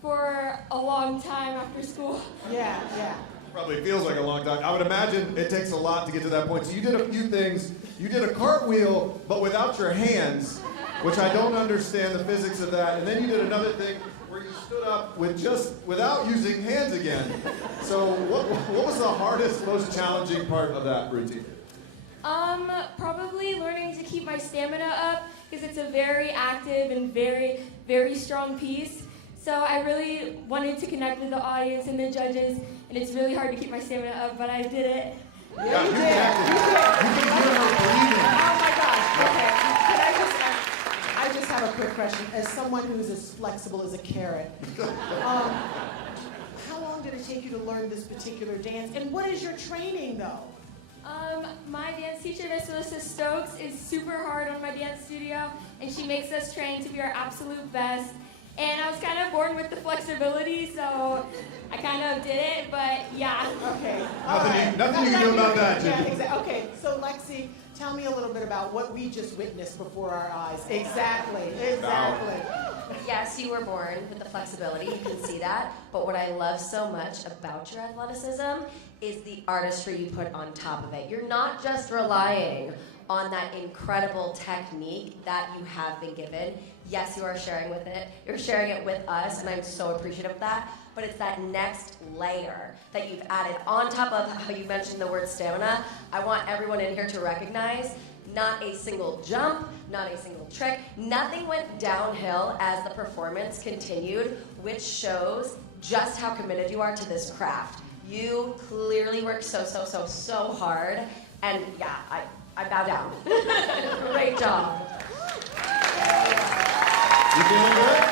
for a long time after school. Yeah. Probably feels like a long time. I would imagine it takes a lot to get to that point. So you did a few things. You did a cartwheel, but without your hands, which I don't understand the physics of that. And then you did another thing where you stood up without using hands again. So what was the hardest, most challenging part of that routine? Probably learning to keep my stamina up because it's a very active and very, very strong piece. So I really wanted to connect with the audience and the judges, and it's really hard to keep my stamina up, but I did it. Yeah, you did. Oh my gosh. Okay. I just have a quick question. As someone who's as flexible as a carrot, how long did it take you to learn this particular dance, and what is your training though? My dance teacher, Miss Melissa Stokes, is super hard on my dance studio, and she makes us train to be our absolute best. And I was kind of born with the flexibility, so I kind of did it, but yeah. Okay. Nothing you can do about that, Jimmy. Yeah, exactly. Okay, so Lexi, tell me a little bit about what we just witnessed before our eyes. Exactly. Yes, you were born with the flexibility, you can see that. But what I love so much about your athleticism is the artistry you put on top of it. You're not just relying on that incredible technique that you have been given. Yes, you are sharing with it. You're sharing it with us, and I'm so appreciative of that. But it's that next layer that you've added on top of how you mentioned the word stamina. I want everyone in here to recognize not a single jump, not a single trick. Nothing went downhill as the performance continued, which shows just how committed you are to this craft. You clearly worked so hard, and yeah, I bow down. Great job. You feeling good?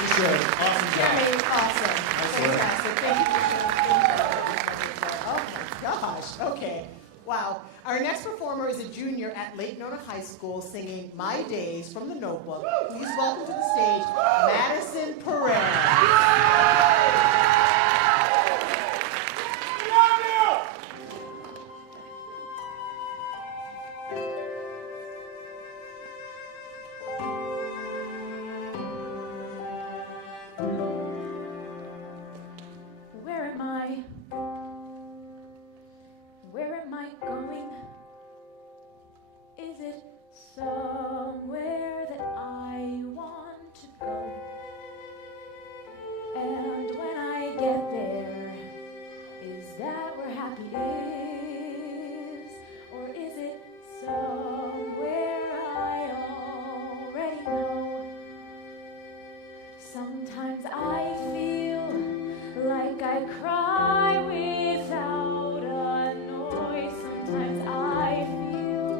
You should. Awesome job. Awesome. Fantastic. Thank you for sharing. Oh my gosh. Okay. Wow. Our next performer is a junior at Lake Nona High School singing My Days from the Notebook. Please welcome to the stage, Madison Pereira. Where am I going? Is it somewhere that I want to go? And when I get there, is that where happy is? Or is it somewhere I already know? Sometimes I feel like I cry without a noise. Sometimes I feel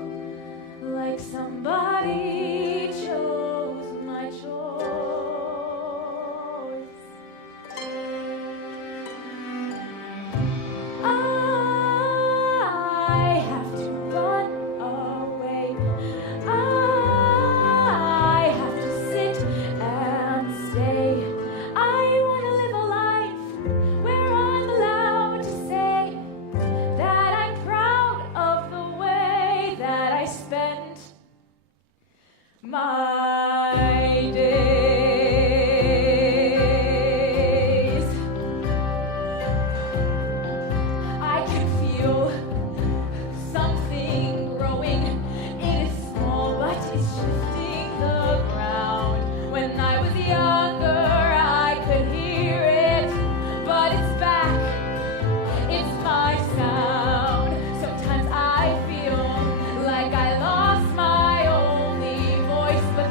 like somebody chose my choice. I have to run away. I have to sit and stay. I want to live a life where I'm allowed to say that I'm proud of the way that I spent my days. I can feel something growing. It is small, but it's shifting the ground. When I was younger, I could hear it, but it's back. It's my sound. Sometimes I feel like I lost my only voice, but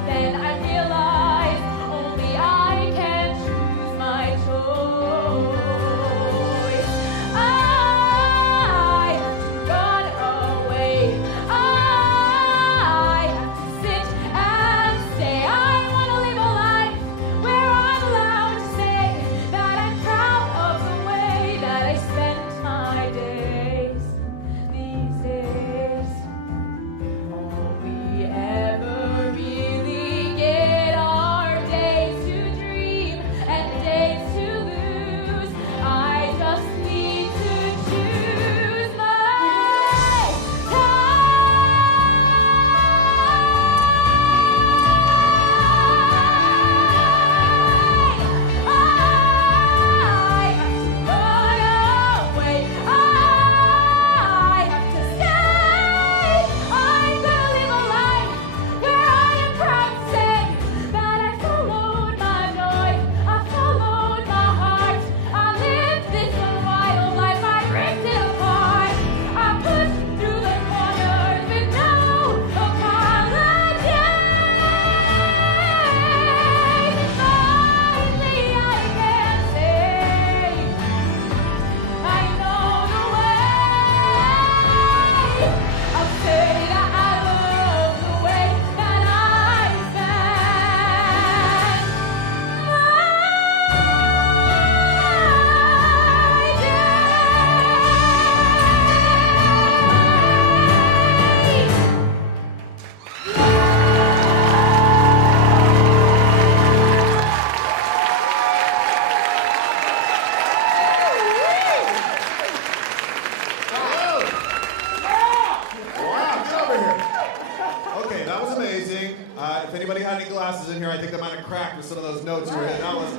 amazing. If anybody had any glasses in here, I think they might have cracked with some of those notes you were hitting. That was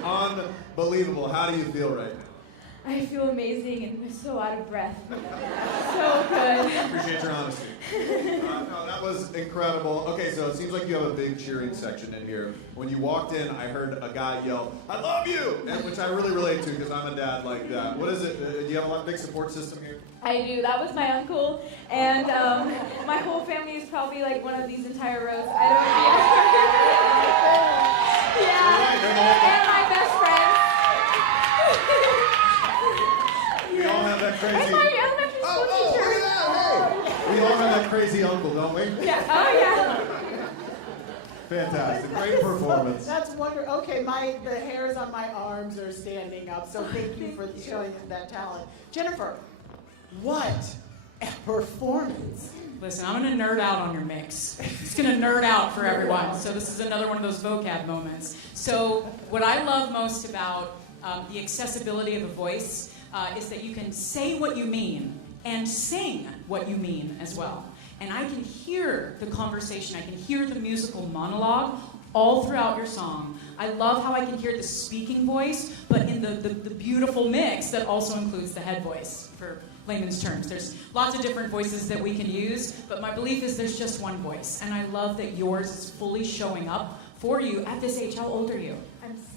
unbelievable. How do you feel right now? I feel amazing and so out of breath. So good. Appreciate your honesty. No, that was incredible. Okay, so it seems like you have a big cheering section in here. When you walked in, I heard a guy yell, "I love you!" And which I really relate to because I'm a dad like that. What is it? Do you have a big support system here? I do. That was my uncle, and my whole family is probably like one of these entire rows. I don't know. Yeah. And my best friend. We all have that crazy. And my elementary school teacher. Look at that! Hey, we all have that crazy uncle, don't we? Yeah. Oh yeah. Fantastic. Great performance. That's wonderful. Okay, the hairs on my arms are standing up, so thank you for showing that talent. Jennifer, what a performance. Listen, I'm going to nerd out on your mix. It's going to nerd out for everyone. So this is another one of those vocab moments. So what I love most about the accessibility of a voice is that you can say what you mean and sing what you mean as well. And I can hear the conversation. I can hear the musical monologue all throughout your song. I love how I can hear the speaking voice, but in the beautiful mix that also includes the head voice for layman's terms. There's lots of different voices that we can use, but my belief is there's just one voice. And I love that yours is fully showing up for you at this age. How old are you?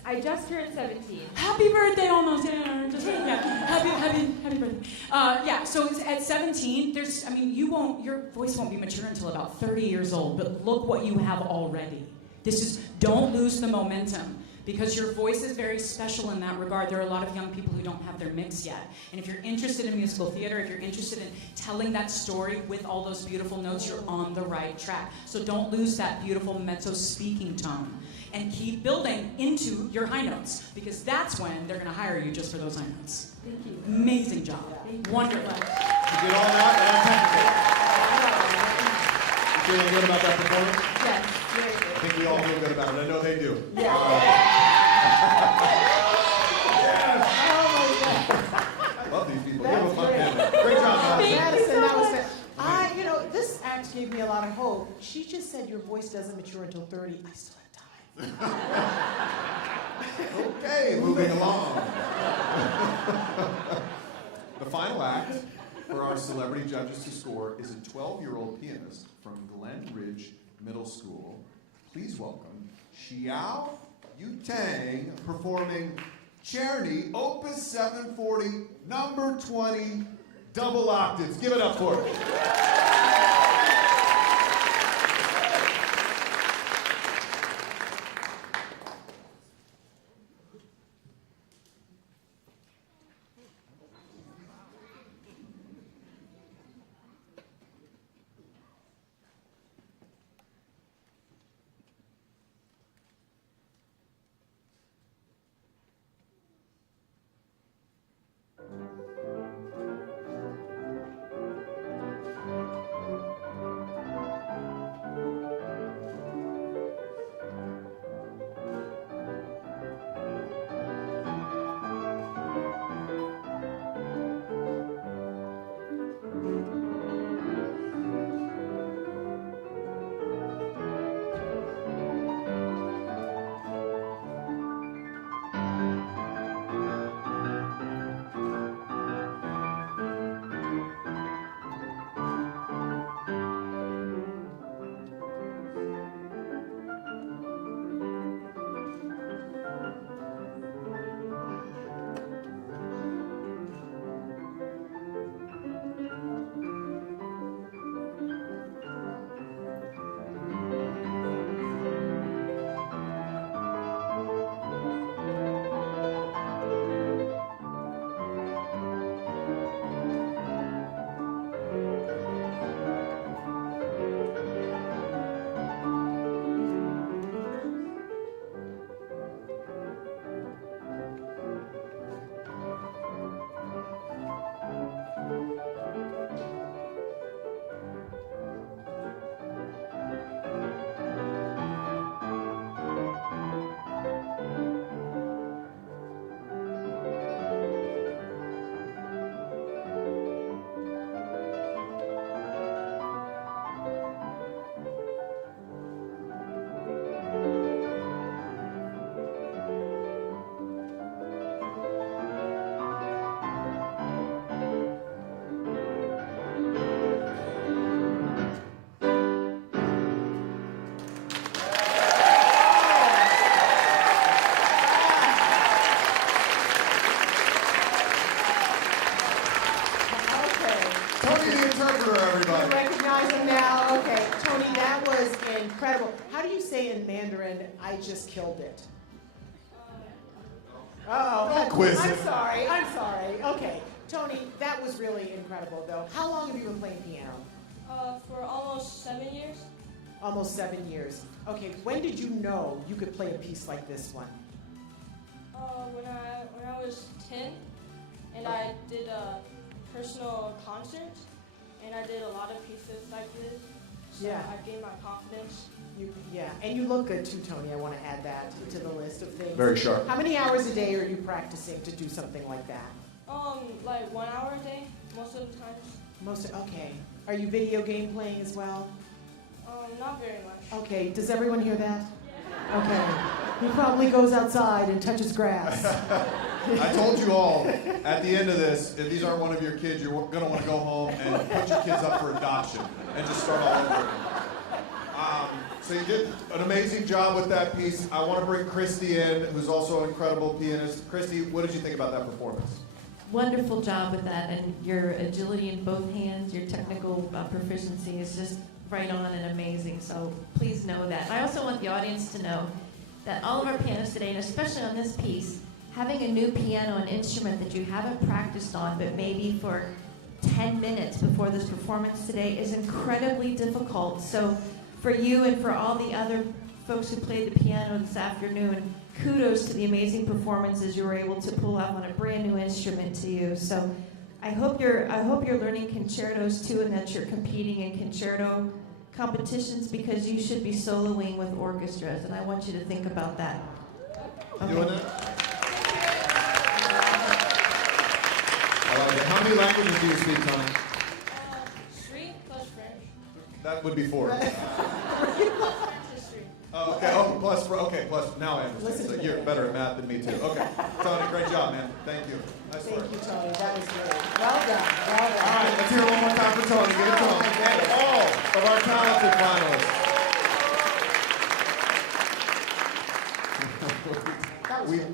I just turned 17. Happy birthday, almost. Yeah, happy birthday. Yeah, so at 17, your voice won't be mature until about 30 years old, but look what you have already. Don't lose the momentum, because your voice is very special in that regard. There are a lot of young people who don't have their mix yet. And if you're interested in musical theater, if you're interested in telling that story with all those beautiful notes, you're on the right track. So don't lose that beautiful mezzo speaking tone. And keep building into your high notes, because that's when they're going to hire you just for those high notes. Thank you. Amazing job. Wonderful. You did all that and I'm technical. You feeling good about that performance? Yes, very good. I think we all feel good about it. I know they do. Yeah. I love these people. That's Give them a fun great. hand. Great job, Madison. Madison, that was this act gave me a lot of hope. She just said your voice doesn't mature until 30. I still have time. Okay, moving along. The final act for our celebrity judges to score is a 12-year-old pianist from Glen Ridge Middle School. Please welcome Xiao Yu-Tang performing Czerny, Opus 740, number 20, double octaves. Give it up for her. incredible. How do you say in Mandarin, I just killed it? Don't quiz I'm it. sorry. Okay, Tony, that was really incredible, though. How long have you been playing piano? For almost 7 years. Almost 7 years. Okay, when did you know you could play a piece like this one? When I was 10, and I did a personal concert, and I did a lot of pieces like this. So Yeah. I gained my confidence. Yeah, and you look good too, Tony. I want to add that to the list of things. Very sharp. How many hours a day are you practicing to do something like that? Like 1 hour a day, most of the times. Okay. Are you video game playing as well? Not very much. Okay, does everyone hear that? Okay. He probably goes outside and touches grass. I told you all, at the end of this, if these aren't one of your kids, you're going to want to go home and put your kids up for adoption and just start all over again. So you did an amazing job with that piece. I want to bring Christy in, who's also an incredible pianist. Christy, what did you think about that performance? Wonderful job with that, and your agility in both hands, your technical proficiency is just right on and amazing, so please know that. I also want the audience to know that all of our pianists today, and especially on this piece, having a new piano, an instrument that you haven't practiced on, but maybe for 10 minutes before this performance today is incredibly difficult. So for you and for all the other folks who played the piano this afternoon, kudos to the amazing performances you were able to pull off on a brand new instrument to you. So I hope you're learning concertos too, and that you're competing in concerto competitions, because you should be soloing with orchestras, and I want you to think about that. Okay. Doing that? I like it. How many languages do you speak, Tony? 3 plus French. That would be 4. French is 3. Oh, okay. Oh, plus. Now I understand. So you're better at math than me too. Okay, Tony, great job, man. Thank you. Nice work. Thank you, Tony. That was great. Well done. Well done. All right, let's hear it one more time for Tony. Give it to him. And all of our talented finalists.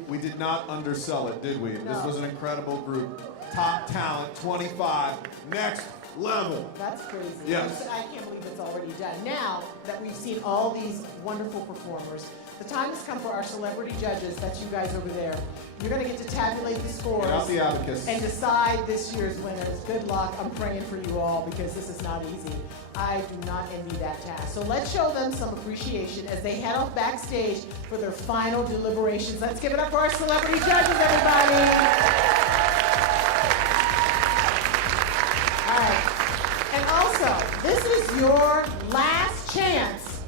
We did not undersell it, did we? No. This was an incredible group. Top talent, 25. Next level. That's crazy. Yes. I can't believe it's already done. Now that we've seen all these wonderful performers, the time has come for our celebrity judges, that's you guys over there. You're going to get to tabulate the scores. Get out the abacus. And decide this year's winners. Good luck. I'm praying for you all because this is not easy. I do not envy that task. So let's show them some appreciation as they head off backstage for their final deliberations. Let's give it up for our celebrity judges, everybody. All right. And also, this is your last chance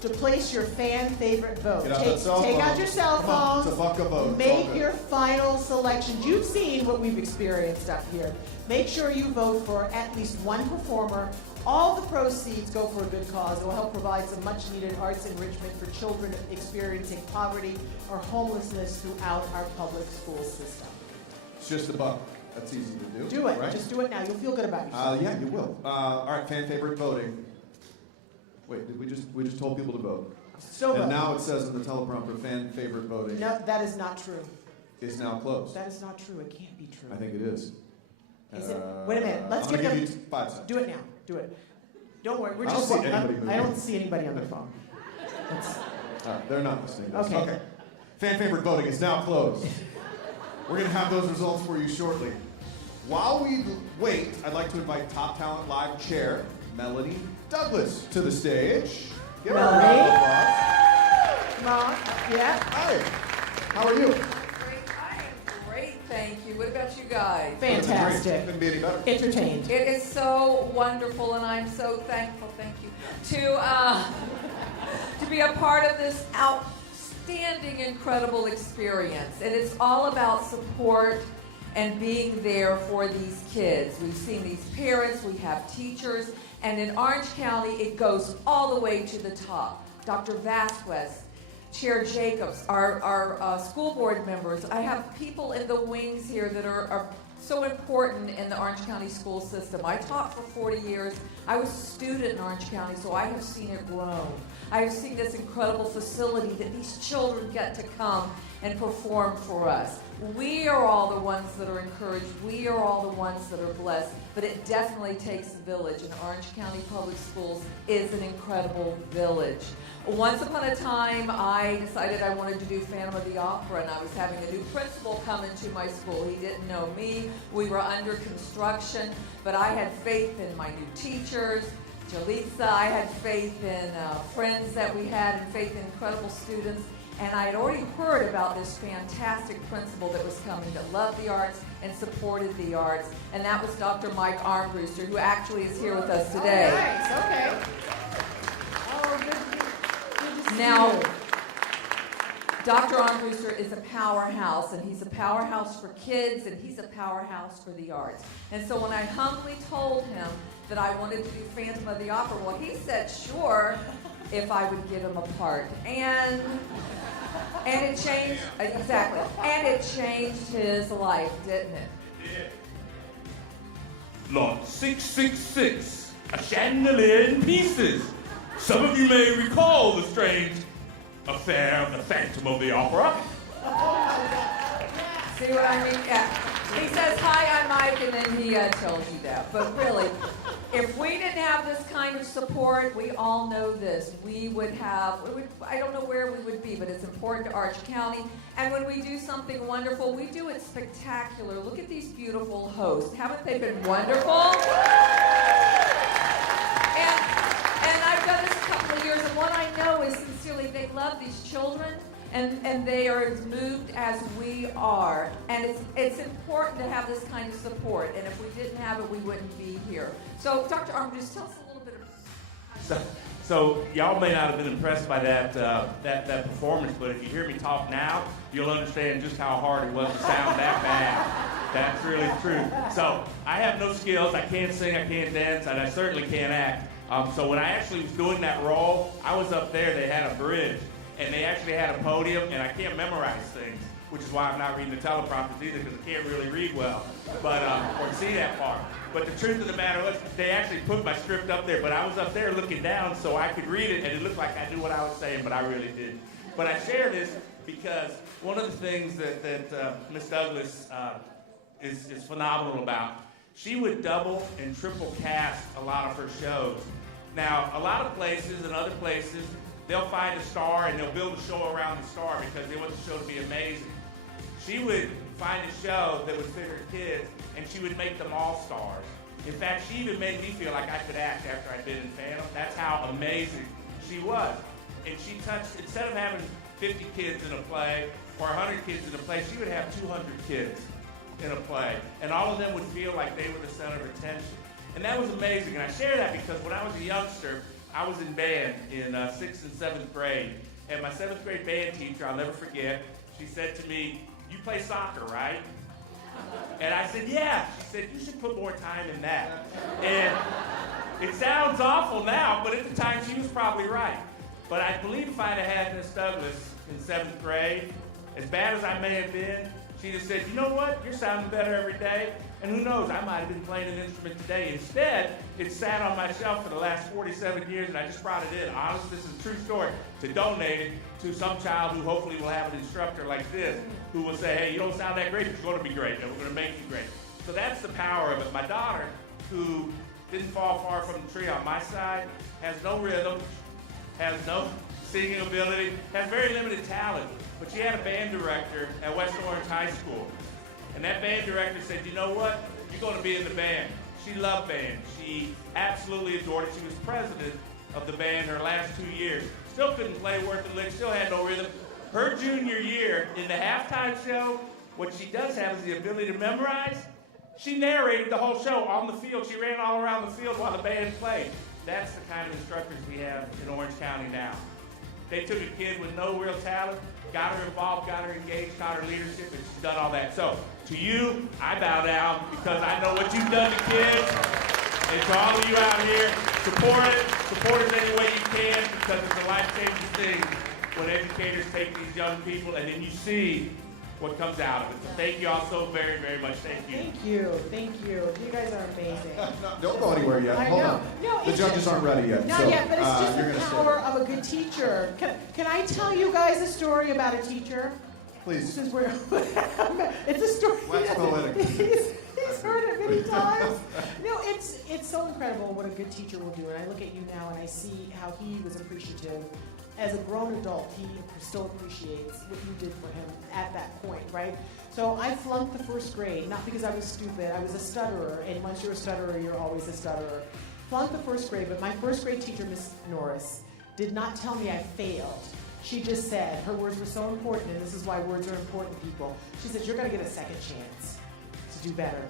to place your fan favorite vote. Take out your cell phone. It's a buck a vote. Make your final selections. You've seen what we've experienced up here. Make sure you vote for at least one performer. All the proceeds go for a good cause. It will help provide some much needed arts enrichment for children experiencing poverty or homelessness throughout our public school system. It's just a buck. That's easy to do. Do it. Right? Just do it now. You'll feel good about yourself. Yeah, you will. All right, fan favorite voting. Wait, did we just told people to vote? Still and vote. now it says in the teleprompter, fan favorite voting. No, that is not true. Is now closed. That is not true. It can't be true. I think it is. Is it? Wait a minute. Let's I'm give gonna them. give you 5 seconds. Do it now. Do it. Don't worry. We're I just. don't see anybody moving. I don't see anybody on their phone. All right, they're not listening to us. Okay. Fan favorite voting is now closed. We're going to have those results for you shortly. While we wait, I'd like to invite Top Talent Live Chair, Melanie Douglas, to the stage. Give her a round of applause. Come on. Yeah. Hi. How are you? Great. I am great, thank you. What about you guys? Fantastic. Couldn't be any better. Entertained. It is so wonderful, and I'm so thankful, thank you, to be a part of this outstanding, incredible experience. And it's all about support and being there for these kids. We've seen these parents, we have teachers, and in Orange County, it goes all the way to the top. Dr. Vasquez, Chair Jacobs, our school board members. I have people in the wings here that are so important in the Orange County school system. I taught for 40 years. I was a student in Orange County, so I have seen it grow. I have seen this incredible facility that these children get to come and perform for us. we are all the ones that are encouraged. We are all the ones that are blessed. But it definitely takes a village, and Orange County Public Schools is an incredible village. Once upon a time, I decided I wanted to do Phantom of the Opera, and I was having a new principal come into my school. He didn't know me. We were under construction, but I had faith in my new teachers. Jalitza, I had faith in friends that we had and faith in incredible students. And I had already heard about this fantastic principal that was coming that loved the arts and supported the arts. And that was Dr. Mike Armbruster, who actually is here with us today. Oh, nice. Okay. Oh, good to see Now, you. Dr. Armbruster is a powerhouse, and he's a powerhouse for kids, and he's a powerhouse for the arts. And so when I humbly told him that I wanted to do Phantom of the Opera, well, he said, sure, if I would give him a part. And it changed, exactly, and it changed his life, didn't it? Lot 666, a chandelier in pieces. Some of you may recall the strange affair of the Phantom of the Opera. See what I mean? Yeah. He says, hi, I'm Mike, and then he tells you that. But really, if we didn't have this kind of support, we all know this, I don't know where we would be, but it's important to Orange County. And when we do something wonderful, we do it spectacular. Look at these beautiful hosts. Haven't they been wonderful? And I've done this a couple of years, and what I know is sincerely they love these children. And they are as moved as we are. And it's important to have this kind of support. And if we didn't have it, we wouldn't be here. So, Dr. Armbruster, just tell us a little bit about So y'all may not have been impressed by that performance, but if you hear me talk now, you'll understand just how hard it was to sound that bad. That's really true. So I have no skills. I can't sing, I can't dance, and I certainly can't act. So when I actually was doing that role, I was up there. They had a bridge. And they actually had a podium, and I can't memorize things, which is why I'm not reading the teleprompters either, because I can't really read well, but or see that far. But the truth of the matter was, they actually put my script up there, but I was up there looking down so I could read it, and it looked like I knew what I was saying, but I really didn't. But I share this because one of the things that Miss Douglas is phenomenal about, she would double and triple cast a lot of her shows. Now, a lot of places and other places, they'll find a star and they'll build a show around the star because they want the show to be amazing. She would find a show that would fit her kids, and she would make them all stars. In fact, she even made me feel like I could act after I'd been in Phantom. That's how amazing she was. And she touched, instead of having 50 kids in a play or 100 kids in a play, she would have 200 kids in a play. And all of them would feel like they were the center of attention. And that was amazing. And I share that because when I was a youngster, I was in band in 6th and 7th grade, and my 7th grade band teacher, I'll never forget, she said to me, "You play soccer, right?" And I said, "Yeah." She said, "You should put more time in that." And it sounds awful now, but at the time she was probably right. But I believe if I'd have had Miss Douglas in 7th grade, as bad as I may have been, she'd have said, "You know what? You're sounding better every day." And who knows, I might have been playing an instrument today. Instead, it sat on my shelf for the last 47 years, and I just brought it in. Honest, this is a true story, to donate it to some child who hopefully will have an instructor like this, who will say, "Hey, you don't sound that great, but you're going to be great, and we're going to make you great." So that's the power of it. My daughter, who didn't fall far from the tree on my side, has no rhythm, has no singing ability, has very limited talent, but she had a band director at West Orange High School. And that band director said, "You know what? You're going to be in the band." She loved band. She absolutely adored it. She was president of the band her last 2 years. Still couldn't play worth a lick, still had no rhythm. Her junior year, in the halftime show, what she does have is the ability to memorize. She narrated the whole show on the field. She ran all around the field while the band played. That's the kind of instructors we have in Orange County now. They took a kid with no real talent, got her involved, got her engaged, got her leadership, and she's done all that. So, to you, I bow down because I know what you've done to kids. And to all of you out here, support it. Support it any way you can because it's a life-changing thing when educators take these young people and then you see what comes out of it. So thank you all so very, very much. Thank you. Thank you. Thank you. You guys are amazing. Don't go anywhere yet. I Hold know. on. No, The it's judges aren't ready yet. Not so, yet, but it's just you're the gonna power of a good teacher. Can I tell you guys a story about a teacher? Please. This is where it's a story. Wax poetic. He's heard it many times. No, it's so incredible what a good teacher will do. And I look at you now and I see how he was appreciative. As a grown adult, he still appreciates what you did for him at that point, right? So I flunked the first grade, not because I was stupid. I was a stutterer, and once you're a stutterer, you're always a stutterer. Flunked the first grade, but my first grade teacher, Miss Norris, did not tell me I failed. She just said, her words were so important, and this is why words are important, people. She said, you're going to get a second chance to do better.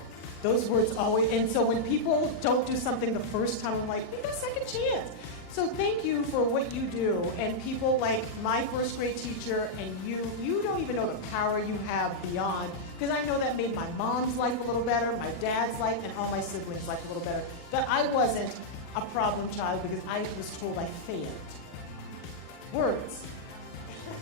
Those words always, and so when people don't do something the first time, I'm like, give it a second chance. So thank you for what you do, and people like my first grade teacher and you don't even know the power you have beyond, because I know that made my mom's life a little better, my dad's life, and all my siblings' life a little better. That I wasn't a problem child because I was told I failed. Words.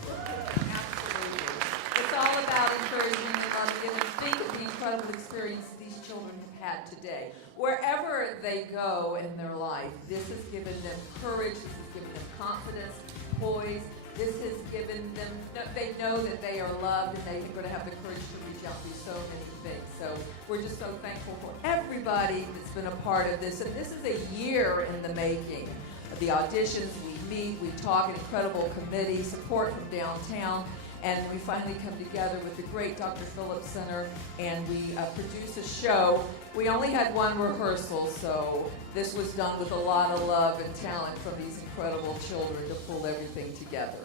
Absolutely. It's all about encouraging and loving and think of the incredible experience these children have had today. Wherever they go in their life, this has given them courage, this has given them confidence, poise. This has given them, they know that they are loved and they're going to have the courage to reach out through so many things. So we're just so thankful for everybody that's been a part of this. And this is a year in the making. The auditions, we meet, we talk, an incredible committee, support from downtown, and we finally come together with the great Dr. Phillips Center, and we produce a show. We only had one rehearsal, so this was done with a lot of love and talent from these incredible children to pull everything together.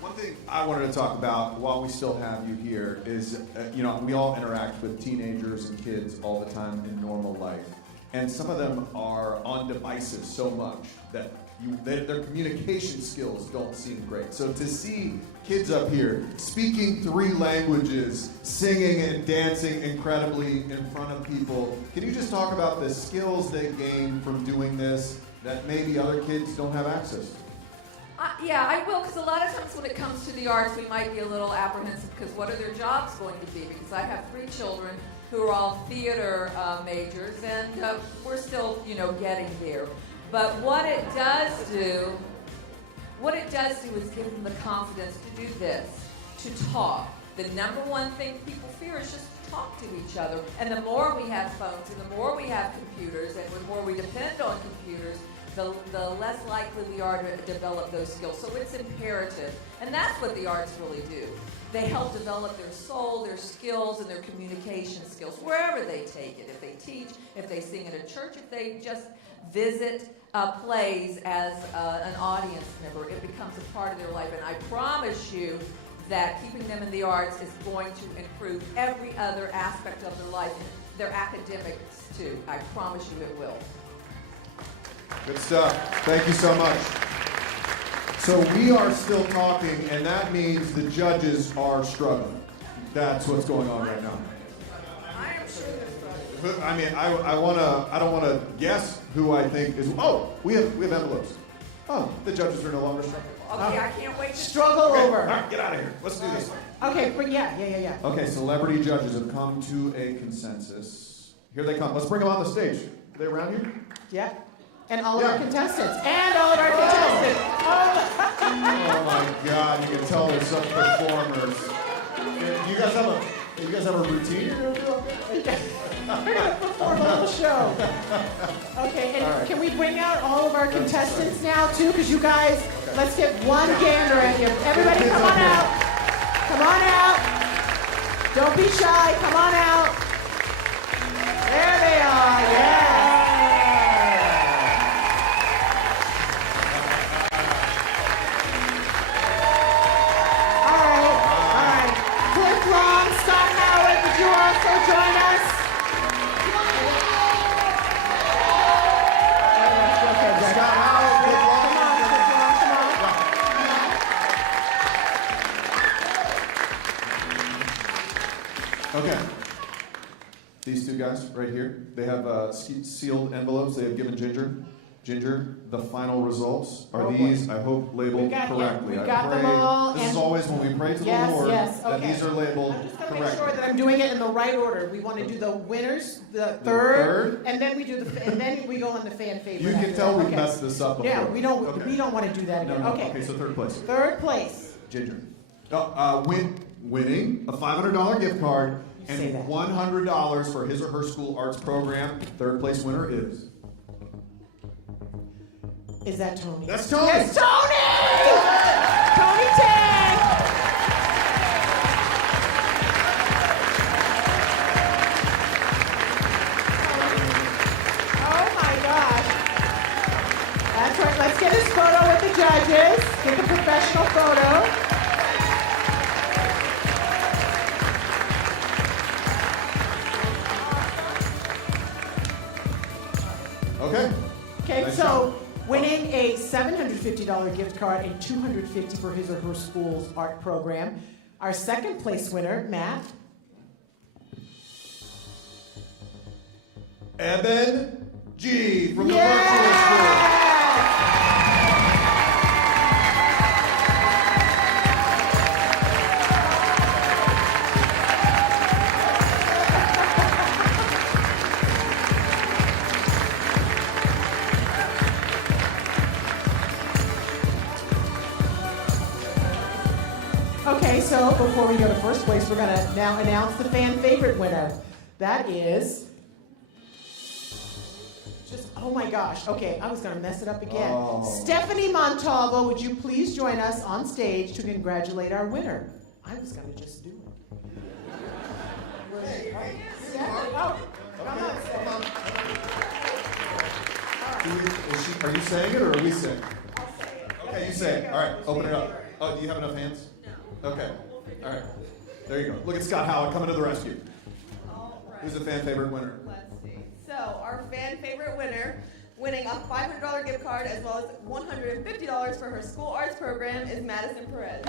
One thing I wanted to talk about while we still have you here is, we all interact with teenagers and kids all the time in normal life. And some of them are on devices so much that their communication skills don't seem great. So to see kids up here speaking 3 languages, singing and dancing incredibly in front of people, can you just talk about the skills they gain from doing this that maybe other kids don't have access to? Yeah, I will, because a lot of times when it comes to the arts, we might be a little apprehensive because what are their jobs going to be? Because I have 3 children who are all theater majors, and we're still, getting there. But what it does do is give them the confidence to do this, to talk. The number one thing people fear is just to talk to each other. And the more we have phones, and the more we have computers, and the more we depend on computers, the less likely we are to develop those skills. So it's imperative. And that's what the arts really do. They help develop their soul, their skills, and their communication skills, wherever they take it. If they teach, if they sing at a church, if they just visit plays as an audience member, it becomes a part of their life. And I promise you that keeping them in the arts is going to improve every other aspect of their life, their academics too. I promise you it will. Good stuff. Thank you so much. So we are still talking, and that means the judges are struggling. That's what's going on right now. I am sure they're struggling. I mean, I don't want to guess who I think is. Oh, we have envelopes. Oh, the judges are no longer struggling. Okay, I can't wait to struggle Okay, over. all right, get out of here. Let's do this. Okay, but yeah. Okay, celebrity judges have come to a consensus. Here they come. Let's bring them on the stage. Are they around here? Yeah. And all of our contestants. And all of our contestants. Oh my God, you can tell they're such performers. You guys have a routine you're gonna do? We're gonna perform a little show. Okay, and right. Can we bring out all of our contestants now too? Because you guys, let's get one gander at you. Everybody come on out. Come on out. Don't be shy, come on out. There they are, yeah. Join us. Okay. These 2 guys right here, they have sealed envelopes. They have given Ginger the final results. Are these, I hope, labeled correctly? We got them all. This is always when we pray to the Lord that these are labeled I'm just going to correctly. make sure that I'm doing it in the right order. We want to do the winners, the third, and then we do and then we go on the fan favorite. You can tell we've messed this up before. Yeah, we don't want to do that again. No, okay, so third place. Third place. Ginger. winning a $500 gift card and $100 for his or her school arts program. Third place winner is... Is that Tony? That's Tony! It's Tony! Tony Tang! Oh my gosh. That's right. Let's get his photo with the judges. Get the professional photo. Okay. Okay, Nice so job. winning a $750 gift card and $250 for his or her school's art program. Our second place winner, Matt. Eben G. from the virtual school. Okay, so before we go to first place, we're going to now announce the fan favorite winner. That is... oh my gosh. Okay, I was going to mess it up again. Oh. Stephanie Montalvo, would you please join us on stage to congratulate our winner? I was going to just do it. Oh, come on, Stephanie. Are you saying it or are we saying it? I'll say it. Okay, you say it. All right, open it up. Oh, do you have enough hands? No. Okay. All right. There you go. Look at Scott Howard coming to the rescue. All right. Who's the fan favorite winner? Let's see. So our fan favorite winner, winning a $500 gift card as well as $150 for her school arts program, is Madison Perez.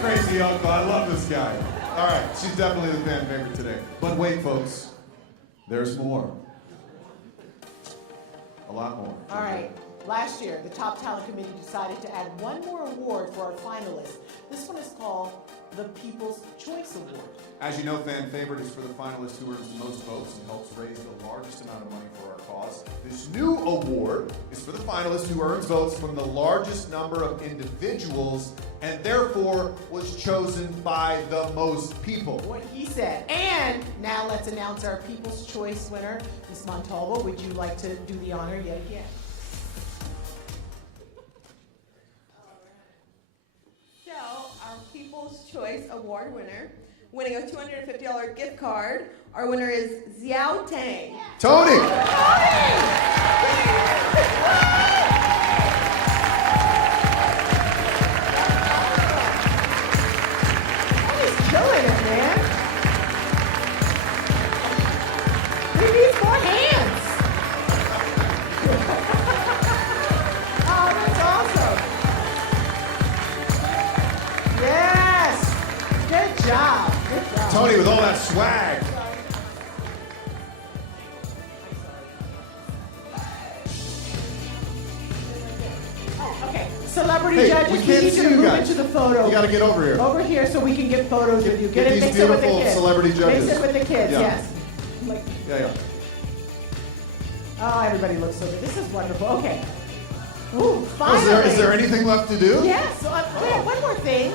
Crazy uncle, I love this guy. All right, she's definitely the fan favorite today. But wait, folks, there's more. A lot more. All right. Last year, the Top Talent Committee decided to add one more award for our finalists. This one is called the People's Choice Award. As you know, fan favorite is for the finalist who earns the most votes and helps raise the largest amount of money for our cause. This new award is for the finalist who earns votes from the largest number of individuals and therefore was chosen by the most people. What he said. And now let's announce our People's Choice winner. Ms. Montalvo, would you like to do the honor yet again? So our People's Choice Award winner, winning a $250 gift card, our winner is Xiao Tang. Tony! Killing it, man. We need more hands. Oh, that's awesome. Yes. Good job. Good job. Tony with all that swag. Oh, okay. Celebrity Hey, judges, we we can't need see you to you move guys. into the photo. You gotta get over here. Over here so we can get photos with you. Get these mix it with the beautiful kids. celebrity judges. Mix it with the kids, Yeah. yes. Like, Yeah. oh, everybody looks so good. This is wonderful. Okay. Ooh, Oh, finally. is there anything left to do? Yes. So, one more thing.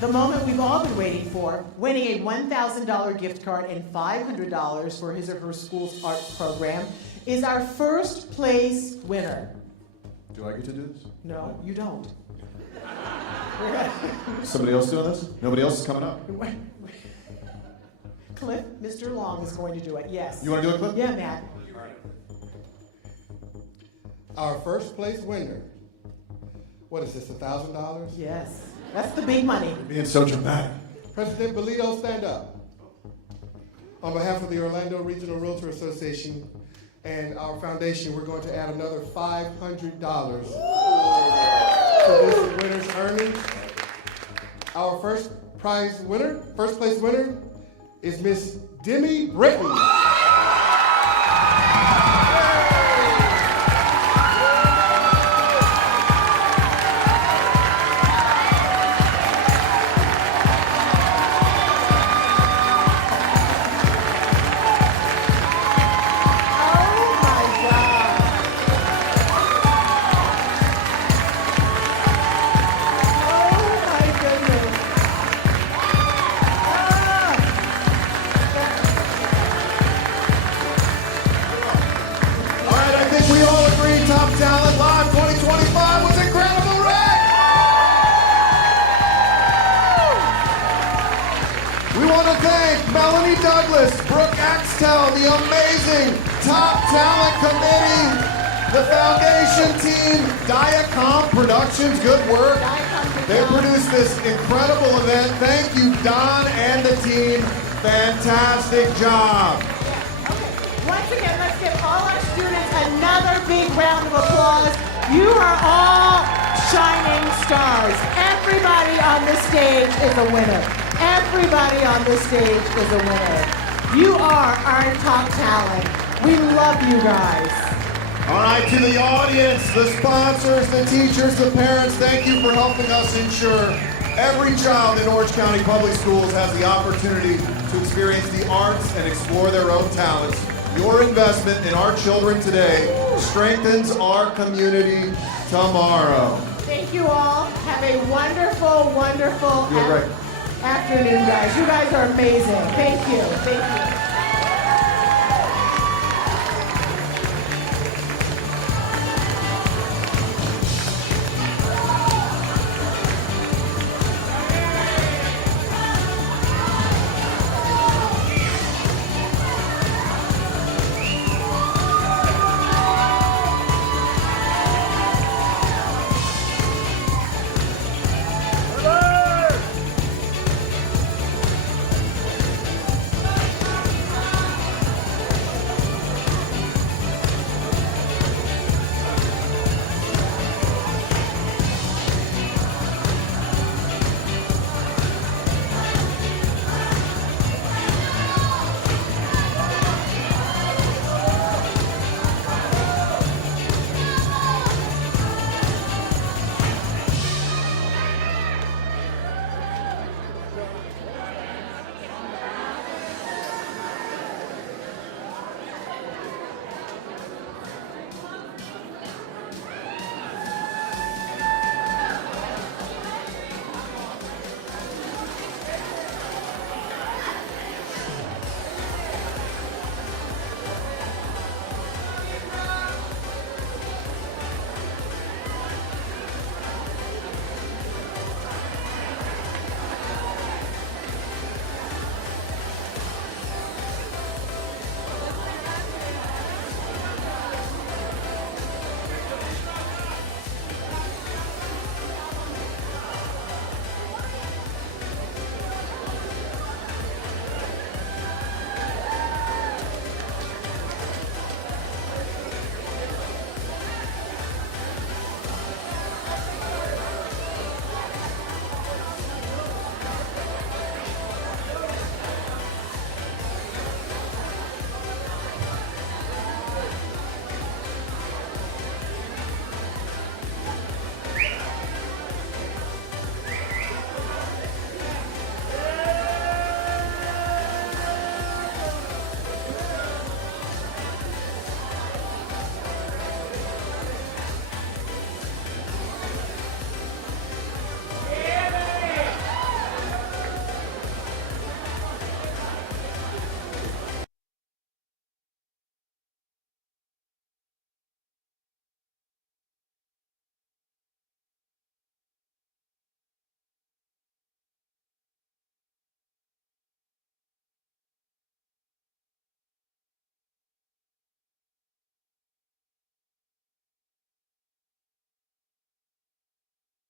The moment we've all been waiting for, winning a $1,000 gift card and $500 for his or her school's arts program, is our first place winner. Do I get to do this? No, you don't. Somebody else doing this? Nobody else is coming up? Cliff, Mr. Long is going to do it, yes. You want to do it, Cliff? Yeah, Matt. Our first place winner. What is this, $1,000? Yes. That's the big money. Being so dramatic. President Bolito, stand up. On behalf of the Orlando Regional Realtor Association and our foundation, we're going to add another $500 to this winner's earnings. Our first place winner is Miss Demi Britton. Top Talent Live 2025 was incredible, Rick! We want to thank Melanie Douglas, Brooke Axtell, the amazing Top Talent Committee, the foundation team, Diacom Productions, good work. They produced this incredible event. Thank you, Don and the team. Fantastic job. Once again, let's give all our students another big round of applause. You are all shining stars. Everybody on this stage is a winner. Everybody on this stage is a winner. You are our top talent. We love you guys. All right, to the audience, the sponsors, the teachers, the parents, thank you for helping us ensure every child in Orange County Public Schools has the opportunity to experience the arts and explore their own talents. Your investment in our children today strengthens our community tomorrow. Thank you all. Have a wonderful, wonderful afternoon, guys. You guys are amazing. Thank you. Thank you.